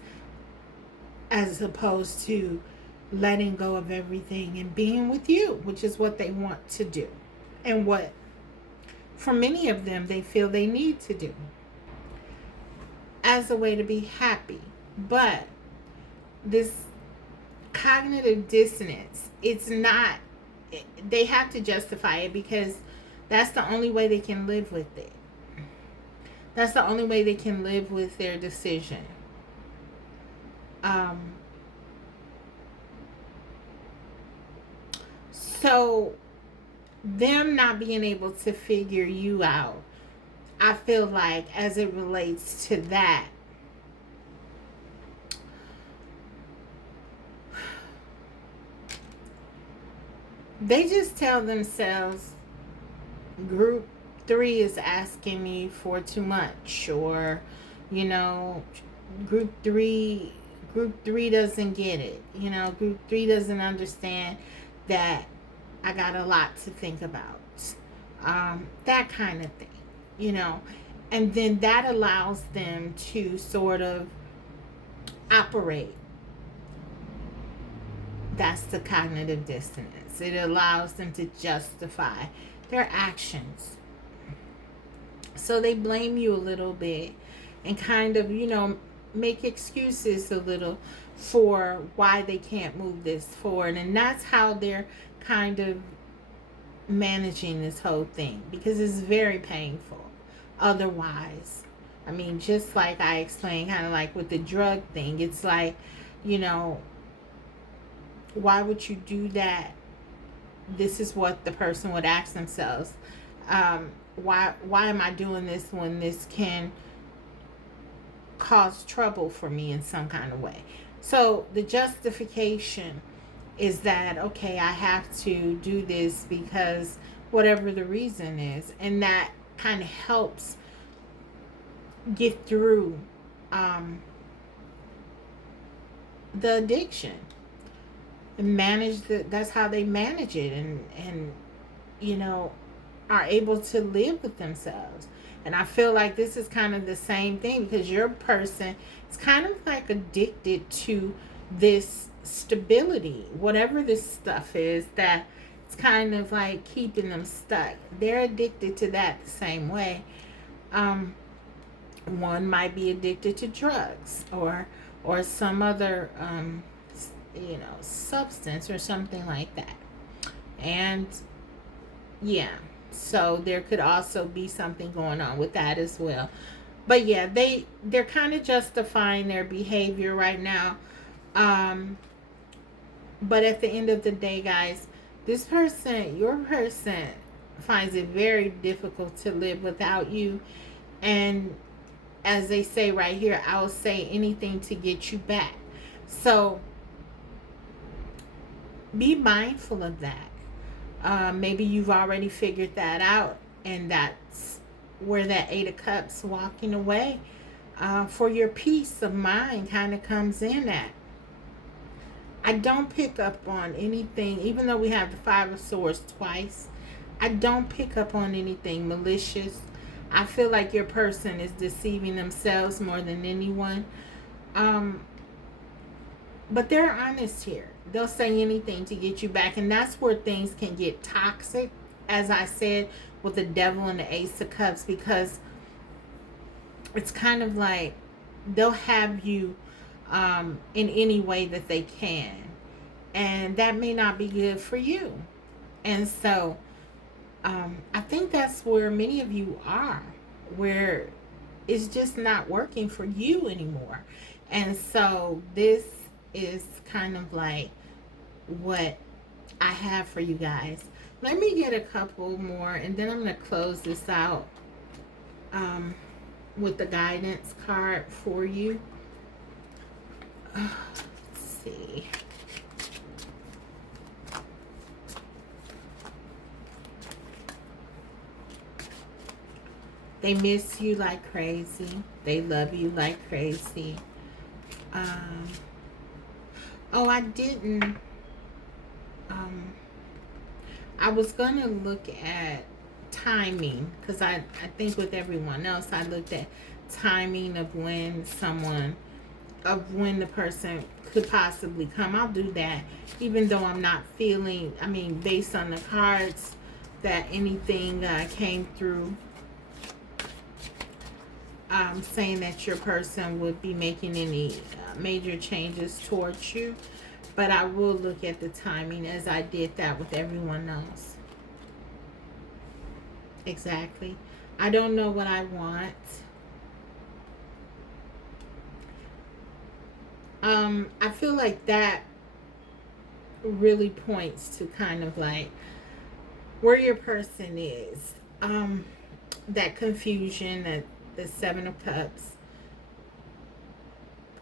as opposed to letting go of everything and being with you, which is what they want to do and what for many of them they feel they need to do as a way to be happy. But this cognitive dissonance, it's not, they have to justify it because that's the only way they can live with it. That's the only way they can live with their decision. So them not being able to figure you out, I feel like as it relates to that, they just tell themselves group 3 is asking me for too much, or you know, group 3 group 3 doesn't get it. You know, group 3 doesn't understand that I got a lot to think about. That kind of thing, you know. And then that allows them to sort of operate. That's the cognitive dissonance. It allows them to justify their actions. So they blame you a little bit and kind of, you know, make excuses a little for why they can't move this forward. And that's how they're kind of managing this whole thing because it's very painful otherwise. I mean, just like I explained, kind of like with the drug thing, it's like, you know, why would you do that? This is what the person would ask themselves. Why am I doing this when this can cause trouble for me in some kind of way? So the justification is that, okay, I have to do this because whatever the reason is, and that kind of helps get through the addiction and manage that's how they manage it, and you know, are able to live with themselves. And I feel like this is kind of the same thing because your person is kind of like addicted to this stability, whatever this stuff is that it's kind of like keeping them stuck. They're addicted to that the same way. One might be addicted to drugs or some other you know, substance or something like that. And yeah, so there could also be something going on with that as well. But yeah, they're kind of justifying their behavior right now. But at the end of the day, guys, this person, your person, finds it very difficult to live without you. And as they say right here, I will say anything to get you back. So be mindful of that. Maybe you've already figured that out, and that's where that 8 of Cups walking away for your peace of mind kind of comes in at. I don't pick up on anything, even though we have the 5 of Swords twice. I don't pick up on anything malicious. I feel like your person is deceiving themselves more than anyone. But they're honest here. They'll say anything to get you back. And that's where things can get toxic, as I said, with the Devil and the Ace of Cups, because it's kind of like they'll have you in any way that they can. and that may not be good for you. And so I think that's where many of you are, where it's just not working for you anymore. And so this is kind of like what I have for you guys. Let me get a couple more and then I'm going to close this out with the guidance card for you. Let's see. They miss you like crazy. They love you like crazy. Oh, I didn't. I was going to look at timing because I think with everyone else, I looked at timing of when the person could possibly come. I'll do that even though I'm not feeling, based on the cards, that anything came through saying that your person would be making any major changes towards you. But I will look at the timing as I did that with everyone else. Exactly. I don't know what I want. I feel like that really points to kind of like where your person is. That confusion, that the Seven of Cups.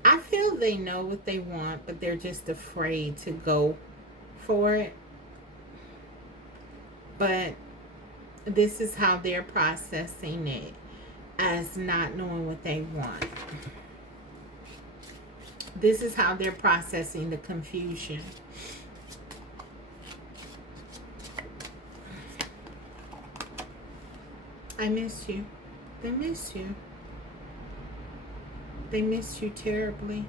I feel they know what they want, but they're just afraid to go for it. But this is how they're processing it, as not knowing what they want. This is how they're processing the confusion. I miss you. They miss you. They miss you terribly.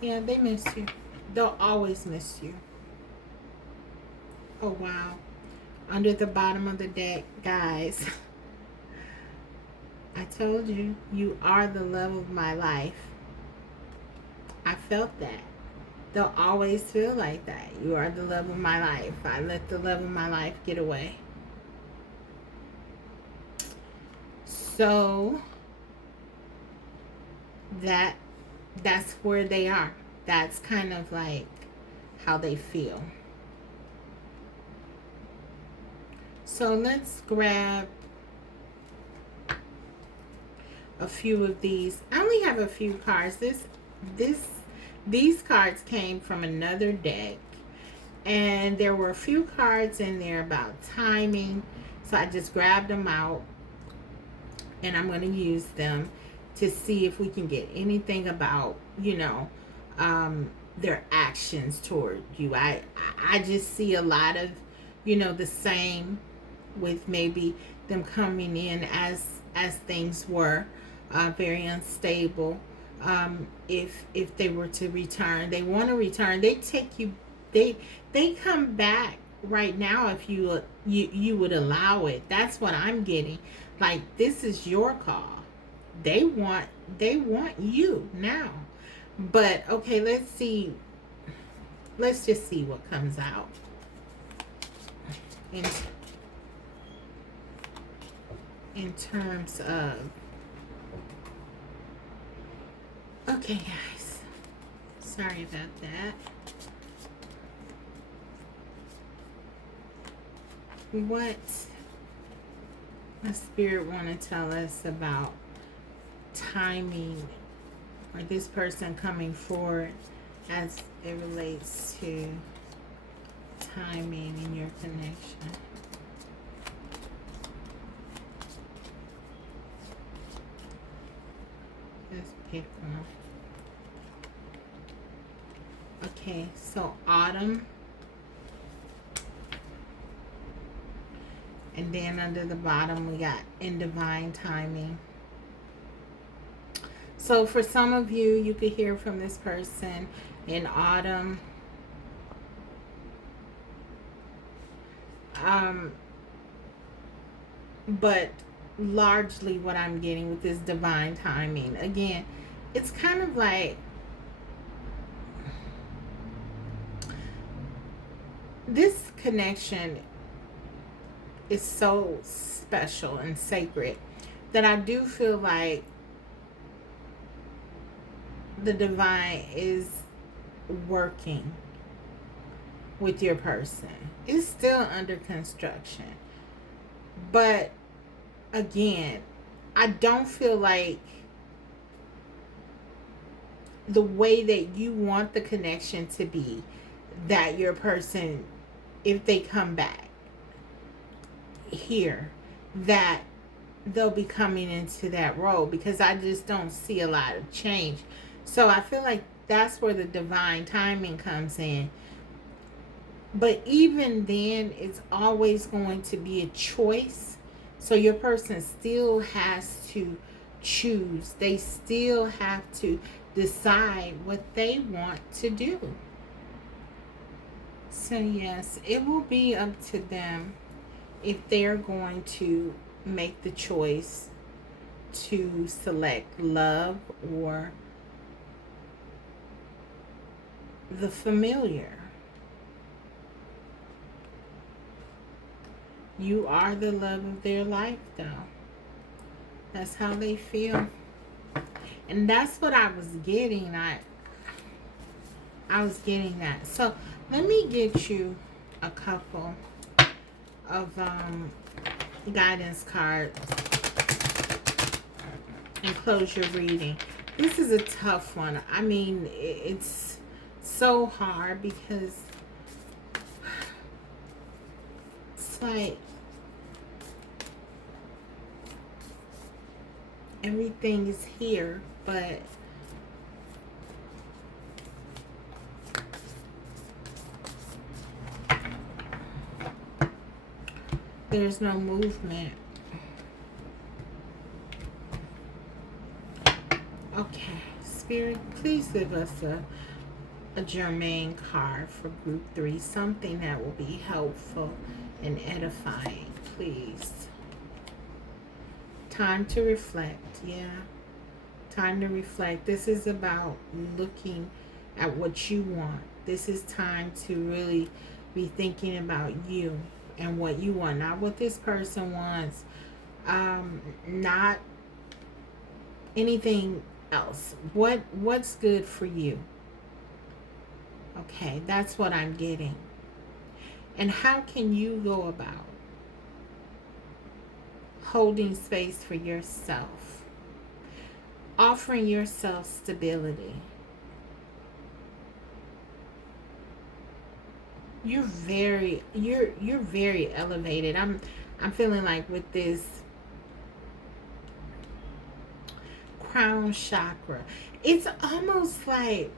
Yeah, they miss you. They'll always miss you. Oh, wow. Under the bottom of the deck, guys. I told you, you are the love of my life. I felt that. They'll always feel like that. You are the love of my life. I let the love of my life get away. So that's where they are. That's kind of like how they feel. So let's grab a few of these. I only have a few cards. These cards came from another deck, and there were a few cards in there about timing. So I just grabbed them out, and I'm going to use them to see if we can get anything about, their actions toward you. I just see a lot of, the same with maybe them coming in as things were very unstable. If they were to return, they want to return. They take you. They come back right now if you would allow it. That's what I'm getting. Like, this is your call. They want you now. But okay, let's see. Let's just see what comes out. In terms of, okay, guys, sorry about that. What the spirit want to tell us about timing, or this person coming forward as it relates to timing in your connection? Let's pick one. Okay, so autumn. And then under the bottom, we got in divine timing. So for some of you, you could hear from this person in autumn. But largely what I'm getting with this divine timing, again, it's kind of like this connection is so special and sacred that I do feel like the divine is working with your person. It's still under construction. But again, I don't feel like the way that you want the connection to be, that your person, if they come back here, that they'll be coming into that role, because I just don't see a lot of change. So I feel like that's where the divine timing comes in. But even then, it's always going to be a choice. So your person still has to choose. They still have to decide what they want to do. So yes, it will be up to them if they're going to make the choice to select love or the familiar. You are the love of their life, though. That's how they feel. And that's what I was getting. I was getting that. So let me get you a couple of guidance cards and close your reading. This is a tough one. I mean, it's so hard because it's like everything is here, but there's no movement. Okay, Spirit, please give us a germane card for group 3. Something that will be helpful and edifying, please. Time to reflect, yeah. Time to reflect. This is about looking at what you want. This is time to really be thinking about you and what you want, not what this person wants, not anything else. What's good for you? Okay, that's what I'm getting. And how can you go about holding space for yourself, offering yourself stability? You're very elevated. I'm feeling like with this crown chakra, it's almost like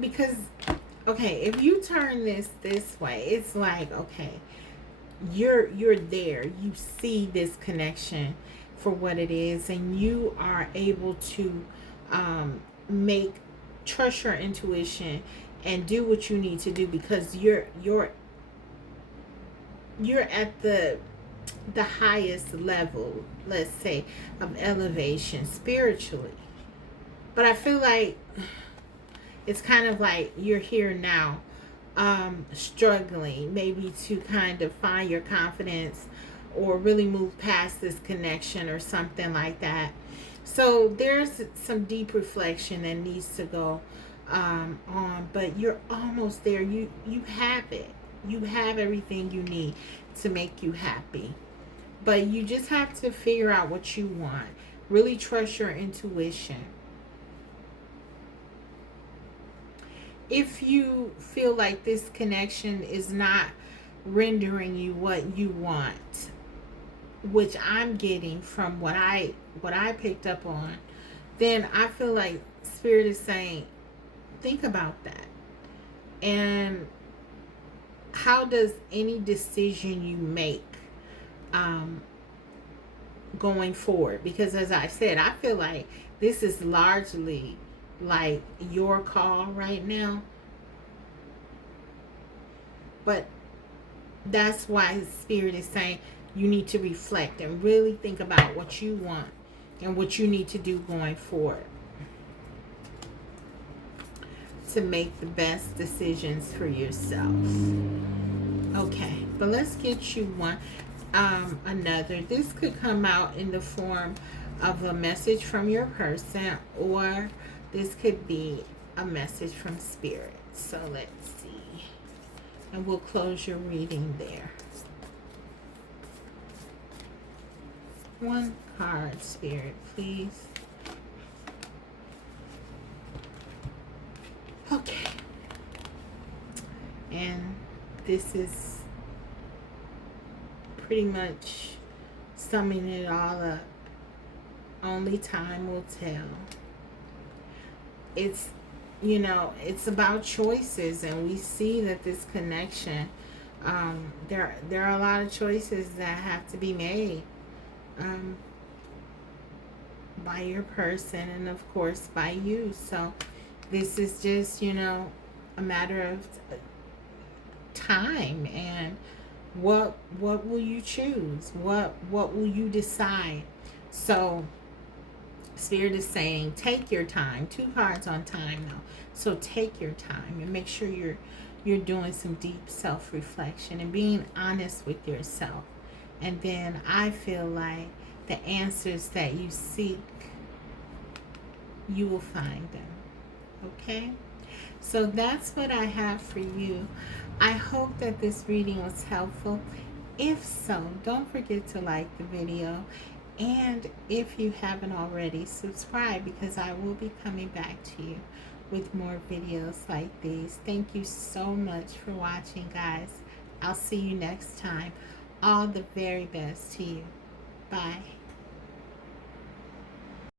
because okay, if you turn this way, it's like, okay, you're there. You see this connection for what it is, and you are able to trust your intuition and do what you need to do, because you're at the highest level, let's say, of elevation spiritually. But I feel like it's kind of like you're here now, struggling maybe to kind of find your confidence or really move past this connection or something like that. So there's some deep reflection that needs to go on, but you're almost there. You have it. You have everything you need to make you happy. But you just have to figure out what you want. Really trust your intuition. If you feel like this connection is not rendering you what you want, which I'm getting from what I picked up on, then I feel like Spirit is saying, think about that. And how does any decision you make going forward? Because as I said, I feel like this is largely like your call right now. But that's why Spirit is saying, you need to reflect and really think about what you want and what you need to do going forward to make the best decisions for yourself. Okay, but let's get you one another. This could come out in the form of a message from your person, or this could be a message from spirit. So let's see, and we'll close your reading there. One card, spirit, please. Okay, and this is pretty much summing it all up. Only time will tell. It's, it's about choices, and we see that this connection, there are a lot of choices that have to be made by your person, and of course by you. So this is just, a matter of time, and what will you choose? What will you decide? So Spirit is saying, take your time. 2 cards on time though. So take your time and make sure you're doing some deep self-reflection and being honest with yourself. And then I feel like the answers that you seek, you will find them. Okay? So that's what I have for you. I hope that this reading was helpful. If so, don't forget to like the video. And if you haven't already, subscribe, because I will be coming back to you with more videos like these. Thank you so much for watching, guys. I'll see you next time. All the very best to you. Bye.